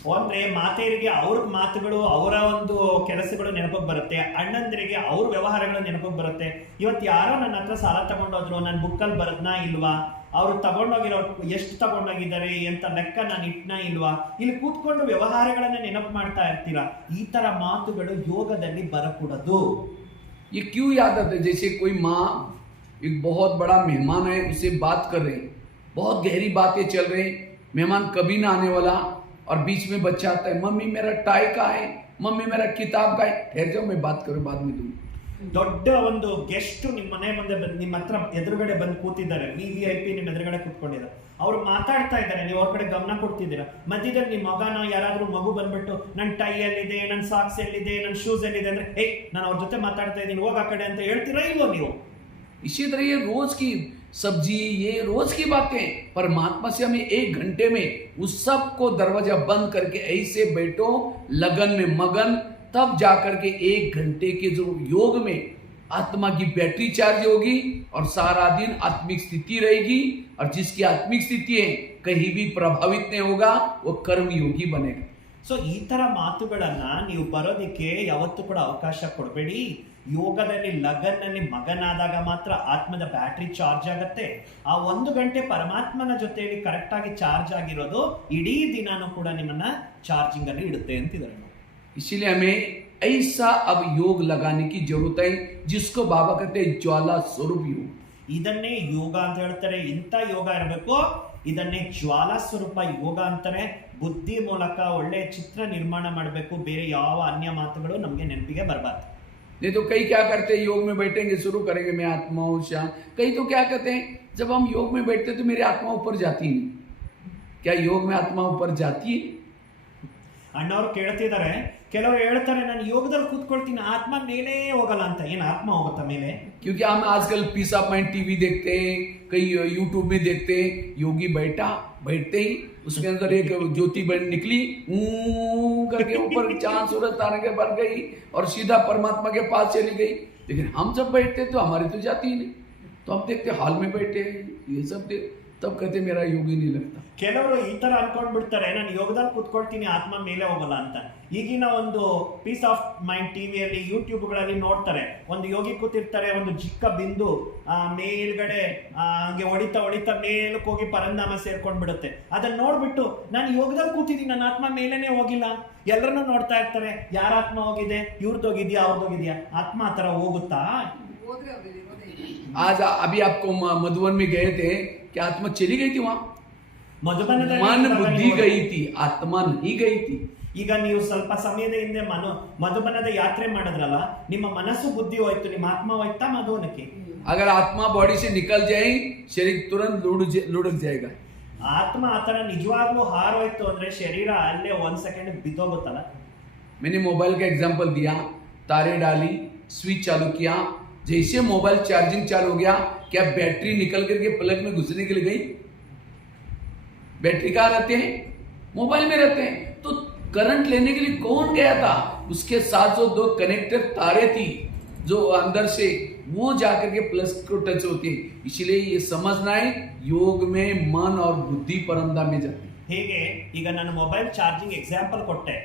ಅಂದ್ರೆ ಮಾತೆಯರಿಗೆ ಅವ್ರ ಮಾತುಗಳು, ಅವರ ಒಂದು ಕೆಲಸಗಳು ನೆನಪಿಗೆ ಬರುತ್ತೆ, ಅಣ್ಣಂದಿರಿಗೆ ಅವ್ರ ವ್ಯವಹಾರಗಳು ನೆನಪಿಗೆ ಬರುತ್ತೆ. ಇವತ್ತು ಯಾರೋ ನನ್ನ ಹತ್ರ ಸಾಲ ತಗೊಂಡೋದ್ರು, ನನ್ನ ಬುಕ್ಕಲ್ಲಿ ಬರದ್ನಾ ಇಲ್ವಾ, ಅವರು ತಗೊಂಡೋಗಿರೋ ಎಷ್ಟು ತಗೊಂಡೋಗಿದ್ದಾರೆ ಅಂತ ಲೆಕ್ಕ ನಾನು ಇಟ್ನಾ ಇಲ್ವಾ, ಇಲ್ಲಿ ಕೂತ್ಕೊಂಡು ವ್ಯವಹಾರಗಳನ್ನ ನೆನಪು ಮಾಡ್ತಾ ಇರ್ತೀರಾ. ಈ ತರ ಮಾತುಗಳು ಯೋಗದಲ್ಲಿ ಬರಕೂಡದು. ये क्यों याद आता है? जैसे कोई माँ एक बहुत बड़ा मेहमान है, उससे बात कर रहे, बहुत गहरी बातें चल रही, मेहमान कभी ना आने वाला, और बीच में बच्चा आता है, मम्मी मेरा टाई कहाँ है, मम्मी मेरा किताब कहाँ है, ठहर जाओ मैं बात करूँ बाद में दूँ. ದೊಡ್ಡ ಒಂದು ಗೆಸ್ಟ್ ನಿಮ್ಮ ಮನೆ ಮುಂದೆ ಬಂದು ನಿಮ್ಮ ಹತ್ರ ಎದುರುಗಡೆ ಬಂದು ಕೂತಿದ್ದಾರೆ, VIP ನಿಮ್ಮ ಎದುರುಗಡೆ ಕೂತ್ಕೊಂಡಿದ್ದಾರೆ, ಅವ್ರು ಮಾತಾಡ್ತಾ ಇದ್ದಾರೆ, ನೀವು ಅವ್ರ ಕಡೆ ಗಮನ ಕೊಡ್ತಿದ್ದೀರಾ. ಮಧ್ಯದಲ್ಲಿ ನಿಮ್ಮ ಮಗನ ಯಾರಾದ್ರೂ ಮಗು ಬಂದ್ಬಿಟ್ಟು ನನ್ನ ಟೈ ಎಲ್ಲಿದೆ, ನನ್ನ ಸಾಕ್ಸ್ ಎಲ್ಲಿದೆ, ನನ್ನ ಶೂಸ್ ಎಲ್ಲಿದೆ ಅಂದ್ರೆ, ಏಯ್ ನಾನು ಅವ್ರ ಜೊತೆ ಮಾತಾಡ್ತಾ ಇದ್ದೀನಿ ಹೋಗ ಆ ಕಡೆ ಅಂತ ಹೇಳ್ತೀರಾ ಇಲ್ವೋ ನೀವು? इसी तरह ये रोज की सब्जी, ये रोज की बातें, परमात्मा से हमें 1 घंटे में उस सब को दरवाजा बंद करके ऐसे बैठो लगन में मगन, तब जाकर के 1 घंटे के जो योग में आत्मा की बैटरी चार्ज होगी और सारा दिन आत्मिक स्थिति रहेगी, और जिसकी आत्मिक स्थिति है कहीं भी प्रभावित नहीं होगा, वो कर्म योगी बनेगा. ಸೊ ಈ ತರ ಮಾತುಗಳನ್ನ ನೀವು ಬರೋದಿಕ್ಕೆ ಯಾವತ್ತೂ ಕೂಡ ಅವಕಾಶ ಕೊಡಬೇಡಿ. ಯೋಗದಲ್ಲಿ ಲಗನ್ನಲ್ಲಿ ಮಗನಾದಾಗ ಮಾತ್ರ ಆತ್ಮದ ಬ್ಯಾಟ್ರಿ ಚಾರ್ಜ್ ಆಗತ್ತೆ. ಆ 1 ಗಂಟೆ ಪರಮಾತ್ಮನ ಜೊತೆಯಲ್ಲಿ ಕರೆಕ್ಟ್ ಆಗಿ ಚಾರ್ಜ್ ಆಗಿರೋದು ಇಡೀ ದಿನಾನು ಕೂಡ ನಿಮ್ಮನ್ನ ಚಾರ್ಜಿಂಗ್ ಅಲ್ಲಿ ಇಡುತ್ತೆ ಅಂತಿದ್ದಾರೆ. इसीलिए हमें ऐसा अब योग लगाने की जरूरत है जिसको बाबा कहते हैं ज्वाला स्वरूप योग. ಇದನ್ನೇ ಯೋಗ ಅಂತ ಹೇಳ್ತಾರೆ. ಇಂಥ ಯೋಗ ಇರಬೇಕು, ಇದನ್ನೇ ಜ್ವಾಲಾ ಸ್ವರೂಪ ಯೋಗ ಅಂತಾರೆ. ಬುದ್ಧಿ ಮೂಲಕ ಒಳ್ಳೆ ಚಿತ್ರ ನಿರ್ಮಾಣ ಮಾಡಬೇಕು, ಬೇರೆ ಯಾವ ಅನ್ಯ ಮಾತುಗಳು ನಮಗೆ ನೆನಪಿಗೆ ಬರಬಾರ್ದು. नहीं तो कई क्या करते हैं, योग में बैठेंगे शुरू करेंगे मैं आत्मा हूं शांत. कई तो क्या कहते हैं, जब हम योग में बैठते तो मेरी आत्मा ऊपर जाती नहीं. क्या योग में आत्मा ऊपर जाती है? ಅಣ್ಣವ್ರು ಕೇಳ್ತಿದ್ದಾರೆ, ಕೆಲವರು ಹೇಳ್ತಾರೆ ನಾನು ಯೋಗದಲ್ಲಿ ಕೂತ್ಕೊಳ್ತೀನಿ ಆತ್ಮ ಮೇಲೆ ಹೋಗಲ್ಲ ಅಂತ. ಏನ್ ಆತ್ಮ ಹೋಗುತ್ತಾ ಮೇಲೆ? क्योंकि हम आजकल पीस ऑफ माइंड टीवी देखते हैं, कई यूट्यूब में देखते हैं, योगी बैठते ही उसके अंदर एक ज्योति बन निकली करके ऊपर चांद सूरज तारे के बढ़ गई और सीधा परमात्मा के पास चली गई. लेकिन हम जब बैठते तो हमारी तो जाती ही नहीं. तो हम देखते हॉल में बैठे ये सब तब कहते मेरा योग ही नहीं लगता. ಕೆಲವರು ಈ ತರ ಅನ್ಕೊಂಡ್ಬಿಡ್ತಾರೆ, ನಾನು ಯೋಗದಲ್ಲಿ ಕೂತ್ಕೊಳ್ತೀನಿ ಆತ್ಮ ಮೇಲೆ ಹೋಗಲ್ಲ ಅಂತ. ಈಗಿನ ಒಂದು ಪೀಸ್ ಆಫ್ ಮೈಂಡ್ ಟಿವಿಯಲ್ಲಿ ಯೂಟ್ಯೂಬ್ಗಳಲ್ಲಿ ನೋಡ್ತಾರೆ, ಒಂದು ಯೋಗಿ ಕೂತಿರ್ತಾರೆ, ಒಂದು ಚಿಕ್ಕ ಬಿಂದು ಮೇಲ್ಗಡೆ ಹಂಗೆ ಹೊಡಿತಾ ಮೇಲಕ್ಕೆ ಹೋಗಿ ಪರಂಧಾಮ ಸೇರ್ಕೊಂಡ್ ಬಿಡುತ್ತೆ. ಅದನ್ನ ನೋಡ್ಬಿಟ್ಟು ನಾನು ಯೋಗದಲ್ಲಿ ಕೂತಿದ್ದೀನಿ, ನನ್ನ ಆತ್ಮ ಮೇಲೇನೆ ಹೋಗಿಲ್ಲ. ಎಲ್ಲರನ್ನೂ ನೋಡ್ತಾ ಇರ್ತಾರೆ, ಯಾರ ಆತ್ಮ ಹೋಗಿದೆ, ಇವ್ರದೋಗಿದ್ಯಾ ಅವ್ರದೋಗಿದ್ಯಾ, ಆತ್ಮ ಆ ತರ ಹೋಗುತ್ತಾ? आज अभी आपको मधुबन में गए थे, क्या आत्मा चली गई थी वहां? मन बुद्धि गई थी, आत्मा नहीं गई थी. ಈಗ ನೀವು ಸ್ವಲ್ಪ ಸಮಯದ ಹಿಂದೆ ಮಧುಬನದ ಯಾತ್ರೆ ಮಾಡಿದ್ರಲ್ಲ, ನಿಮ್ಮ ಮನಸ್ಸು ಬುದ್ಧಿ ಹೋಯ್ತು, ನಿಮ್ಮ ಆತ್ಮ ಹೋಯ್ತಾ ಮಧುವನಕ್ಕೆ? अगर आत्मा बॉडी से निकल जाए शरीर तुरंत लुढ़क जाएगा. ಆತ್ಮ ಆತರ ನಿಜವಾಗ್ಲೂ ಹಾರೋಯ್ತು ಅಂದ್ರೆ ಶರೀರ ಅಲ್ಲೇ 1 ಸೆಕೆಂಡ್ ಬಿದ್ದೋಗುತ್ತಲ್ಲ. मैंने मोबाइल का एग्जांपल दिया, तारे डाली, स्विच चालू किया, जैसे मोबाइल चार्जिंग चालू हो गया, क्या बैटरी निकल करके प्लग में घुसने के लिए गई? बैटरी कहाँ रहते हैं? मोबाइल में रहते हैं. तो करंट लेने के लिए कौन गया था? उसके साथ जो 2 कनेक्टर तारे थी जो अंदर से, वो जाकर के प्लस को टच होती है. इसलिए ये समझना है, योग में मन और बुद्धि परमधाम में जाती है. ಹೇಗೆ ಈಗ ನಾನು ಮೊಬೈಲ್ ಚಾರ್ಜಿಂಗ್ ಎಕ್ಸಾಂಪಲ್ ಕೊಟ್ಟೆ,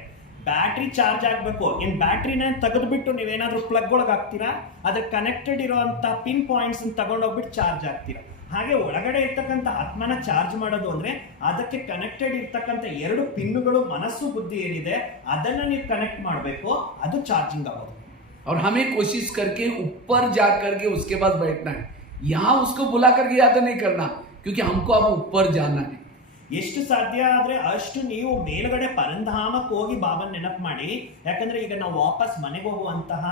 ಬ್ಯಾಟ್ರಿ ಚಾರ್ಜ್ ಆಗಬೇಕು. ಇನ್ ಬ್ಯಾಟ್ರಿನ ತೆಗೆದುಬಿಟ್ಟು ನೀವೇನಾದ್ರೂ ಪ್ಲಗ್ ಒಳಗೆ ಹಾಕ್ತೀರಾ, ಅದಕ್ಕೆ ಕನೆಕ್ಟೆಡ್ ಇರುವಂತ ಪಿನ್ ಪಾಯಿಂಟ್ಸ್ ತಗೊಂಡೋಗ್ಬಿಟ್ಟು ಚಾರ್ಜ್ ಆಗ್ತೀರಾ. ಹಾಗೆ ಒಳಗಡೆ ಇರ್ತಕ್ಕಂಥ ಆತ್ಮನ ಚಾರ್ಜ್ ಮಾಡೋದು ಅಂದ್ರೆ ಅದಕ್ಕೆ ಕನೆಕ್ಟೆಡ್ ಇರ್ತಕ್ಕಂಥ 2 ಪಿನ್ನುಗಳು, ಮನಸ್ಸು ಬುದ್ಧಿ ಏನಿದೆ ಅದನ್ನ ನೀವು ಕನೆಕ್ಟ್ ಮಾಡಬೇಕು, ಅದು ಚಾರ್ಜಿಂಗ್ ಆಗೋದು. और हमें कोशिश करके ऊपर जा करके उसके पास बैठना है. यहाँ उसको बुला करके याद नहीं करना, क्योंकि हमको अब ऊपर जाना है. ಎಷ್ಟು ಸಾಧ್ಯ ಆದ್ರೆ ಅಷ್ಟು ನೀವು ಮೇಲ್ಗಡೆ ಪರಂಧಾಮಕ್ಕೆ ಹೋಗಿ ಬಾಬನ್ ನೆನಪು ಮಾಡಿ, ಯಾಕಂದ್ರೆ ಈಗ ನಾವು ವಾಪಸ್ ಮನೆಗೆ ಹೋಗುವಂತಹ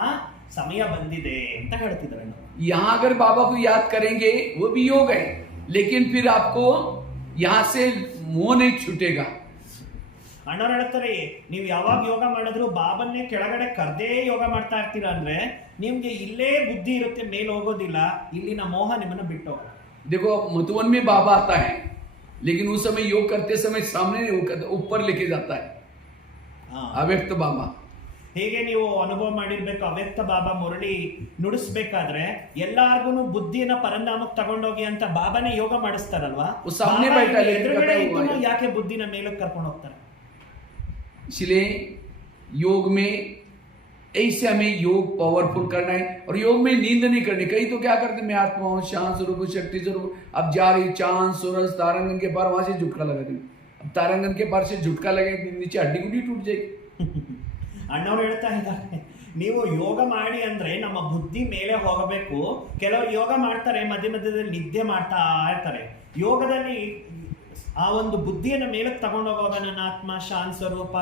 ಸಮಯ ಬಂದಿದೆ ಅಂತ ಹೇಳ್ತಿದ್ದಾರೆ. यहाँ अगर बाबा को याद करेंगे वो भी योग है, लेकिन फिर आपको यहाँ से मोह नहीं छूटेगा. ಅಣ್ಣವ್ರು ಹೇಳ್ತಾರೆ, ನೀವು ಯಾವಾಗ ಯೋಗ ಮಾಡಿದ್ರು ಬಾಬನ್ನೇ ಕೆಳಗಡೆ ಕರ್ದೇ ಯೋಗ ಮಾಡ್ತಾ ಇರ್ತೀರಾ ಅಂದ್ರೆ ನಿಮ್ಗೆ ಇಲ್ಲೇ ಬುದ್ಧಿ ಇರುತ್ತೆ, ಮೇಲೆ ಹೋಗೋದಿಲ್ಲ. ಇಲ್ಲಿನ ಮೋಹ ನಿಮ್ಮನ್ನ ಬಿಟ್ಟು. देखो मधुबन में बाबा आता है, लेकिन उस समय योग करते समय सामने ऊपर लेके जाता है अव्यक्त बाबा. ಹೇಗೆ ನೀವು ಅನುಭವ ಮಾಡಿರ್ಬೇಕು, ಅವ್ಯಕ್ತ ಬಾಬಾ ಮುರಳಿ ನುಡಿಸ್ಬೇಕಾದ್ರೆ ಎಲ್ಲಾರ್ಗು ಬುದ್ಧಿನ ಪರಂಧಾಮಕ್ಕೆ ತಗೊಂಡೋಗಿ ಅಂತ ಬಾಬಾನೇ ಯೋಗ ಮಾಡಿಸ್ತಾರಲ್ವಾ, ಯಾಕೆ ಯಾಕೆ ಬುದ್ಧಿನ ಮೇಲಕ್ಕೆ ಕರ್ಕೊಂಡು ಹೋಗ್ತಾರೆ? इसलिए योग में ऐसे हमें योग पावरफुल करना है, और योग में नींद नहीं करनी। कई तो क्या करते, मैं आत्मा हूं, शांत स्वरूप, शक्ति स्वरूप, अब जा रही चांद सूरज तारांगन के पार, वहां से झुटका लगा दी। अब तारांगन के पार से झुटका लगे, नीचे हड्डी गुड्डी टूट जाएगी। ಅಣ್ಣವ್ರು ಹೇಳ್ತಾ ಇದ್ದಾರೆ, ನೀವು ಯೋಗ ಮಾಡಿ ಅಂದ್ರೆ ನಮ್ಮ ಬುದ್ಧಿ ಮೇಲೆ ಹೋಗಬೇಕು. ಕೆಲವರು ಯೋಗ ಮಾಡ್ತಾರೆ, ಮಧ್ಯ ಮಧ್ಯದಲ್ಲಿ ನಿದ್ದೆ ಮಾಡ್ತಾ ಇರ್ತಾರೆ. ಯೋಗದಲ್ಲಿ ಆ ಒಂದು ಬುದ್ಧಿಯನ್ನು ಮೇಲಕ್ಕೆ ತಗೊಂಡೋಗುವಾಗ ನನ್ನ ಆತ್ಮ ಶಾಂತ ಸ್ವರೂಪ,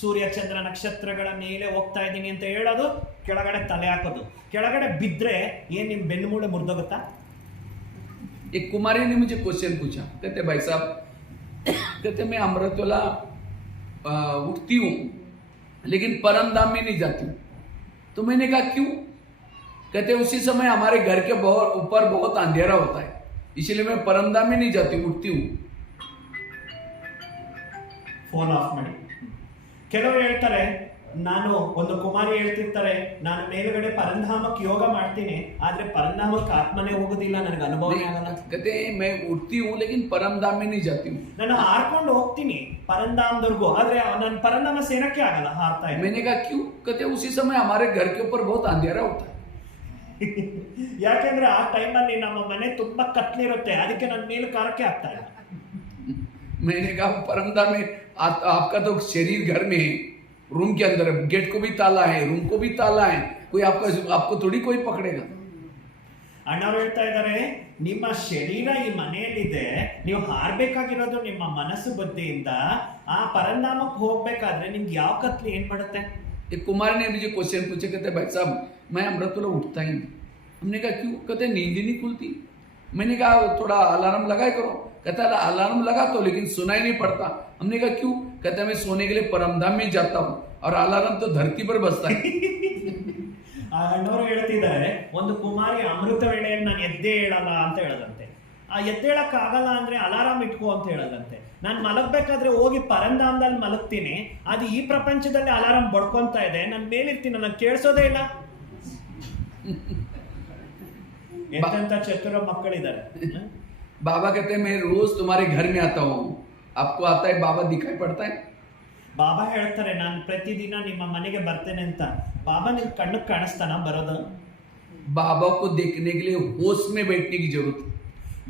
ಸೂರ್ಯ ಚಂದ್ರ ನಕ್ಷತ್ರಗಳ ಮೇಲೆ ಹೋಗ್ತಾ ಇದ್ದೀನಿ ಅಂತ ಹೇಳೋದು, ಕೆಳಗಡೆ ತಲೆ ಹಾಕೋದು. ಕೆಳಗಡೆ ಬಿದ್ರೆ ಏನ್ ನಿಮ್ ಬೆನ್ನುಮೂಳೆ ಮುರಿದೋಗುತ್ತಾ? एक कुमारी ने मुझे क्वेश्चन पूछा, कहते भाई साहब, कहते मैं अमृतवेला उठती हूँ लेकिन परम धाम में नहीं जाती हूँ। तो मैंने कहा क्यों? कहते उसी समय हमारे घर के ऊपर बहुत अंधेरा होता है, इसलिए मैं परम धाम में नहीं जाती, उठती हूँ। ಫೋನ್ ಆಫ್ ಮಾಡಿ. ಕೆಲವರು ಹೇಳ್ತಾರೆ, ನಾನು ಒಂದು ಕುಮಾರಿ ಹೇಳ್ತಿರ್ತಾರೆ, ನಾನು ಮೇಲ್ಗಡೆ ಪರಂಧಾಮಕ್ಕೆ ಯೋಗ ಮಾಡ್ತೀನಿ, ಆದ್ರೆ ಪರಂಧಾಮಕ್ಕೆ ಆತ್ಮನೇ ಹೋಗೋದಿಲ್ಲ, ನನಗೆ ಅನುಭವನೇ ಆಗಲ್ಲ. कहते मैं उठती हूँ लेकिन परम धाम में नहीं जाती हूँ। ನಾನು ಹಾರ್ಕೊಂಡು ಹೋಗ್ತೀನಿ ಪರಂಧಾಮದವರೆಗೂ, ಆದ್ರೆ ನಾನು ಪರಂಧಾಮ ಸೇರಕ್ಕೆ ಆಗಲ್ಲ, ಹಾರ್ತಾ ಇದ್ದೀನಿ. मैंने कहा क्यों? कहते उसी समय हमारे घर के ऊपर बहुत अंधेरा होता है। ಯಾಕೆಂದ್ರೆ ಆ ಟೈಮಲ್ಲಿ ನಮ್ಮ ಮನೆ ತುಂಬಾ ಕತ್ಲಿರುತ್ತೆ, ಅದಕ್ಕೆ ನನ್ನ ಮೇಲೆ ಕಾರಕ್ಕೆ ಆಗ್ತಾ ಇಲ್ಲ. मैंने कहा परम धाम में आपका तो शरीर घर में है, रूम के अंदर है, गेट को भी ताला है, रूम को भी ताला है, कोई आपको थोड़ी कोई पकड़ेगा। ಅಣ್ಣವ್ರು ಹೇಳ್ತಾ ಇದ್ದಾರೆ, ನಿಮ್ಮ ಶರೀರ ಈ ಮನೆಯಲ್ಲಿದೆ, ನೀವು ಹಾರ್ಬೇಕಾಗಿರೋದು ನಿಮ್ಮ ಮನಸ್ಸು ಬುದ್ಧಿಯಿಂದ. ಆ ಪರಂಧಾಮಕ್ಕೆ ಹೋಗ್ಬೇಕಾದ್ರೆ ನಿಮ್ಗೆ ಯಾವ ಕತ್ಲಿ ಏನ್ ಮಾಡುತ್ತೆ? एक कुमार ने मुझे क्वेश्चन पूछे, कहते भाई साहब मैं अमृतवेला उठता ही नहीं। हमने कहा क्यों? कहते नींद ही नहीं खुलती। मैंने कहा थोड़ा अलार्म लगाए करो। कहता है अलार्म लगा तो लेकिन सुनाई नहीं पड़ता। हमने कहा क्यों? कहता है मैं सोने के लिए परमधाम में जाता हूँ और अलार्म तो धरती पर बजता है। ಅಣ್ಣವರು ಹೇಳ್ತಿದ್ದಾರೆ, ಒಂದು ಕುಮಾರಿ ಅಮೃತ ವೇಳೆಯಲ್ಲಿ ನಾನು ಎದ್ದೇ ಹೇಳಲ್ಲ ಅಂತ ಹೇಳದಂತೆ. ಆ ಎದ್ದೇಳಕ್ ಆಗಲ್ಲ ಅಂದ್ರೆ ಅಲಾರಾಮ್ ಇಟ್ಕೋ ಅಂತ ಹೇಳದಂತೆ. ನಾನು ಮಲಗ್ಬೇಕಾದ್ರೆ ಹೋಗಿ ಪರಂಧಾಮದಲ್ಲಿ ಮಲಗ್ತೀನಿ, ಅದು ಈ ಪ್ರಪಂಚದಲ್ಲಿ ಅಲಾರಾಮ್ ಬಡ್ಕೊಂತ ಇದೆ, ನಾನು ಮೇಲಿರ್ತೀನಿ, ನನಗೆ ಕೇಳಿಸೋದೇ ಇಲ್ಲ. ಎಂತೆಂತ ಚತುರ ಮಕ್ಕಳಿದ್ದಾರೆ. बाबा कहते हैं मैं रोज तुम्हारे घर में आता हूँ, आपको आता है बाबा दिखाई पड़ता है? ಬಾಬಾ ಹೇಳ್ತಾರೆ, ನಾನು ಪ್ರತಿದಿನ ನಿಮ್ಮ ಮನೆಗೆ ಬರ್ತೇನೆ ಅಂತ. ಬಾಬಾ ನಿಮ್ ಕಣ್ಣಕ್ಕೆ ಕಾಣಿಸ್ತಾನ ಬರೋದು? बाबा को देखने के लिए होश में बैठने की जरूरत है।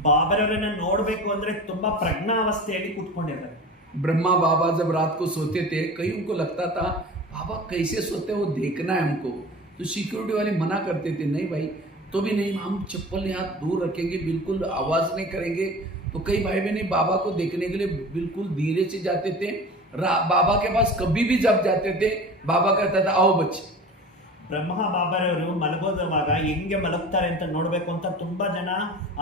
ಬಾಬರವರನ್ನ ನೋಡ್ಬೇಕು ಅಂದ್ರೆ ತುಂಬಾ ಪ್ರಜ್ಞಾವಸ್ಥೆಯಲ್ಲಿ ಕೂತ್ಕೊಂಡಿರ್ತಾರೆ. ब्रह्मा बाबा जब रात को सोते थे, कईयों को लगता था बाबा कैसे सोते हैं वो देखना है हमको, तो सिक्योरिटी वाले मना करते थे, नहीं भाई तो भी नहीं, हम चप्पल यहाँ दूर रखेंगे, बिल्कुल आवाज नहीं करेंगे। तो कई भाई बहन बाबा को देखने के लिए बिल्कुल धीरे से जाते थे। बाबा के पास कभी भी जब जाते थे बाबा कहता था आओ बच्चे। ಬ್ರಹ್ಮ ಬಾಬರವರು ಮಲಗೋದವಾಗ ಹೆಂಗೆ ಮಲಗ್ತಾರೆ ಅಂತ ನೋಡ್ಬೇಕು ಅಂತ ತುಂಬಾ ಜನ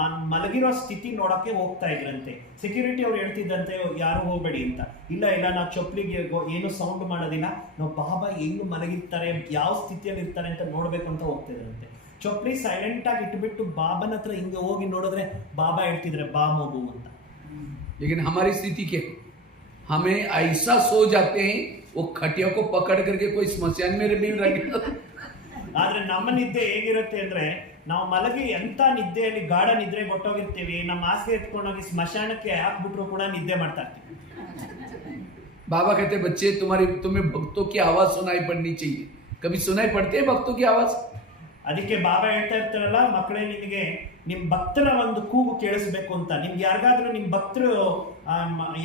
ಆ ಮಲಗಿರೋ ಸ್ಥಿತಿ ನೋಡಕ್ಕೆ ಹೋಗ್ತಾ ಇದ್ರಂತೆ. ಸೆಕ್ಯೂರಿಟಿ ಅವ್ರು ಹೇಳ್ತಿದ್ದಂತೆ ಯಾರು ಹೋಗ್ಬೇಡಿ ಅಂತ. ಇಲ್ಲ ಇಲ್ಲ, ನಾವು ಚಪ್ಪಲಿಗೆ ಏನು ಸೌಂಡ್ ಮಾಡೋದಿಲ್ಲ, ನಾವು ಬಾಬಾ ಹೆಂಗ್ ಮಲಗಿರ್ತಾರೆ, ಯಾವ ಸ್ಥಿತಿಯಲ್ಲಿ ಇರ್ತಾರೆ ಅಂತ ನೋಡ್ಬೇಕು ಅಂತ ಹೋಗ್ತಿದ್ರಂತೆ. ಚಪ್ಪಲಿ ಸೈಲೆಂಟ್ ಆಗಿ ಇಟ್ಬಿಟ್ಟು ಬಾಬನ ಹತ್ರ ಹಿಂಗೆ ಹೋಗಿ ನೋಡಿದ್ರೆ ಬಾಬಾ ಹೇಳ್ತಿದ್ರೆ ಬಾ ಮಗು ಅಂತ. लेकिन हमारी स्थिति क्या, हमें ऐसा सो जाते हैं वो खटिया को पकड़ करके कोई स्मशान में भी रख। ಆದ್ರೆ ನಮ್ಮ ನಿದ್ದೆ ಹೇಗಿರುತ್ತೆ ಅಂದ್ರೆ, ನಾವು ಮಲಗಿ ಎಂತ ನಿದ್ದೆಯಲ್ಲಿ ಗಾಢ ನಿದ್ರೆ ಕೊಟ್ಟೋಗಿರ್ತೀವಿ, ನಮ್ಮ ಹಾಸಿಗೆ ಎತ್ಕೊಂಡೋಗಿ ಸ್ಮಶಾನಕ್ಕೆ ಹಾಕ್ಬಿಟ್ರು ಕೂಡ ನಿದ್ದೆ ಮಾಡ್ತಾ ಇರ್ತೀವಿ. बाबा कहते बच्चे तुम्हें भक्तों की आवाज सुनाई पड़नी चाहिए। कभी सुनाई पड़ती है भक्तों की आवाज? ಅದಕ್ಕೆ ಬಾಬಾ ಹೇಳ್ತಾ ಇರ್ತಾರಲ್ಲ, ಮಕ್ಕಳೇ ನಿಮಗೆ ನಿಮ್ ಭಕ್ತರ ಒಂದು ಕೂಗು ಕೇಳಿಸ್ಬೇಕು ಅಂತ. ನಿಮ್ಗೆ ಯಾರಿಗಾದ್ರೂ ನಿಮ್ ಭಕ್ತರು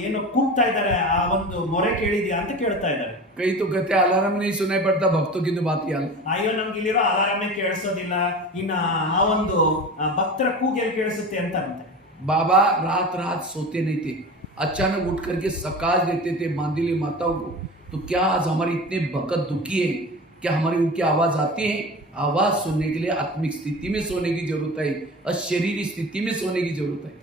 ಏನು ಕೂಗ್ತಾ ಇದ್ದಾರೆ, ಆ ಒಂದು ಮೊರೆ ಕೇಳಿದ್ಯಾ ಅಂತ ಕೇಳ್ತಾ ಇದ್ದಾರೆ. कई तो कहते अलार्म नहीं सुनाई पड़ता, भक्तों की तो बात ही अलग। ಅಯ್ಯೋ ನಮ್ಗೆ ಇಲ್ಲಿರೋ ಅಲಾರಾಮೇ ಕೇಳಿಸೋದಿಲ್ಲ, ಇನ್ನ ಆ ಒಂದು ಭಕ್ತರ ಕೂಗೆಲ್ಲಿ ಕೇಳಿಸುತ್ತೆ ಅಂತ ಅಂತೆ. बाबा रात रात सोते नहीं थे, अचानक उठ करके सकाश देते थे मांदिली माताओं को। तो क्या आज हमारी इतने भक्त दुखी है, क्या हमारी उनकी आवाज आती है? आवाज सुनने के लिए आत्मिक स्थिति में सोने की जरूरत है, अशरीरी स्थिति में सोने की जरूरत है।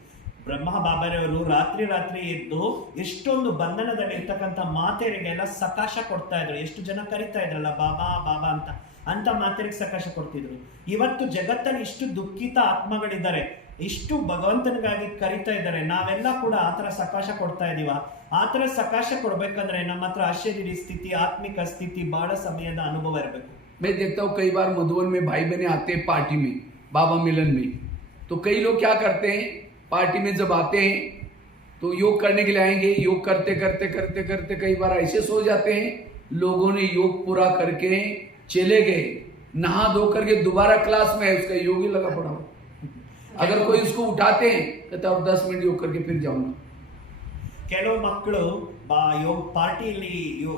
ಬ್ರಹ್ಮ ಬಾಬರವರು ರಾತ್ರಿ ರಾತ್ರಿ ಎದ್ದು ಎಷ್ಟೊಂದು ಬಂಧನದಲ್ಲಿ ಇರ್ತಕ್ಕಂಥ ಮಾತೆಯರಿಗೆಲ್ಲ ಸಕಾಶ ಕೊಡ್ತಾ ಇದ್ರು. ಎಷ್ಟು ಜನ ಕರಿತಾ ಇದ್ರಲ್ಲ ಬಾಬಾ ಬಾಬಾ ಅಂತ ಮಾತೆಯರಿಗೆ ಸಕಾಶ ಕೊಡ್ತಿದ್ರು. ಇವತ್ತು ಜಗತ್ತಲ್ಲಿ ಇಷ್ಟು ದುಃಖಿತ ಆತ್ಮಗಳಿದ್ದಾರೆ, ಇಷ್ಟು ಭಗವಂತನಿಗಾಗಿ ಕರಿತಾ ಇದ್ದಾರೆ. ನಾವೆಲ್ಲ ಕೂಡ ಆತರ ಸಕಾಶ ಕೊಡ್ತಾ ಇದೀವ? ಆತರ ಸಕಾಶ ಕೊಡ್ಬೇಕಂದ್ರೆ ನಮ್ಮ ಹತ್ರ ಅಶರೀರಿ ಸ್ಥಿತಿ, ಆತ್ಮಿಕ ಸ್ಥಿತಿ, ಬಹಳ ಸಮಯದ ಅನುಭವ ಇರಬೇಕು. मैं देखता हूँ कई बार मधुबन में भाई बहने आते हैं पार्टी में, बाबा मिलन में, तो कई लोग क्या करते हैं पार्टी में जब आते हैं तो योग करने के लिए आएंगे, योग करते करते करते करते कई बार ऐसे सो जाते हैं, लोगों ने योग पूरा करके चले गए, नहा धो करके दोबारा क्लास में है, उसका योग ही लगा पड़ा हो। अगर कोई उसको उठाते हैं कहता और 10 मिनट योग करके फिर जाऊंगा। ಕೆಲವು ಮಕ್ಕಳು ಯೋಗ ಪಾರ್ಟಿಯಲ್ಲಿ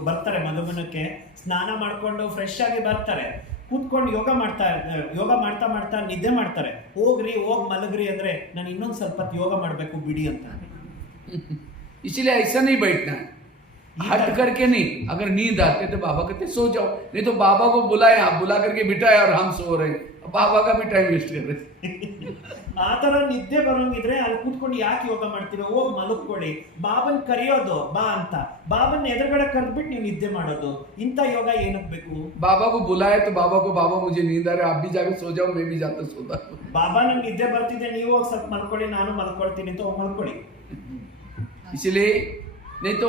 ಬರ್ತಾರೆ, ಮಧುಮನಕ್ಕೆ ಸ್ನಾನ ಮಾಡ್ಕೊಂಡು ಫ್ರೆಶ್ ಆಗಿ ಬರ್ತಾರೆ, ಕೂತ್ಕೊಂಡು ಯೋಗ ಮಾಡ್ತಾ ಮಾಡ್ತಾ ನಿದ್ದೆ ಮಾಡ್ತಾರೆ. ಹೋಗ್ ಮಲಗ್ರಿ ಅಂದ್ರೆ ನಾನು ಇನ್ನೊಂದ್ ಸ್ವಲ್ಪ ಹೊತ್ತು ಯೋಗ ಮಾಡ್ಬೇಕು ಬಿಡಿ ಅಂತ. इसलिए ऐसा नहीं बैठना है, हट करके नहीं। अगर नींद आते तो बाबा कहते सो जाओ, नहीं तो बाबा को बुलाए, आप बुला करके बिठाए और हम सो रहे, बाबा का भी टाइम वेस्ट कर रहे। ಆ ತರ ನಿದ್ದೆ ಬರೋಂಗಿದ್ರೆ ಅಲ್ಲಿ ಕೂತ್ಕೊಂಡು ಯಾಕೆ ಯೋಗ ಮಾಡ್ತೀರೋ, ಹೋಗಿ ಮಲಗ್ಕೊಳ್ಳಿ. ಬಾಬನ್ ಕರೆಯೋದು ಬಾ ಅಂತ, ಬಾಬನ್ ಎದುರುಗಡೆ ಕರೆದ್ಬಿಟ್ಟು ನೀವು ನಿದ್ದೆ ಮಾಡೋದು, ಇಂಥ ಯೋಗ ಏನಕ್ಕೆ ಬೇಕು? बाबा को बुलाए तो बाबा को, बाबा मुझे नींद आ रहा है, आप भी जाके सो जाओ, मैं भी जाता सोता। ಬಾಬಾ ನಂಗೆ ನಿದ್ದೆ ಬರ್ತಿದೆ, ನೀವು ಹೋಗಿ ಸ್ವಲ್ಪ ಮಲ್ಕೊಳ್ಳಿ, ನಾನು ಮಲ್ಕೊಳ್ತೀನಿ ಅಂತ ಹೋಗಿ ಮಲ್ಕೊಳ್ಳಿ. इसलिए नहीं तो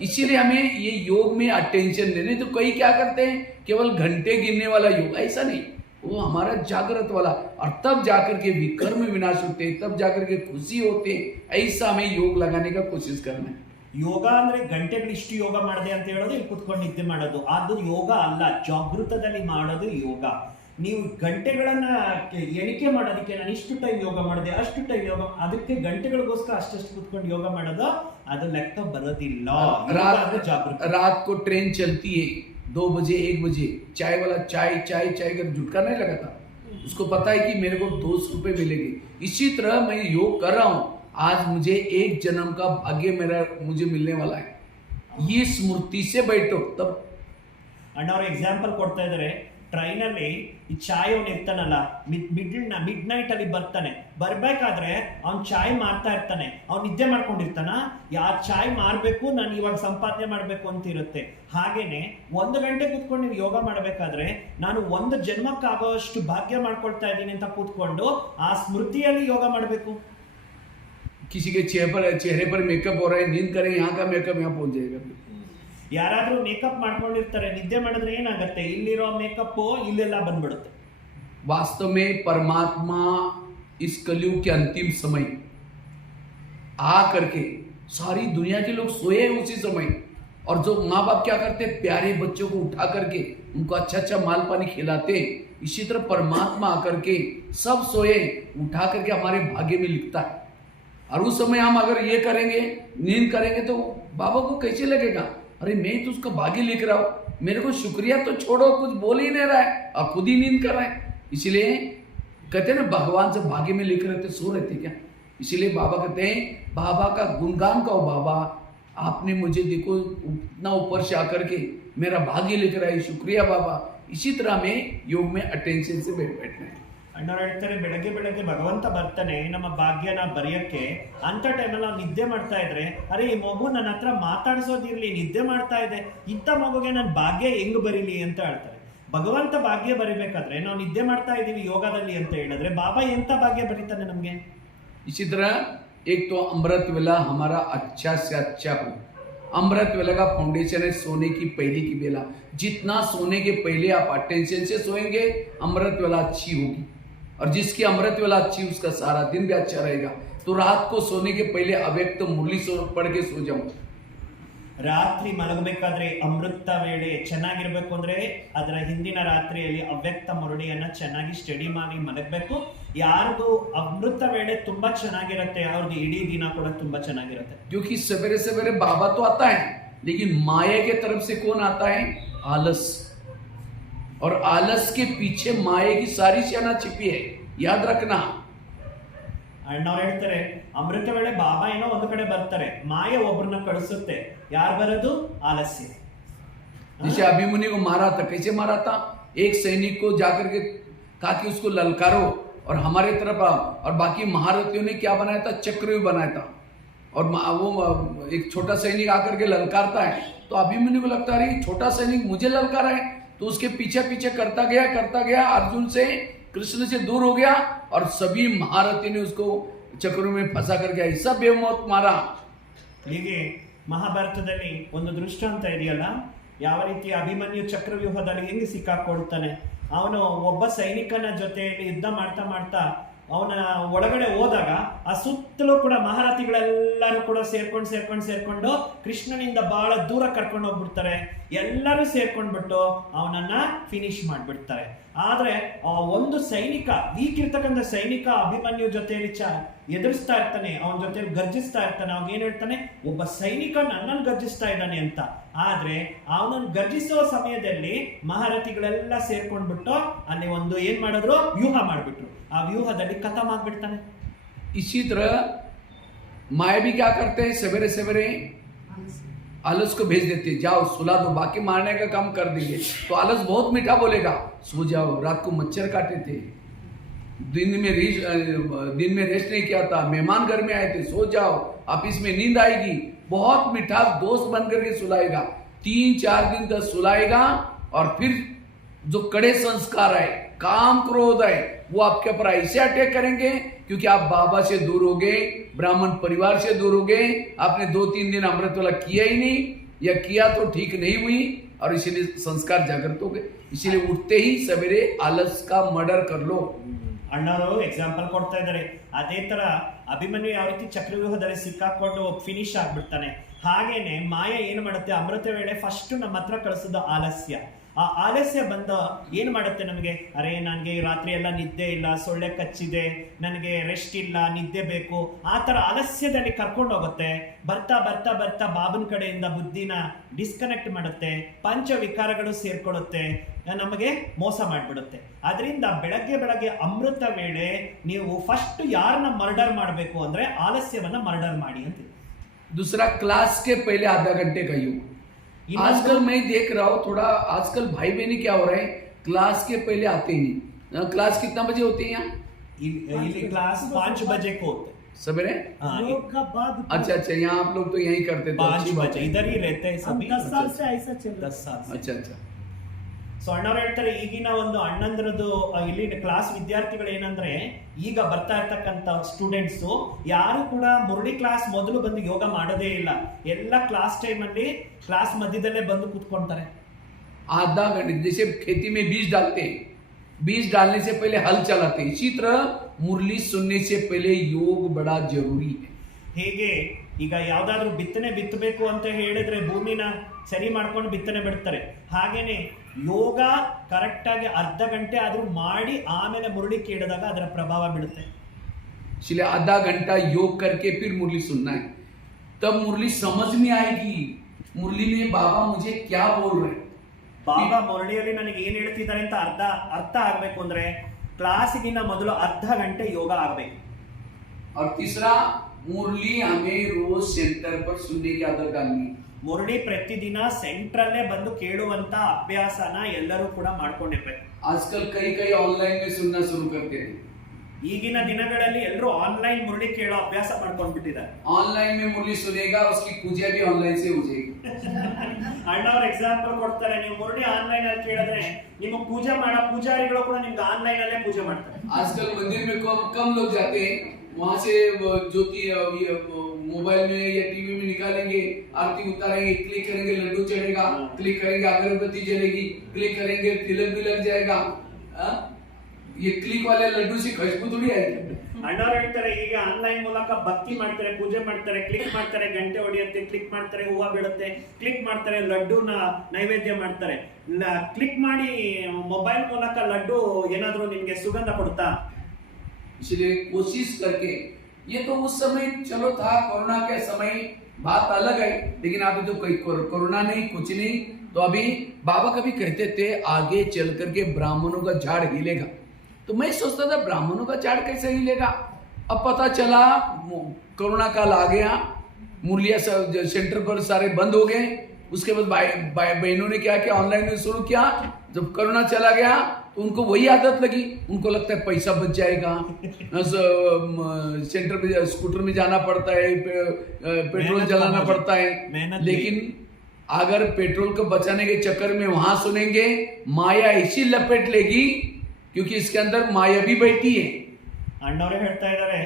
इसीलिए हमें ये योग में अटेंशन देने, तो कई क्या करते हैं केवल घंटे गिनने वाला योग, ऐसा नहीं, वो हमारा जागृत वाला, और तब जाकर के विकर्म विनाश होते हैं, तब जाकर के खुशी होते हैं। ऐसा हमें योग लगाने का कोशिश करना है। ಯೋಗ ಅಂದ್ರೆ ಗಂಟೆಗಳು ಇಷ್ಟು ಯೋಗ ಮಾಡಿದೆ ಅಂತ ಹೇಳೋದು, ಇಲ್ಲಿ ಕುತ್ಕೊಂಡು ನಿದ್ದೆ ಮಾಡೋದು ಅದು ಯೋಗ ಅಲ್ಲ. ಜಾಗೃತದಲ್ಲಿ ಮಾಡೋದು ಯೋಗ. ನೀವು ಗಂಟೆಗಳನ್ನ ಎಣಿಕೆ ಮಾಡೋದಕ್ಕೆ ನಾನು ಇಷ್ಟು ಟೈಮ್ ಯೋಗ ಮಾಡಿದೆ, ಅಷ್ಟು ಟೈಮ್ ಯೋಗ, ಅದಕ್ಕೆ ಗಂಟೆಗಳಿಗೋಸ್ಕರ ಅಷ್ಟಷ್ಟು ಕುತ್ಕೊಂಡು ಯೋಗ ಮಾಡೋದು ಅದು ಲೆಕ್ಕ ಬರೋದಿಲ್ಲ. रात को ट्रेन चलती है 2 बजे 1 बजे, चाय वाला चाय चाय चाय कर झुटका नहीं लगाता, उसको पता है कि मेरे को 200 रुपए मिलेंगे। इसी तरह मैं योग कर रहा हूं, आज मुझे 1 जन्म का भाग्य मुझे मिलने वाला है, ये स्मृति से बैठो तब। ಅಣ್ಣವ್ರು ಎಕ್ಸಾಂಪಲ್ ಕೊಡ್ತಾ ಇದಾರೆ, ಟ್ರೈನಲ್ಲಿ ಈ ಚಾಯ್ ಅವನು ಇರ್ತಾನಲ್ಲ, ಮಿಡ್ ನೈಟ್ ಅಲ್ಲಿ ಬರ್ತಾನೆ, ಬರ್ಬೇಕಾದ್ರೆ ಅವ್ನ್ ಚಾಯ್ ಮಾರ್ತಾ ಇರ್ತಾನೆ, ಅವ್ನು ನಿದ್ದೆ ಮಾಡ್ಕೊಂಡಿರ್ತಾನ, ಯಾ ಚಾಯ್ ಮಾರ್ಬೇಕು, ನಾನು ಇವಾಗ ಸಂಪಾದನೆ ಮಾಡ್ಬೇಕು ಅಂತ ಇರುತ್ತೆ. ಹಾಗೇನೆ 1 ಗಂಟೆ ಕೂತ್ಕೊಂಡು ನೀವು ಯೋಗ ಮಾಡ್ಬೇಕಾದ್ರೆ ನಾನು 1 ಜನ್ಮಕ್ಕಾಗೋಷ್ಟು ಭಾಗ್ಯ ಮಾಡ್ಕೊಳ್ತಾ ಇದ್ದೀನಿ ಅಂತ ಕೂತ್ಕೊಂಡು ಆ ಸ್ಮೃತಿಯಲ್ಲಿ ಯೋಗ ಮಾಡ್ಬೇಕು. किसी के चेहरे पर मेकअप हो रहा है, नींद करें, यहाँ का मेकअप यहाँ पहुंच जाएगा। ಯಾರಾದ್ರೂ ಮೇಕಪ್ ಮಾಡ್ಕೊಂಡಿರ್ತಾರೆ, ನಿದ್ದೆ ಮಾಡಿದ್ರೆ ಏನಾಗುತ್ತೆ, ಇಲ್ಲಿರೋ ಮೇಕಪ್ ಇಲ್ಲೆಲ್ಲ ಬಂದ್ಬಿಡುತ್ತೆ. वास्तव में परमात्मा इस कलयुग के अंतिम समय आ करके, सारी दुनिया के लोग सोए उसी समय, और जो माँ बाप क्या करते, प्यारे बच्चों को उठा करके उनको अच्छा अच्छा माल पानी खिलाते, इसी तरह परमात्मा आकर के सब सोए, उठा करके हमारे भाग्य में लिखता है। और उस समय हम अगर ये करेंगे, नींद करेंगे, तो बाबा को कैसे लगेगा, अरे मैं तो उसका भाग्य लिख रहा हूं, मेरे को शुक्रिया तो छोड़ो, कुछ बोल ही नहीं रहा है और खुद ही नींद कर रहा है। इसलिए कहते हैं ना, भगवान से भाग्य में लिख रहे थे, सो रहे थे क्या? इसीलिए बाबा कहते हैं, बाबा का गुणगान गाओ, बाबा आपने मुझे देखो उतना ऊपर से आकर के मेरा भाग्य लिख रहा है, शुक्रिया बाबा। इसी तरह में योग में अटेंशन से बैठना है। ಅಣ್ಣವ್ರು ಹೇಳ್ತಾರೆ, ಬೆಳಗ್ಗೆ ಬೆಳಗ್ಗೆ ಭಗವಂತ ಬರ್ತಾನೆ ನಮ್ಮ ಭಾಗ್ಯನ ಬರೆಯಕ್ಕೆ. ಅಂತ ಟೈಮಲ್ಲಿ ನಾವು ನಿದ್ದೆ ಮಾಡ್ತಾ ಇದ್ರೆ, ಅರೆ ಈ ಮಗು ನನ್ನ ಹತ್ರ ಮಾತಾಡ್ಸೋದಿರ್ಲಿ, ನಿದ್ದೆ ಮಾಡ್ತಾ ಇದೆ, ಇಂಥ ಮಗುಗೆ ನನ್ನ ಭಾಗ್ಯ ಹೆಂಗ್ ಬರೀಲಿ ಅಂತ ಹೇಳ್ತಾರೆ. ಭಗವಂತ ಭಾಗ್ಯ ಬರಿಬೇಕಾದ್ರೆ ನಾವು ನಿದ್ದೆ ಮಾಡ್ತಾ ಇದೀವಿ ಯೋಗದಲ್ಲಿ ಅಂತ ಹೇಳಿದ್ರೆ, ಬಾಬಾ ಎಂತ ಭಾಗ್ಯ ಬರೀತಾನೆ ನಮ್ಗೆ. इसी तरह एक तो अमृत वेला हमारा अच्छा से अच्छा हो। अमृत वेला का फाउंडेशन है सोने की पहले की बेला। जितना सोने के पहले आप अटेंशन से सोएंगे, अमृत वेला अच्छी होगी, और जिसकी अमृत वेला अच्छी, उसका सारा दिन भी अच्छा रहेगा। तो रात को सोने के पहले अव्यक्त मुरली पढ़ के सो जाओ। ರಾತ್ರಿ ಮಲಗಬೇಕಾದ್ರೆ ಅಮೃತ ವೇಳೆ ಚೆನ್ನಾಗಿರ್ಬೇಕು ಅಂದ್ರೆ ಅದರ ಹಿಂದಿನ ರಾತ್ರಿಯಲ್ಲಿ ಅವ್ಯಕ್ತ ಮುರಳಿಯನ್ನ ಚೆನ್ನಾಗಿ ಸ್ಟಡಿ ಮಾಡಿ ಮಲಗಬೇಕು. ಯಾರ್ದು ಅಮೃತ ವೇಳೆ ತುಂಬಾ ಚೆನ್ನಾಗಿರುತ್ತೆ, ಅವ್ರದ್ದು ಇಡೀ ದಿನ ಕೂಡ ತುಂಬಾ ಚೆನ್ನಾಗಿರುತ್ತೆ. क्योंकि सवेरे सवेरे बाबा तो आता है, लेकिन माया के तरफ से कौन आता है? आलस, और आलस के पीछे माया की सारी सेना छिपी है, याद रखना। ಅಣ್ಣವ್ರು ಹೇಳ್ತಾರೆ, ಅಮೃತ ವೇಳೆ ಬಾಬಾ ಏನೋ ಒಂದು ಕಡೆ ಬರ್ತಾರೆ, ಮಾಯ ಒಬ್ಬರನ್ನ ಕಳಿಸುತ್ತೆ. ಯಾರು ಬರೋದು? ಆಲಸ್ಯ. जैसे अभिमन्यु को मारा था, कैसे मारा था? एक सैनिक को जाकर के कहा कि उसको ललकारो, और हमारे तरफ और बाकी महारथियों ने क्या बनाया था? चक्रव्यूह बनाया था, और वो एक छोटा सैनिक आकर के ललकारता है, तो अभिमन्यु को लगता है छोटा सैनिक मुझे ललकार है, तो उसके पीछे पीछे करता गया, अर्जुन से कृष्ण से दूर हो गया, और सभी महारथी ने उसको चक्रों में फंसा करके ऐसा बेमौत मारा। ಹೀಗೆ ಮಹಾಭಾರತದಲ್ಲಿ ಒಂದು ದೃಷ್ಟಾಂತ ಇದೆಯಲ್ಲ, ಯಾವ ರೀತಿ ಅಭಿಮನ್ಯು ಚಕ್ರವ್ಯೂಹದಲ್ಲಿ ಹೆಂಗೆ ಸಿಕ್ಕಾಕೊಳ್ತಾನೆ. ಅವನು ಒಬ್ಬ ಸೈನಿಕನ ಜೊತೆಯಲ್ಲಿ ಯುದ್ಧ ಮಾಡ್ತಾ ಮಾಡ್ತಾ ಅವನ ಒಳಗಡೆ ಹೋದಾಗ ಆ ಸುತ್ತಲೂ ಕೂಡ ಮಹಾರಥಿಗಳೆಲ್ಲರೂ ಕೂಡ ಸೇರ್ಕೊಂಡು ಕೃಷ್ಣನಿಂದ ಬಹಳ ದೂರ ಕರ್ಕೊಂಡು ಹೋಗ್ಬಿಡ್ತಾರೆ. ಎಲ್ಲರೂ ಸೇರ್ಕೊಂಡ್ಬಿಟ್ಟು ಅವನನ್ನ ಫಿನಿಶ್ ಮಾಡ್ಬಿಡ್ತಾರೆ. ಆದ್ರೆ ಆ ಒಂದು ಸೈನಿಕ, ವೀಕ್ ಇರ್ತಕ್ಕಂಥ ಸೈನಿಕ ಅಭಿಮನ್ಯು ಜೊತೆಯಲ್ಲಿ ಎದುರಿಸ್ತಾ ಇರ್ತಾನೆ, ಅವನ ಜೊತೆ ಗರ್ಜಿಸ್ತಾ ಇರ್ತಾನೆ. ಅವಾಗ ಏನ್ ಹೇಳ್ತಾನೆ, ಒಬ್ಬ ಸೈನಿಕ ನನ್ನನ್ನು ಗರ್ಜಿಸ್ತಾ ಇದ್ದಾನೆ ಅಂತ. ಆದ್ರೆ ಅವನನ್ನು ಗರ್ಜಿಸುವ ಸಮಯದಲ್ಲಿ ಮಹಾರಥಿಗಳೆಲ್ಲ ಸೇರ್ಕೊಂಡ್ಬಿಟ್ಟು ಅಲ್ಲಿ ಒಂದು ಏನ್ ಮಾಡಿದ್ರು, ವ್ಯೂಹ ಮಾಡ್ಬಿಟ್ರು. ಆ ವ್ಯೂಹದಲ್ಲಿ ಖತಮ್ ಆಗ್ಬಿಡ್ತಾನೆ. इसी तरह माया भी क्या करते हैं, सवेरे सवेरे आलस को भेज देते हैं, जाओ सुला दो, बाकी मारने का काम कर देंगे. तो आलस बहुत मीठा बोलेगा, सो जाओ. रात को मच्छर काटे थे, दिन में रेस्ट नहीं किया था, मेहमान घर में आए थे, सो जाओ, ऑफिस में नींद आएगी. बहुत मीठा दोस्त बन करके सुलाएगा. 3-4 दिन तक सुलाएगा. और फिर जो कड़े संस्कार है, काम क्रोध है, वो आपके ऊपर ऐसे अटैक करेंगे क्योंकि आप बाबा से दूर हो गए, ब्राह्मण परिवार से दूर हो गए, आपने 2-3 दिन अमृत वाला किया ही नहीं, या किया तो ठीक नहीं हुई, और इसीलिए संस्कार जागृत हो गए. इसीलिए उठते ही सवेरे आलस का मर्डर कर लो. ಅಣ್ಣವರು ಎಕ್ಸಾಂಪಲ್ ಕೊಡ್ತಾ ಇದ್ದಾರೆ. ಅದೇ ತರ ಅಭಿಮನ್ಯು ಯಾವ ರೀತಿ ಚಕ್ರವ್ಯೂಹದಲ್ಲಿ ಸಿಕ್ಕಾಕೊಂಡು ಫಿನಿಶ್ ಆಗ್ಬಿಡ್ತಾನೆ, ಹಾಗೇನೆ ಮಾಯ ಏನ್ ಮಾಡುತ್ತೆ, ಅಮೃತ ವೇಳೆ ಫಸ್ಟ್ ನಮ್ಮ ಹತ್ರ ಕಳಿಸೋದು ಆಲಸ್ಯ. ಆ ಆಲಸ್ಯ ಬಂದ ಏನ್ ಮಾಡುತ್ತೆ ನಮಗೆ, ಅರೆ ನನಗೆ ರಾತ್ರಿ ಎಲ್ಲ ನಿದ್ದೆ ಇಲ್ಲ, ಸೊಳ್ಳೆ ಕಚ್ಚಿದೆ, ನನಗೆ ರೆಸ್ಟ್ ಇಲ್ಲ, ನಿದ್ದೆ ಬೇಕು, ಆ ತರ ಆಲಸ್ಯದಲ್ಲಿ ಕರ್ಕೊಂಡು ಹೋಗುತ್ತೆ. ಬರ್ತಾ ಬರ್ತಾ ಬರ್ತಾ ಬಾಬನ್ ಕಡೆಯಿಂದ ಬುದ್ಧಿನ ಡಿಸ್ಕನೆಕ್ಟ್ ಮಾಡುತ್ತೆ, ಪಂಚ ವಿಕಾರಗಳು ಸೇರ್ಕೊಳ್ಳುತ್ತೆ, ನಮಗೆ ಮೋಸ ಮಾಡ್ಬಿಡುತ್ತೆ. ಅದರಿಂದ ಬೆಳಗ್ಗೆ ಅಮೃತ ವೇಳೆ ನೀವು ಫಸ್ಟ್ ಯಾರನ್ನ ಮರ್ಡರ್ ಮಾಡಬೇಕು ಅಂದ್ರೆ ಆಲಸ್ಯವನ್ನ ಮರ್ಡರ್ ಮಾಡಿ ಅಂತ. दूसरा, क्लास के पहले आधा घंटे का योग. आजकल मैं देख रहा हूँ थोड़ा, आजकल भाई बहनी क्या हो रहे हैं, क्लास के पहले आते ही नहीं. क्लास कितना बजे होती है यहाँ? ಇಲ್ಲಿ ಕ್ಲಾಸ್ 5 बजे को होते सवेरे. योग का बाद अच्छा, यहाँ आप लोग तो यही करते थे. 5 बजे इधर ही रहते हैं हम सभी. 10 साल से ऐसा चल रहा 10 साल से. अच्छा. ಸೊ ಅಣ್ಣವ್ರು ಹೇಳ್ತಾರೆ, ಈಗಿನ ಒಂದು ಅಣ್ಣಂದ್ರದ್ದು ಇಲ್ಲಿ ಕ್ಲಾಸ್ ವಿದ್ಯಾರ್ಥಿಗಳು ಏನಂದ್ರೆ, ಈಗ ಬರ್ತಾ ಇರ್ತಕ್ಕಂಥ ಸ್ಟೂಡೆಂಟ್ಸ್ ಯಾರು ಕೂಡ ಮುರಳಿ ಕ್ಲಾಸ್ ಮೊದಲು ಬಂದು ಯೋಗ ಮಾಡೋದೇ ಇಲ್ಲ. ಎಲ್ಲ ಕ್ಲಾಸ್ ಟೈಮ್ ಅಲ್ಲಿ ಕ್ಲಾಸ್ ಮಧ್ಯದಲ್ಲೇ ಬಂದು ಕೂತ್ಕೊಂತಾರೆ. आधा घंटे, जैसे खेती में बीज डालते हैं, बीज डालने से पहले हल चलाते हैं, इसी तरह मुरली सुनने से पहले योग बड़ा जरूरी है. ಹೇಗೆ ಈಗ ಯಾವ್ದಾದ್ರು ಬಿತ್ತನೆ ಬಿತ್ತಬೇಕು ಅಂತ ಹೇಳಿದ್ರೆ ಭೂಮಿನ ಸರಿ ಮಾಡ್ಕೊಂಡು ಬಿತ್ತನೆ ಬಿಡ್ತಾರೆ, ಹಾಗೇನೆ ಯೋಗ ಕರೆಕ್ಟ್ ಆಗಿ ಅರ್ಧ ಗಂಟೆ ಆದ್ರೂ ಮಾಡಿ ಆಮೇಲೆ ಮುರಳಿ ಕೇಳಿದಾಗ ಅದರ ಪ್ರಭಾವ ಬೀಳುತ್ತೆ. इसलिए आधा घंटा योग करके फिर मुरली सुनना है, तब मुरली समझ में आएगी, मुरली में बाबा मुझे क्या बोल रहे हैं. ಬಾಬಾ ಮುರಳಿಯಲ್ಲಿ ನನಗೆ ಏನ್ ಹೇಳ್ತಿದ್ದಾರೆ ಅಂತ ಅರ್ಥ ಆಗ್ಬೇಕು ಅಂದ್ರೆ ಕ್ಲಾಸಿಗಿನ ಮೊದಲು ಅರ್ಧ ಗಂಟೆ ಯೋಗ ಆಗ್ಬೇಕು. और तीसरा, मुरली हमें रोज सेंटर पर सुनने की आदत डालनी है. ಮುರಳಿ ಪ್ರತಿದಿನ ಸೆಂಟ್ರಲ್ಲೇ ಬಂದು ಕೇಳುವಂತ ಅಭ್ಯಾಸನ ಎಲ್ಲರೂ ಕೂಡ ಮಾಡ್ಕೊಂಡಿರ್ಬೇಕು. आजकल कई ऑनलाइन में सुनना शुरू करते हैं. ಈಗಿನ ದಿನಗಳಲ್ಲಿ ಎಲ್ಲರೂ ಆನ್ಲೈನ್ ಮುರಳಿ ಕೇಳೋ ಅಭ್ಯಾಸ ಮಾಡ್ಕೊಂಡ್ಬಿಟ್ಟಿದ್ದಾರೆ. ऑनलाइन में मुरली सुनेगा, उसकी पूजा भी ऑनलाइन से हो जाएगी. ಅಣ್ಣವ್ರ ಎಕ್ಸಾಂಪಲ್ ಕೊಡ್ತಾರೆ, ನೀವು ಮುರಳಿ ಆನ್ಲೈನ್ ಅಲ್ಲಿ ಕೇಳಿದ್ರೆ ನಿಮ್ಮ ಪೂಜೆ ಮಾಡೋ ಪೂಜಾರಿಗಳು ಕೂಡ ನಿಮ್ಗೆ ಆನ್ಲೈನ್ ಅಲ್ಲೇ ಪೂಜೆ ಮಾಡ್ತಾರೆ. आजकल मंदिर में कम लोग जाते हैं, वहां से ज्योति मोबाइल में या टीवी में निकालेंगे, आरती उतारेंगे, क्लिक करेंगे लड्डू चढ़ेगा, क्लिक करेंगे अगरबत्ती जलेगी, क्लिक करेंगे तिलक भी लग जाएगा. ये क्लिक वाले लड्डू से खुशबू थोड़ी आएगी. ಅಣ್ಣವ್ರು ಹೇಳ್ತಾರೆ, ಈಗ ಆನ್ಲೈನ್ ಮೂಲಕ ಭಕ್ತಿ ಮಾಡ್ತಾರೆ, ಪೂಜೆ ಮಾಡ್ತಾರೆ, ಕ್ಲಿಕ್ ಮಾಡ್ತಾರೆ, ಗಂಟೆ ಹೊಡೆಯುತ್ತೆ, ಕ್ಲಿಕ್ ಮಾಡ್ತಾರೆ, ಹೂವು ಬೀಳುತ್ತೆ, ಕ್ಲಿಕ್ ಮಾಡ್ತಾರೆ, ಲಡ್ಡುನ ನೈವೇದ್ಯ ಮಾಡ್ತಾರೆ. ಕ್ಲಿಕ್ ಮಾಡಿ ಮೊಬೈಲ್ ಮೂಲಕ ಲಡ್ಡು ಏನಾದ್ರೂ ನಿಮ್ಗೆ ಸುಗಂಧ ಕೊಡುತ್ತಾ? इसलिए कोशिश करके, ये तो उस समय चलो था, कोरोना के समय बात अलग है, लेकिन अभी तो कोई कोरोना नहीं, कुछ नहीं. तो अभी बाबा कभी कहते थे आगे चल करके ब्राह्मणों का झाड़ हिलेगा. तो मैं सोचता था ब्राह्मणों का झाड़ कैसे हिलेगा. अब पता चला कोरोना काल आ गया, मुरलिया सेंटर पर सारे बंद हो गए. उसके बाद बहनों ने क्या किया, ऑनलाइन में शुरू किया. जब कोरोना चला गया तो उनको वही आदत लगी, उनको लगता है पैसा बच जाएगा, सेंटर पे स्कूटर में जाना पड़ता है, पेट्रोल जलाना पड़ता है. लेकिन अगर पेट्रोल को बचाने के चक्कर में वहां सुनेंगे, माया ऐसी लपेट लेगी, क्योंकि इसके अंदर माया भी बैठी है. ಅಣ್ಣವ್ರೆ ಹೇಳ್ತಾ ಇದ್ದಾರೆ,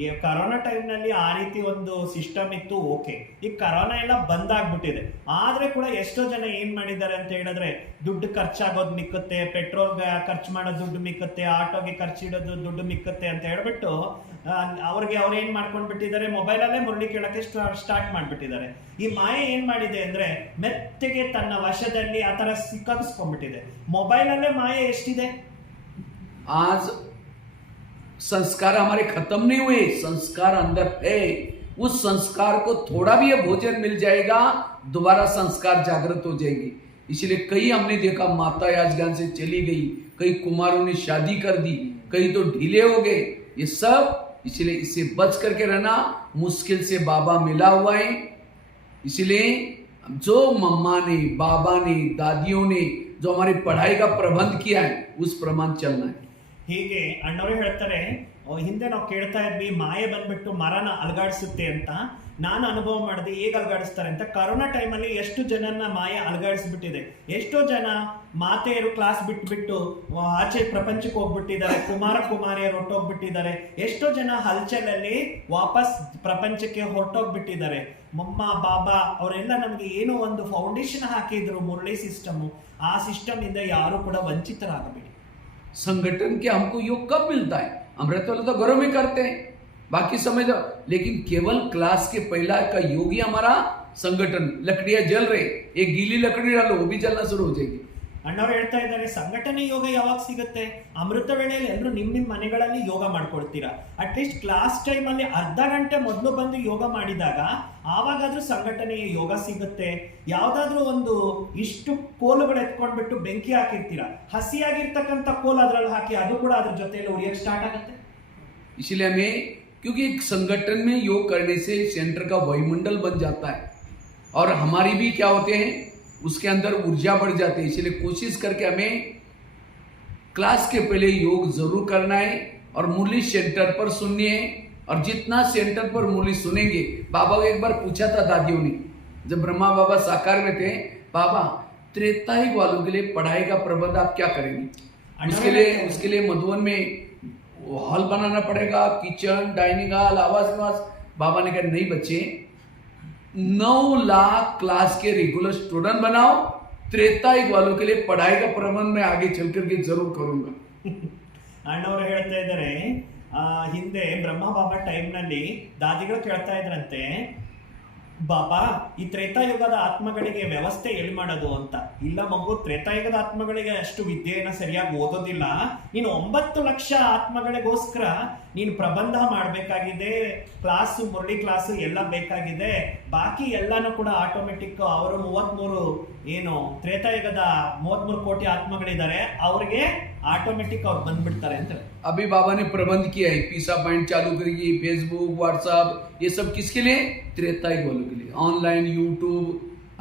ಈ ಕರೋನಾ ಟೈಮ್ನಲ್ಲಿ ಆ ರೀತಿ ಒಂದು ಸಿಸ್ಟಮ್ ಇತ್ತು, ಓಕೆ. ಈ ಕರೋನಾ ಎಲ್ಲ ಬಂದಾಗ್ಬಿಟ್ಟಿದೆ. ಆದ್ರೆ ಕೂಡ ಎಷ್ಟೋ ಜನ ಏನ್ ಮಾಡಿದ್ದಾರೆ ಅಂತ ಹೇಳಿದ್ರೆ, ದುಡ್ಡು ಖರ್ಚಾಗೋದು ಮಿಕ್ಕುತ್ತೆ, ಪೆಟ್ರೋಲ್ಗೆ ಖರ್ಚು ಮಾಡೋ ದುಡ್ಡು ಮಿಕ್ಕುತ್ತೆ, ಆಟೋಗೆ ಖರ್ಚಿಡೋದು ದುಡ್ಡು ಮಿಕ್ಕುತ್ತೆ ಅಂತ ಹೇಳ್ಬಿಟ್ಟು ಅವ್ರು ಏನ್ ಮಾಡ್ಕೊಂಡ್ಬಿಟ್ಟಿದ್ದಾರೆ, ಮೊಬೈಲಲ್ಲೇ ಮುರಳಿ ಕೇಳಕ್ಕೆ ಸ್ಟಾರ್ಟ್ ಮಾಡ್ಬಿಟ್ಟಿದ್ದಾರೆ. ಈ ಮಾಯೆ ಏನ್ ಮಾಡಿದೆ ಅಂದ್ರೆ ಮೆತ್ತಗೆ ತನ್ನ ವಶದಲ್ಲಿ ಆ ತರ ಸಿಕ್ಕಾಗಿಸ್ಕೊಂಡ್ಬಿಟ್ಟಿದೆ. ಮೊಬೈಲಲ್ಲೇ ಮಾಯೆ ಎಷ್ಟಿದೆ. आज संस्कार हमारे खत्म नहीं हुए, संस्कार अंदर है. उस संस्कार को थोड़ा भी ये भोजन मिल जाएगा, दोबारा संस्कार जागृत हो जाएगी. इसलिए कई हमने देखा माता आज ज्ञान से चली गई, कई कुमारों ने शादी कर दी, कई तो ढीले हो गए. ये सब इसलिए इससे बच करके रहना. मुश्किल से बाबा मिला हुआ है, इसलिए जो मम्मा ने, बाबा ने, दादियों ने जो हमारी पढ़ाई का प्रबंध किया है उस प्रमाण चलना है. ಹೀಗೆ ಅಣ್ಣವರು ಹೇಳ್ತಾರೆ, ಹಿಂದೆ ನಾವು ಕೇಳ್ತಾ ಇದ್ವಿ ಮಾಯೆ ಬಂದ್ಬಿಟ್ಟು ಮರನ ಅಲಗಾಡಿಸುತ್ತೆ ಅಂತ. ನಾನು ಅನುಭವ ಮಾಡಿದೆ ಹೇಗೆ ಅಲಗಾಡಿಸ್ತಾರೆ ಅಂತ. ಕರೋನಾ ಟೈಮಲ್ಲಿ ಎಷ್ಟು ಜನನ ಮಾಯೆ ಅಲಗಾಡಿಸ್ಬಿಟ್ಟಿದೆ. ಎಷ್ಟೋ ಜನ ಮಾತೆಯರು ಕ್ಲಾಸ್ ಬಿಟ್ಬಿಟ್ಟು ಆಚೆ ಪ್ರಪಂಚಕ್ಕೆ ಹೋಗ್ಬಿಟ್ಟಿದ್ದಾರೆ, ಕುಮಾರಿಯರು ಹೊರಟೋಗ್ಬಿಟ್ಟಿದ್ದಾರೆ. ಎಷ್ಟೋ ಜನ ಹಲ್ಚಲಲ್ಲಿ ವಾಪಸ್ ಪ್ರಪಂಚಕ್ಕೆ ಹೊರಟೋಗ್ಬಿಟ್ಟಿದ್ದಾರೆ. ಮಮ್ಮ ಬಾಬಾ ಅವರೆಲ್ಲ ನಮಗೆ ಏನೋ ಒಂದು ಫೌಂಡೇಶನ್ ಹಾಕಿದ್ರು, ಮುರಳಿ ಸಿಸ್ಟಮ್. ಆ ಸಿಸ್ಟಮ್ ಇಂದ ಯಾರು ಕೂಡ ವಂಚಿತರಾಗಬೇಡಿ. संगठन के हमको योग कब मिलता है? अमृत वाला तो घरों में करते हैं, बाकी समय तो, लेकिन केवल क्लास के पहला का योग ही हमारा संगठन. लकड़ियां जल रहे, एक गीली लकड़ी डालो वो भी जलना शुरू हो जाएगी. ಅಣ್ಣವ್ರು ಹೇಳ್ತಾ ಇದ್ದಾರೆ, ಸಂಘಟನೆ ಯೋಗ ಯಾವಾಗ ಸಿಗುತ್ತೆ? ಅಮೃತ ವೇಳೆಯಲ್ಲಿ ಎಲ್ಲರೂ ನಿಮ್ಮ ಮನೆಗಳಲ್ಲಿ ಯೋಗ ಮಾಡ್ಕೊಳ್ತೀರಾ. ಅಟ್ಲೀಸ್ಟ್ ಕ್ಲಾಸ್ ಟೈಮಲ್ಲಿ ಅರ್ಧ ಗಂಟೆ ಮೊದಲು ಬಂದು ಯೋಗ ಮಾಡಿದಾಗ ಆವಾಗಾದ್ರೂ ಸಂಘಟನೆಯ ಯೋಗ ಸಿಗುತ್ತೆ. ಯಾವ್ದಾದ್ರೂ ಒಂದು ಇಷ್ಟು ಕೋಲುಗಳು ಎತ್ಕೊಂಡ್ಬಿಟ್ಟು ಬೆಂಕಿ ಹಾಕಿರ್ತೀರಾ, ಹಸಿಯಾಗಿರ್ತಕ್ಕಂಥ ಕೋಲು ಅದ್ರಲ್ಲಿ ಹಾಕಿ ಅದು ಕೂಡ ಅದ್ರ ಜೊತೆಯಲ್ಲಿ ಉರಿಯಕ್ಕೆ ಸ್ಟಾರ್ಟ್ ಆಗುತ್ತೆ. इसलिए हमें, क्योंकि एक संगठन में योग करने से सेंटर का वायुमंडल बन जाता है और हमारी भी क्या होते हैं उसके अंदर ऊर्जा बढ़ जाती है. इसलिए कोशिश करके हमें क्लास के पहले योग जरूर करना है और मुरली सेंटर पर सुनिए. और जितना सेंटर पर मुरली सुनेंगे, बाबा को एक बार पूछा था दादियों ने, जब ब्रह्मा बाबा साकार में थे, बाबा त्रेतायुग वालों के लिए पढ़ाई का प्रबंध आप क्या करेंगे? उसके लिए मधुबन में हॉल बनाना पड़ेगा, किचन, डाइनिंग हॉल, आवास निवास. बाबा ने कहा नहीं बच्चे, 9 लाख क्लास के रेगुलर स्टूडेंट बनाओ, त्रेतायुग वालों के लिए पढ़ाई का प्रबंध मैं आगे चल करके जरूर करूंगा. ಅಣ್ಣವರು ಹೇಳ್ತಾ ಇದ್ದಾರೆ, ಹಿಂದೆ ಬ್ರಹ್ಮ ಬಾಬಾ ಟೈಮ್ನಲ್ಲಿ ದಾದಿಗಳು ಕೇಳ್ತಾ ಇದ್ರಂತೆ, ಬಾಬಾ ಈ ತ್ರೇತಾಯುಗದ ಆತ್ಮಗಳಿಗೆ ವ್ಯವಸ್ಥೆ ಎಲ್ಲಿ ಮಾಡೋದು ಅಂತ. ಇಲ್ಲ ಮಗು, ತ್ರೇತಾಯುಗದ ಆತ್ಮಗಳಿಗೆ ಅಷ್ಟು ವಿದ್ಯೆಯನ್ನು ಸರಿಯಾಗಿ ಓದೋದಿಲ್ಲ. ನೀನು 9 ಲಕ್ಷ ಆತ್ಮಗಳಿಗೋಸ್ಕರ ನೀನು ಪ್ರಬಂಧ ಮಾಡಬೇಕಾಗಿದೆ, ಕ್ಲಾಸು, ಮುರಳಿ ಕ್ಲಾಸು ಎಲ್ಲ ಬೇಕಾಗಿದೆ. ಬಾಕಿ ಎಲ್ಲಾನು ಕೂಡ ಆಟೋಮೆಟಿಕ್ ಅವರು 33 ಏನು ತ್ರೇತಾಯುಗದ 33 ಕೋಟಿ ಆತ್ಮಗಳಿದ್ದಾರೆ, ಅವ್ರಿಗೆ ಆಟೋಮೆಟಿಕ್ ಅವ್ರು ಬಂದ್ಬಿಡ್ತಾರೆ ಅಂತ. अभी बाबा ने प्रबंध किया है, पीसा पॉइंट चालू करेगी, फेसबुक, व्हाट्सएप, ये सब किसके लिए? त्रेतायुग वालों के लिए. Online YouTube.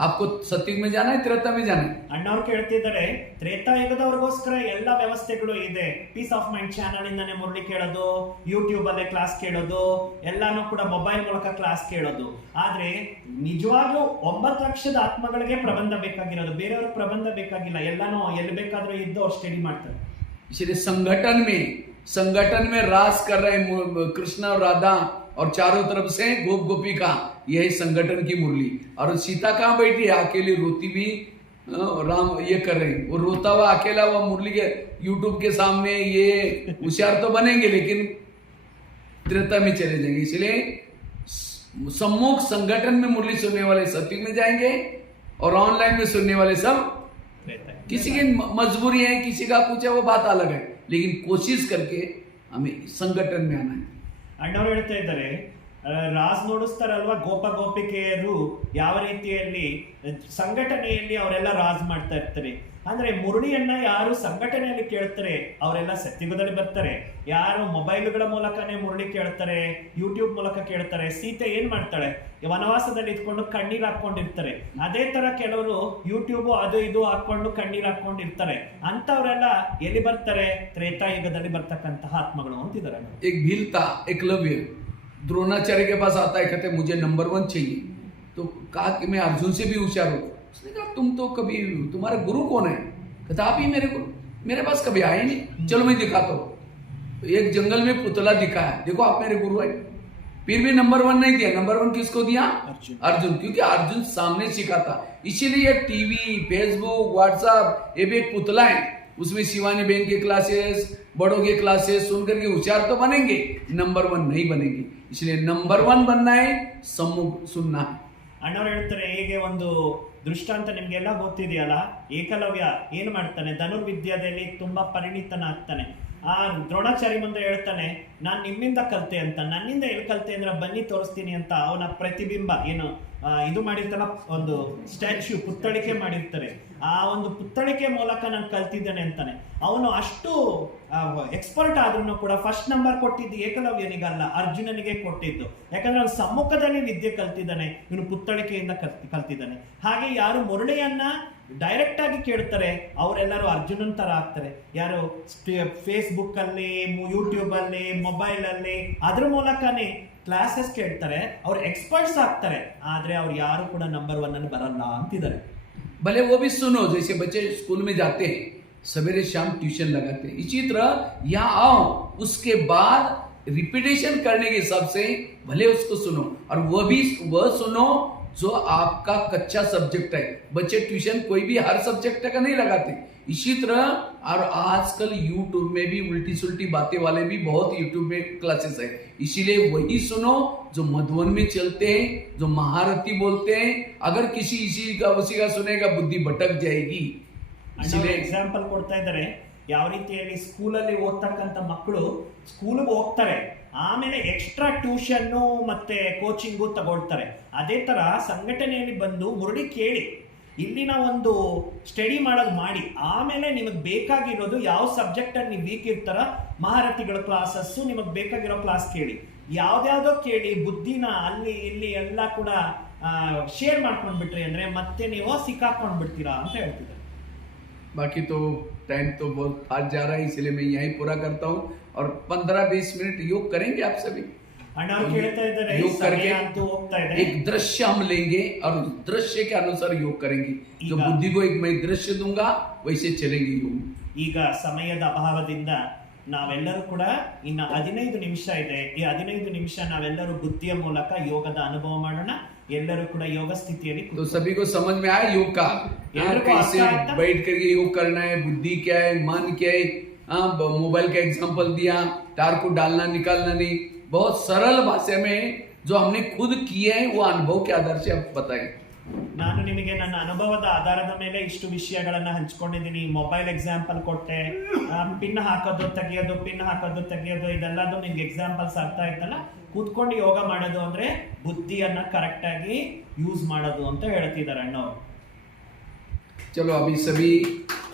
आपको सत्युग में जाना है, त्रेता में जाना है? ಅಣ್ಣವ್ರು ಕೇಳ್ತಿದ್ದಾರೆ, ತ್ರೇತಾಯುಗದವ್ರಿಗೋಸ್ಕರ ಎಲ್ಲ ವ್ಯವಸ್ಥೆಗಳು ಇದೆ. ಪೀಸ್ ಆಫ್ ಮೈಂಡ್ ಚಾನಲ್ ಇಂದಾನೆ ಮುರಳಿ ಕೇಳೋದು, ಯೂಟ್ಯೂಬ್ ಅಲ್ಲೇ ಕ್ಲಾಸ್ ಕೇಳೋದು, ಎಲ್ಲಾನು ಕೂಡ ಮೊಬೈಲ್ ಮೂಲಕ ಕ್ಲಾಸ್ ಕೇಳೋದು. ಆದ್ರೆ ನಿಜವಾಗ್ಲೂ 9 ಲಕ್ಷದ ಆತ್ಮಗಳಿಗೆ ಪ್ರಬಂಧ ಬೇಕಾಗಿರೋದು, ಬೇರೆಯವ್ರಿಗೆ ಪ್ರಬಂಧ ಬೇಕಾಗಿಲ್ಲ. ಎಲ್ಲಾನು ಎಲ್ಲಿ ಬೇಕಾದ್ರೂ ಇದ್ದು ಅವ್ರು ಸ್ಟಡಿ ಮಾಡ್ತಾರೆ. इसलिए संगठन में रास कर रहे कृष्ण और राधा और चारों तरफ से गोप गोपी का, यही संगठन की मुरली. और सीता कहाँ बैठी है? अकेली रोती भी राम ये कर रहे हैं. वो रोता हुआ अकेला हुआ मुरली के यूट्यूब के सामने, ये होशियार तो बनेंगे लेकिन त्रेता में चले जाएंगे. इसलिए सम्मुख संगठन में मुरली सुनने वाले सत्युग में जाएंगे और ऑनलाइन में सुनने वाले सब. किसी की मजबूरी है, किसी का कुछ है, वो बात अलग है, लेकिन कोशिश करके हमें संगठन में आना है. ಅಣ್ಣವ್ರು ಹೇಳ್ತಾ ಇದ್ದಾರೆ, ರಾಜ್ ನೋಡಿಸ್ತಾರಲ್ವಾ ಗೋಪ ಗೋಪಿಕೆಯರು ಯಾವ ರೀತಿಯಲ್ಲಿ ಸಂಘಟನೆಯಲ್ಲಿ ಅವರೆಲ್ಲ ರಾಜ್ ಮಾಡ್ತಾ ಇರ್ತಾರೆ. ಅಂದ್ರೆ ಮುರಳಿಯನ್ನ ಯಾರು ಸಂಘಟನೆಯಲ್ಲಿ ಕೇಳ್ತಾರೆ ಅವರೆಲ್ಲ ಸತ್ಯುಗದಲ್ಲಿ ಬರ್ತಾರೆ. ಯಾರು ಮೊಬೈಲ್ಗಳ ಮೂಲಕನೇ ಮುರಳಿ ಕೇಳ್ತಾರೆ, ಯೂಟ್ಯೂಬ್ ಮೂಲಕ ಕೇಳ್ತಾರೆ. ಸೀತೆ ಏನ್ ಮಾಡ್ತಾಳೆ? ವನವಾಸದಲ್ಲಿ ಇದ್ಕೊಂಡು ಕಣ್ಣೀರ್ ಹಾಕೊಂಡಿರ್ತಾರೆ. ಅದೇ ತರ ಕೆಲವರು ಯೂಟ್ಯೂಬ್ ಅದು ಇದು ಹಾಕೊಂಡು ಕಣ್ಣೀರ್ ಹಾಕೊಂಡಿರ್ತಾರೆ. ಅಂತವರೆಲ್ಲ ಎಲ್ಲಿ ಬರ್ತಾರೆ? ತ್ರೇತಾಯುಗದಲ್ಲಿ ಬರ್ತಕ್ಕಂತಹ ಆತ್ಮಗಳು ಅಂತಿದ್ದಾರೆ. एक भील था, एकलव्य द्रोणाचार्य के पास आता है, कहते मुझे नंबर 1 चाहिए. तो कहा कि मैं अर्जुन से भी होशियार हूँ. उसने कहा तुम तो कभी, तुम्हारे गुरु कौन है? कहता आप ही मेरे गुरु, मेरे पास कभी आए नहीं, चलो मैं दिखाता हूँ. एक जंगल में पुतला दिखाया, देखो आप मेरे गुरु है, फिर भी नंबर 1 नहीं दिया। नंबर 1 किसको दिया? अर्जुन। अर्जुन, क्योंकि अर्जुन सामने सीखा था। इसीलिए टीवी, फेसबुक, व्हाट्सएप ये भी एक पुतला है, उसमें शिवानी बहन के क्लासेस, बड़ों के क्लासेस सुन करके होशियार तो बनेंगे, नंबर 1 नहीं बनेंगे। इसलिए नंबर 1 बनना है, सम्मुख सुनना है। ಅಣ್ಣವ್ರು ಹೇಳ್ತಾರೆ, ಹೇಗೆ ಒಂದು ದೃಷ್ಟಾಂತ ನಿಮ್ಗೆಲ್ಲ ಗೊತ್ತಿದೆಯಲ್ಲ, ಏಕಲವ್ಯ ಏನ್ ಮಾಡ್ತಾನೆ, ಧನುರ್ವಿದ್ಯಾದಲ್ಲಿ ತುಂಬಾ ಪರಿಣಿತನಾಗ್ತಾನೆ. ಆ ದ್ರೋಣಾಚಾರಿ ಮುಂದೆ ಹೇಳ್ತಾನೆ, ನಾನ್ ನಿಮ್ಮಿಂದ ಕಲ್ತೆ ಅಂತ. ನನ್ನಿಂದ ಎಲ್ಲಿ ಕಲ್ತೆ ಅಂದ್ರೆ ಬನ್ನಿ ತೋರಿಸ್ತೀನಿ ಅಂತ ಅವನ ಪ್ರತಿಬಿಂಬ ಏನು ಇದು ಮಾಡಿರ್ತಾರ, ಒಂದು ಸ್ಟ್ಯಾಚ್ಯೂ ಪುತ್ತಳಿಕೆ ಮಾಡಿರ್ತಾರೆ, ಆ ಒಂದು ಪುತ್ತಳಿಕೆ ಮೂಲಕ ನಾನು ಕಲ್ತಿದ್ದೇನೆ ಅಂತಾನೆ. ಅವನು ಅಷ್ಟು ಎಕ್ಸ್ಪರ್ಟ್ ಆದ್ರೂ ಕೂಡ ಫಸ್ಟ್ ನಂಬರ್ ಕೊಟ್ಟಿದ್ದು ಏಕಲವ್ಯನಿಗಲ್ಲ, ಅರ್ಜುನನಿಗೆ ಕೊಟ್ಟಿದ್ದು. ಯಾಕಂದ್ರೆ ಅವನು ಸಮ್ಮುಖದಲ್ಲಿ ವಿದ್ಯೆ ಕಲ್ತಿದ್ದಾನೆ, ಇವನು ಪುತ್ತಳಿಕೆಯಿಂದ ಕಲ್ತಿದ್ದಾನೆ. ಹಾಗೆ ಯಾರು ಮುರಳಿಯನ್ನ ಡೈರೆಕ್ಟ್ ಆಗಿ ಕೇಳ್ತಾರೆ ಅವರೆಲ್ಲರೂ ಅರ್ಜುನನ್ ತರ ಆಗ್ತಾರೆ. ಯಾರು ಫೇಸ್ಬುಕ್ ಅಲ್ಲಿ, ಯೂಟ್ಯೂಬ್ ಅಲ್ಲಿ, ಮೊಬೈಲ್ ಅಲ್ಲಿ ಅದ್ರ ಮೂಲಕನೇ ಕ್ಲಾಸಸ್ ಕೇಳ್ತಾರೆ, ಅವ್ರು ಎಕ್ಸ್ಪರ್ಟ್ಸ್ ಆಗ್ತಾರೆ. ಆದ್ರೆ ಅವ್ರು ಯಾರು ಕೂಡ ನಂಬರ್ 1 ಅನ್ನು ಬರಲ್ಲ ಅಂತಿದ್ದಾರೆ. भले वो भी सुनो, जैसे बच्चे स्कूल में जाते हैं सवेरे शाम ट्यूशन लगाते हैं, इसी तरह यहाँ आओ, उसके बाद रिपीटेशन करने के हिसाब से भले उसको सुनो, और वह सुनो जो आपका कच्चा सब्जेक्ट है। बच्चे ट्यूशन कोई भी हर सब्जेक्ट का नहीं लगाते। इसी तरह और आजकल यूट्यूब में भी उल्टी सुल्टी बातें वाले भी बहुत यूट्यूब में क्लासेस है, इसीलिए वही सुनो जो मधुबन में चलते हैं, जो महारथी बोलते हैं। अगर किसी उसी का सुनेगा बुद्धि भटक जाएगी। ಇಸಿಲೇ ಎಕ್ಸಾಂಪಲ್ ಕೊಡ್ತಾ ಇದ್ದಾರೆ, ಯಾವ ರೀತಿಯಲ್ಲಿ ಸ್ಕೂಲಲ್ಲಿ ಓದ್ತಕ್ಕಂಥ ಮಕ್ಕಳು ಸ್ಕೂಲ್ಗೆ ಹೋಗ್ತಾರೆ, ಆಮೇಲೆ ಎಕ್ಸ್ಟ್ರಾ ಟ್ಯೂಷನ್ನು ಮತ್ತೆ ಕೋಚಿಂಗು ತಗೊಳ್ತಾರೆ. ಅದೇ ತರ ಸಂಘಟನೆಯಲ್ಲಿ ಬಂದು ಮುರುಡಿ ಕೇಳಿ, ಇಲ್ಲಿನ ಒಂದು ಸ್ಟಡಿ ಮಾಡೋದು ಮಾಡಿ, ಆಮೇಲೆ ನಿಮಗೆ ಬೇಕಾಗಿರೋದು ಯಾವ ಸಬ್ಜೆಕ್ಟ್ ಅಲ್ಲಿ ನೀವು ವೀಕ್ ಇರ್ತಾರ, ಮಹಾರಥಿಗಳ ಕ್ಲಾಸಸ್ಸು ನಿಮಗೆ ಬೇಕಾಗಿರೋ ಕ್ಲಾಸ್ ಕೇಳಿ. ಯಾವ್ದಾವ್ದೋ ಕೇಳಿ ಬುದ್ಧಿನ ಅಲ್ಲಿ ಇಲ್ಲಿ ಎಲ್ಲ ಕೂಡ ಶೇರ್ ಮಾಡ್ಕೊಂಡ್ಬಿಟ್ರಿ ಅಂದ್ರೆ ಮತ್ತೆ ನೀವು ಸಿಕ್ಕಾಕೊಂಡ್ಬಿಡ್ತೀರಾ ಅಂತ ಹೇಳ್ತಿದ್ದಾರೆ. बाकी तो टाइम तो बहुत फास्ट जा रहा है, इसलिए मैं यहीं पूरा करता हूँ। और 15-20 मिनट योग करेंगे आप सभी। ಅಣ್ಣ ಕೇಳ್ತಾ ಇದ್ದಾರೆ, योग करके ಅಂತೂ ಹೋಗ್ತಾ ಇದೆ. एक दृश्य हम लेंगे और उस दृश्य के अनुसार योग करेंगे। जो ಈಗ- बुद्धि को एक मैं दृश्य दूंगा वैसे चलेंगे योग। ಈಗ ಸಮಯದ ಅಭಾವದಿಂದ ನಾವೆಲ್ಲರೂ ಕೂಡ ಇನ್ನು 15 ನಿಮಿಷ ಇದೆ. ಈ 15 ನಿಮಿಷ ನಾವೆಲ್ಲರೂ ಬುದ್ಧಿಯ ಮೂಲಕ ಯೋಗದ ಅನುಭವ ಮಾಡೋಣ. ಎಲ್ಲರೂ ಕೂಡ ಯೋಗ ಸ್ಥಿತಿಯಲ್ಲಿ तो सभी को समझ में आया योग का? यार को कैसे आता है? बैठ करके योग करना है, बुद्धि क्या है, मन क्या है। मोबाइल का एग्जांपल दिया, तार को डालना निकालना नहीं, बहुत सरल भाषा में जो हमने खुद किए हैं वो अनुभव के आधार से आप बताएं। ನಾನು ನಿಮಗೆ ನನ್ನ ಅನುಭವದ ಆಧಾರದ ಮೇಲೆ ಇಷ್ಟು ವಿಷಯಗಳನ್ನ ಹಂಚ್ಕೊಂಡಿದ್ದೀನಿ. ಮೊಬೈಲ್ ಎಕ್ಸಾಂಪಲ್ ಕೊಟ್ಟೆ, ಪಿನ್ ಹಾಕೋದು ತೆಗಿಯೋದು ಇದೆಲ್ಲದು ನಿಮ್ಗೆ ಎಕ್ಸಾಂಪಲ್ಸ್ ಅರ್ಥ ಆಯ್ತಲ್ಲ. ಕೂತ್ಕೊಂಡು ಯೋಗ ಮಾಡೋದು ಅಂದ್ರೆ ಬುದ್ಧಿಯನ್ನ ಕರೆಕ್ಟ್ ಆಗಿ ಯೂಸ್ ಮಾಡೋದು ಅಂತ ಹೇಳ್ತಿದ್ದಾರೆ ಅಣ್ಣವ್ರು. चलो अभी सभी